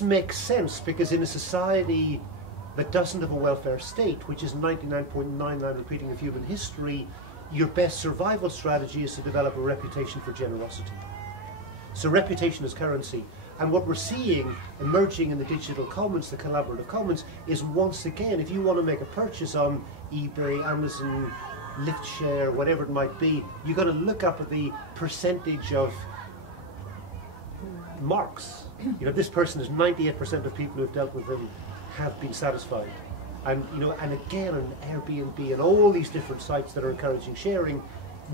makes sense because in a society that doesn't have a welfare state, which is 99.99 repeating of human history, your best survival strategy is to develop a reputation for generosity. So reputation is currency. And what we're seeing emerging in the digital commons, the collaborative commons, is once again, if you want to make a purchase on eBay, Amazon, LiftShare, whatever it might be, you've got to look up at the percentage of marks. You know, this person is 98% of people who have dealt with them have been satisfied. And you know, and again on Airbnb and all these different sites that are encouraging sharing,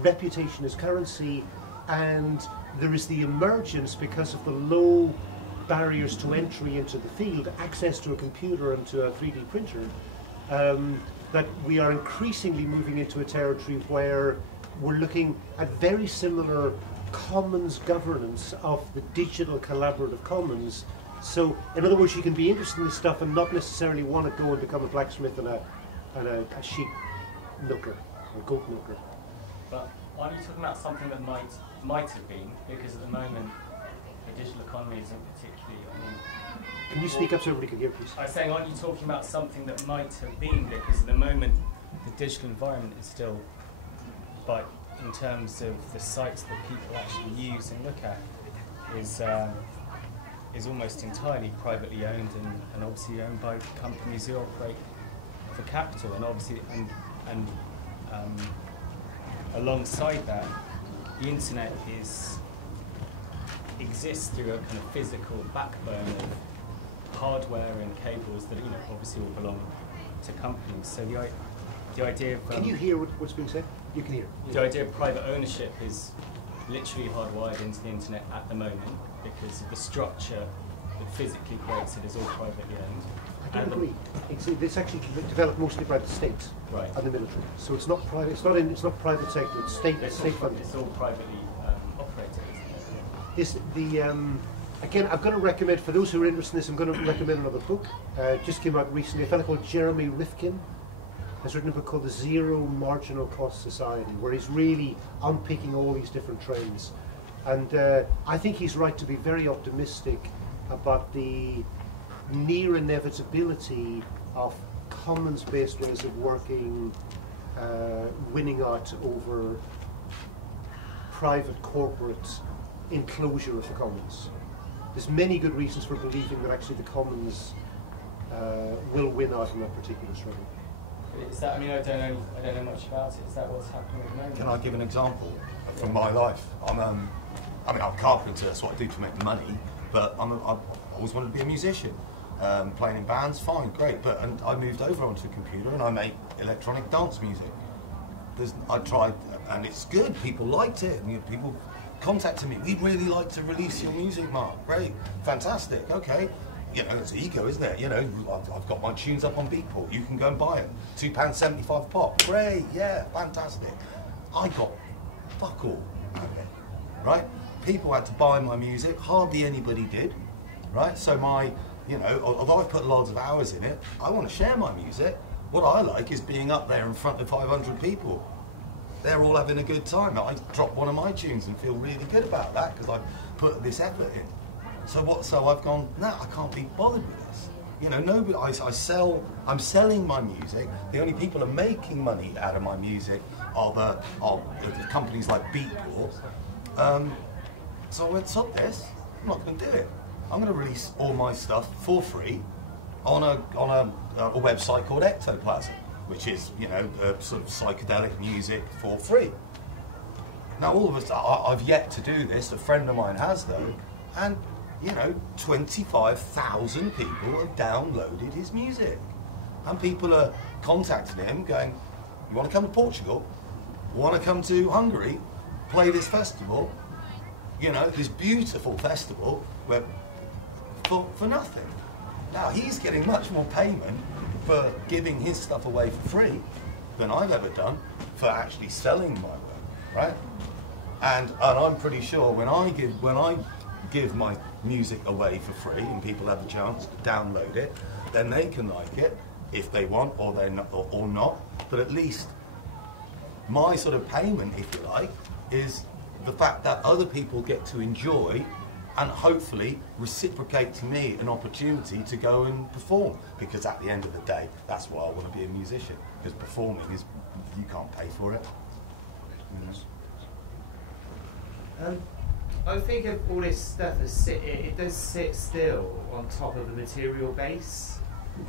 reputation is currency, and there is the emergence, because of the low barriers to entry into the field, access to a computer and to a 3D printer, that we are increasingly moving into a territory where we're looking at very similar commons governance of the digital collaborative commons. So, in other words, you can be interested in this stuff and not necessarily want to go and become a blacksmith and a sheep milker or goat milker. But aren't you talking about something that might have been? Because at the moment, the digital economy isn't particularly. Can you speak up so everybody can hear, please? I was saying, aren't you talking about something that might have been? Because at the moment, the digital environment is still, but in terms of the sites that people actually use and look at, is almost entirely privately owned and obviously owned by companies who operate for capital, and obviously alongside that, the internet exists through a kind of physical backbone of hardware and cables that obviously all belong to companies. So the idea of can you hear what's being said? You can hear. The idea of private ownership is literally hardwired into the internet at the moment, because of the structure that physically creates it is all privately owned. I don't agree. It's actually developed mostly by the state and the military. So it's not private. It's not private sector. It's state funded. It's all privately operated. Again, I'm going to recommend, for those who are interested in this, I'm going to recommend another book. Just came out recently. A fellow called Jeremy Rifkin has written a book called The Zero Marginal Cost Society, where he's really unpicking all these different trends. And I think he's right to be very optimistic about the near inevitability of commons-based ways of working winning out over private corporate enclosure of the commons. There's many good reasons for believing that actually the commons will win out in that particular struggle. Is that, I mean, I don't know much about it. Is that what's happening at the moment? Can I give an example from my life? I'm a carpenter, that's what I do to make money, but I've always wanted to be a musician. Playing in bands, fine, great, and I moved over onto a computer and I make electronic dance music. I tried, and it's good, people liked it, and people contacted me, we'd really like to release your music, Mark. Great, fantastic, okay. You know, it's ego, isn't it? You know, I've got my tunes up on Beatport, you can go and buy them. £2.75 pop, great, yeah, fantastic. I got fuck all out of it, right? People had to buy my music, hardly anybody did, right? So you know, although I put loads of hours in it, I want to share my music. What I like is being up there in front of 500 people. They're all having a good time. I drop one of my tunes and feel really good about that because I've put this effort in. So I've gone, no, I can't be bothered with this. You know, nobody. I'm selling my music. The only people who are making money out of my music are the companies like Beatport. So I went, sod this. I'm not going to do it. I'm going to release all my stuff for free on a website called Ectoplasm, which is, you know, sort of psychedelic music for free. Now, all of us, I've yet to do this. A friend of mine has though, and you know, 25,000 people have downloaded his music, and people are contacting him, going, "You want to come to Portugal? Want to come to Hungary? Play this festival? You know, this beautiful festival where." For nothing. Now he's getting much more payment for giving his stuff away for free than I've ever done for actually selling my work, right? And I'm pretty sure when I give my music away for free and people have a chance to download it, then they can like it if they want or they're not or not. But at least my sort of payment, if you like, is the fact that other people get to enjoy and hopefully reciprocate to me an opportunity to go and perform. Because at the end of the day, that's why I want to be a musician. Because performing is, you can't pay for it. I think of all this stuff as it does sit still on top of the material base,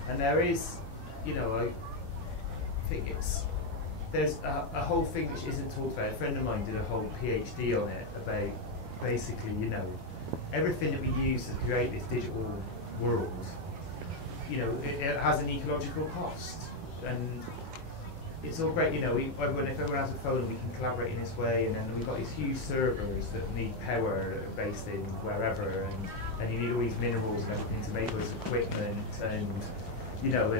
and there is, you know, I think there's a whole thing which isn't talked about. A friend of mine did a whole PhD on it about basically, you know, everything that we use to create this digital world, you know, it has an ecological cost, and it's all great, you know, if everyone has a phone, we can collaborate in this way, and then we've got these huge servers that need power that are based in wherever, and you need all these minerals and everything to make all this equipment, and you know,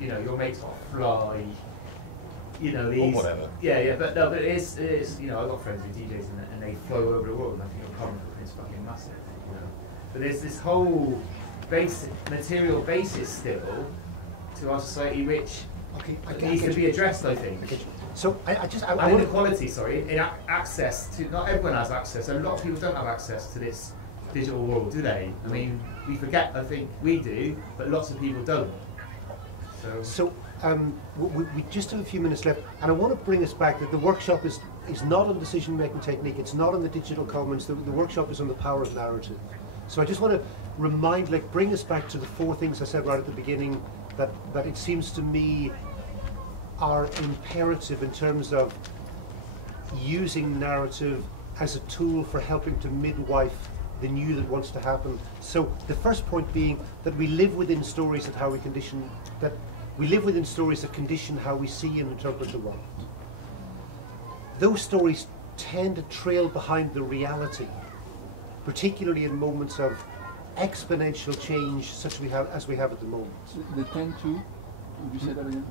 your mate's got a fly, you know, these, or whatever. Yeah, but it is, you know, I've got friends with DJs and they flow over the world, and I think your carbon footprint is fucking massive, you know. But there's this whole material basis still to our society which needs to be addressed, I think. So and inequality, sorry, in access to, not everyone has access, a lot of people don't have access to this digital world, do they? I mean, we forget, I think we do, but lots of people don't. So we just have a few minutes left, and I want to bring us back that the workshop is not on decision-making technique, it's not on the digital commons, the workshop is on the power of narrative. So I just want to bring us back to the four things I said right at the beginning that it seems to me are imperative in terms of using narrative as a tool for helping to midwife the new that wants to happen. So the first point being that we live within stories that condition how we see and interpret the world. Those stories tend to trail behind the reality, particularly in moments of exponential change such as we have at the moment. They tend to, would you say that again?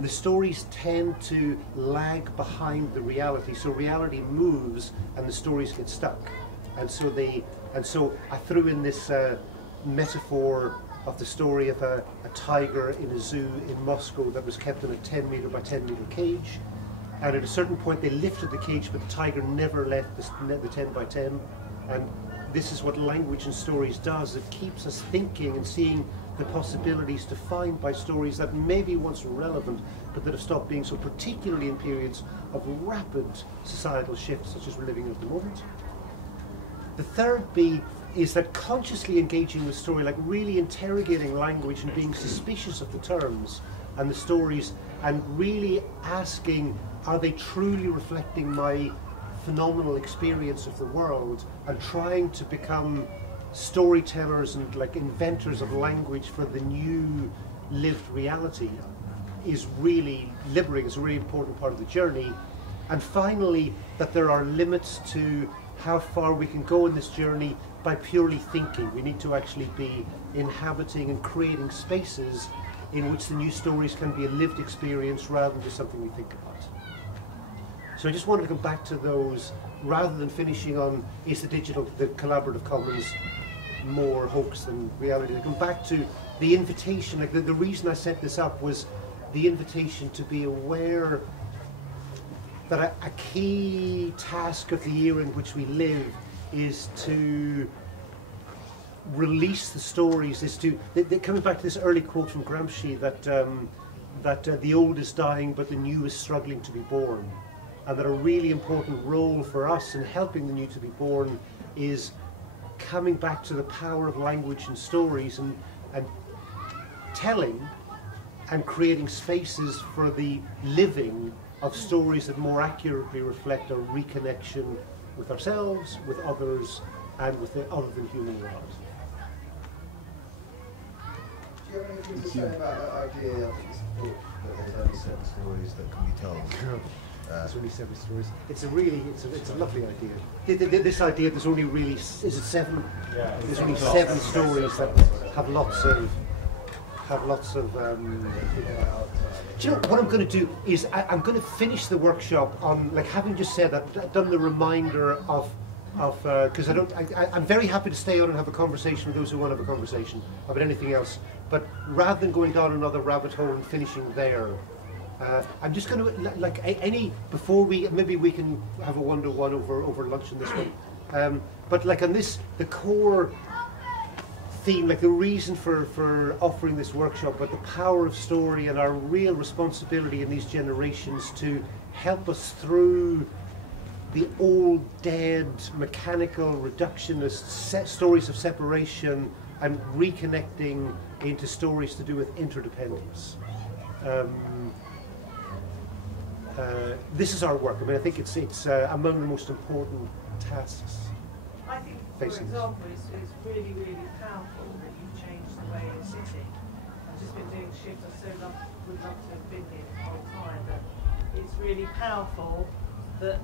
The stories tend to lag behind the reality, so reality moves and the stories get stuck. And so I threw in this metaphor of the story of a tiger in a zoo in Moscow that was kept in a 10 metre by 10 metre cage. And at a certain point they lifted the cage, but the tiger never left the 10 by 10. And this is what language and stories does. It keeps us thinking and seeing the possibilities defined by stories that maybe once were relevant, but that have stopped being so, particularly in periods of rapid societal shifts such as we're living at the moment. The third B is that consciously engaging with story, like really interrogating language and being suspicious of the terms and the stories, and really asking, are they truly reflecting my phenomenal experience of the world, and trying to become storytellers and like inventors of language for the new lived reality is really liberating. It's a really important part of the journey. And finally, that there are limits to how far we can go in this journey by purely thinking. We need to actually be inhabiting and creating spaces in which the new stories can be a lived experience rather than just something we think about. So I just wanted to come back to those rather than finishing on, is the collaborative commons more hoax than reality? To come back to the invitation, like the reason I set this up was the invitation to be aware that a key task of the era in which we live is to release the stories, is to, coming back to this early quote from Gramsci that, the old is dying but the new is struggling to be born, and that a really important role for us in helping the new to be born is coming back to the power of language and stories and telling and creating spaces for the living of stories that more accurately reflect our reconnection with ourselves, with others, and with the other than human world. Do you have anything to say about that idea? I think it's a book that there's only 7 stories that can be told. There's only 7 stories. It's a lovely idea. This idea, there's only really, is it 7? Yeah, there's only 7 stories that have lots of. Do you know what I'm going to do is I'm going to finish the workshop on, like, having just said that, I've done the reminder of because I'm very happy to stay on and have a conversation with those who want to have a conversation about anything else. But rather than going down another rabbit hole and finishing there, I'm just going to before maybe we can have a one-to-one over lunch on this one. But like on this, the core theme, like the reason for offering this workshop, but the power of story and our real responsibility in these generations to help us through the old, dead, mechanical, reductionist stories of separation and reconnecting into stories to do with interdependence. This is our work. I mean, I think it's among the most important tasks. I think, for example, it's really, really powerful that you've changed the way you're sitting. I've just been doing shifts. I would love to have been here the whole time, but it's really powerful that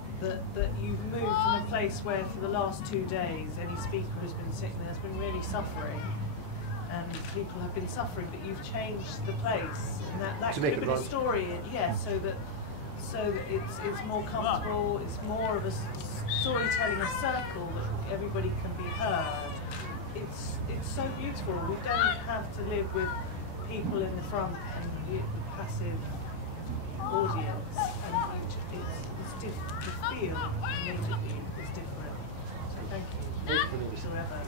you've moved from a place where for the last 2 days any speaker has been sitting there has been really suffering, and people have been suffering, but you've changed the place, and that could have been a story, so that it's more comfortable, it's more of a storytelling, a circle that everybody can be heard. It's so beautiful. We don't have to live with people in the front and the passive audience, and it's different. The feel immediately is different. So thank you. Whosoever.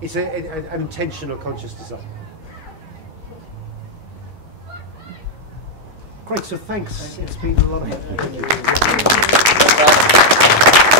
It's an intentional conscious design. Great, so thanks. It's been a lot of help. Thank you.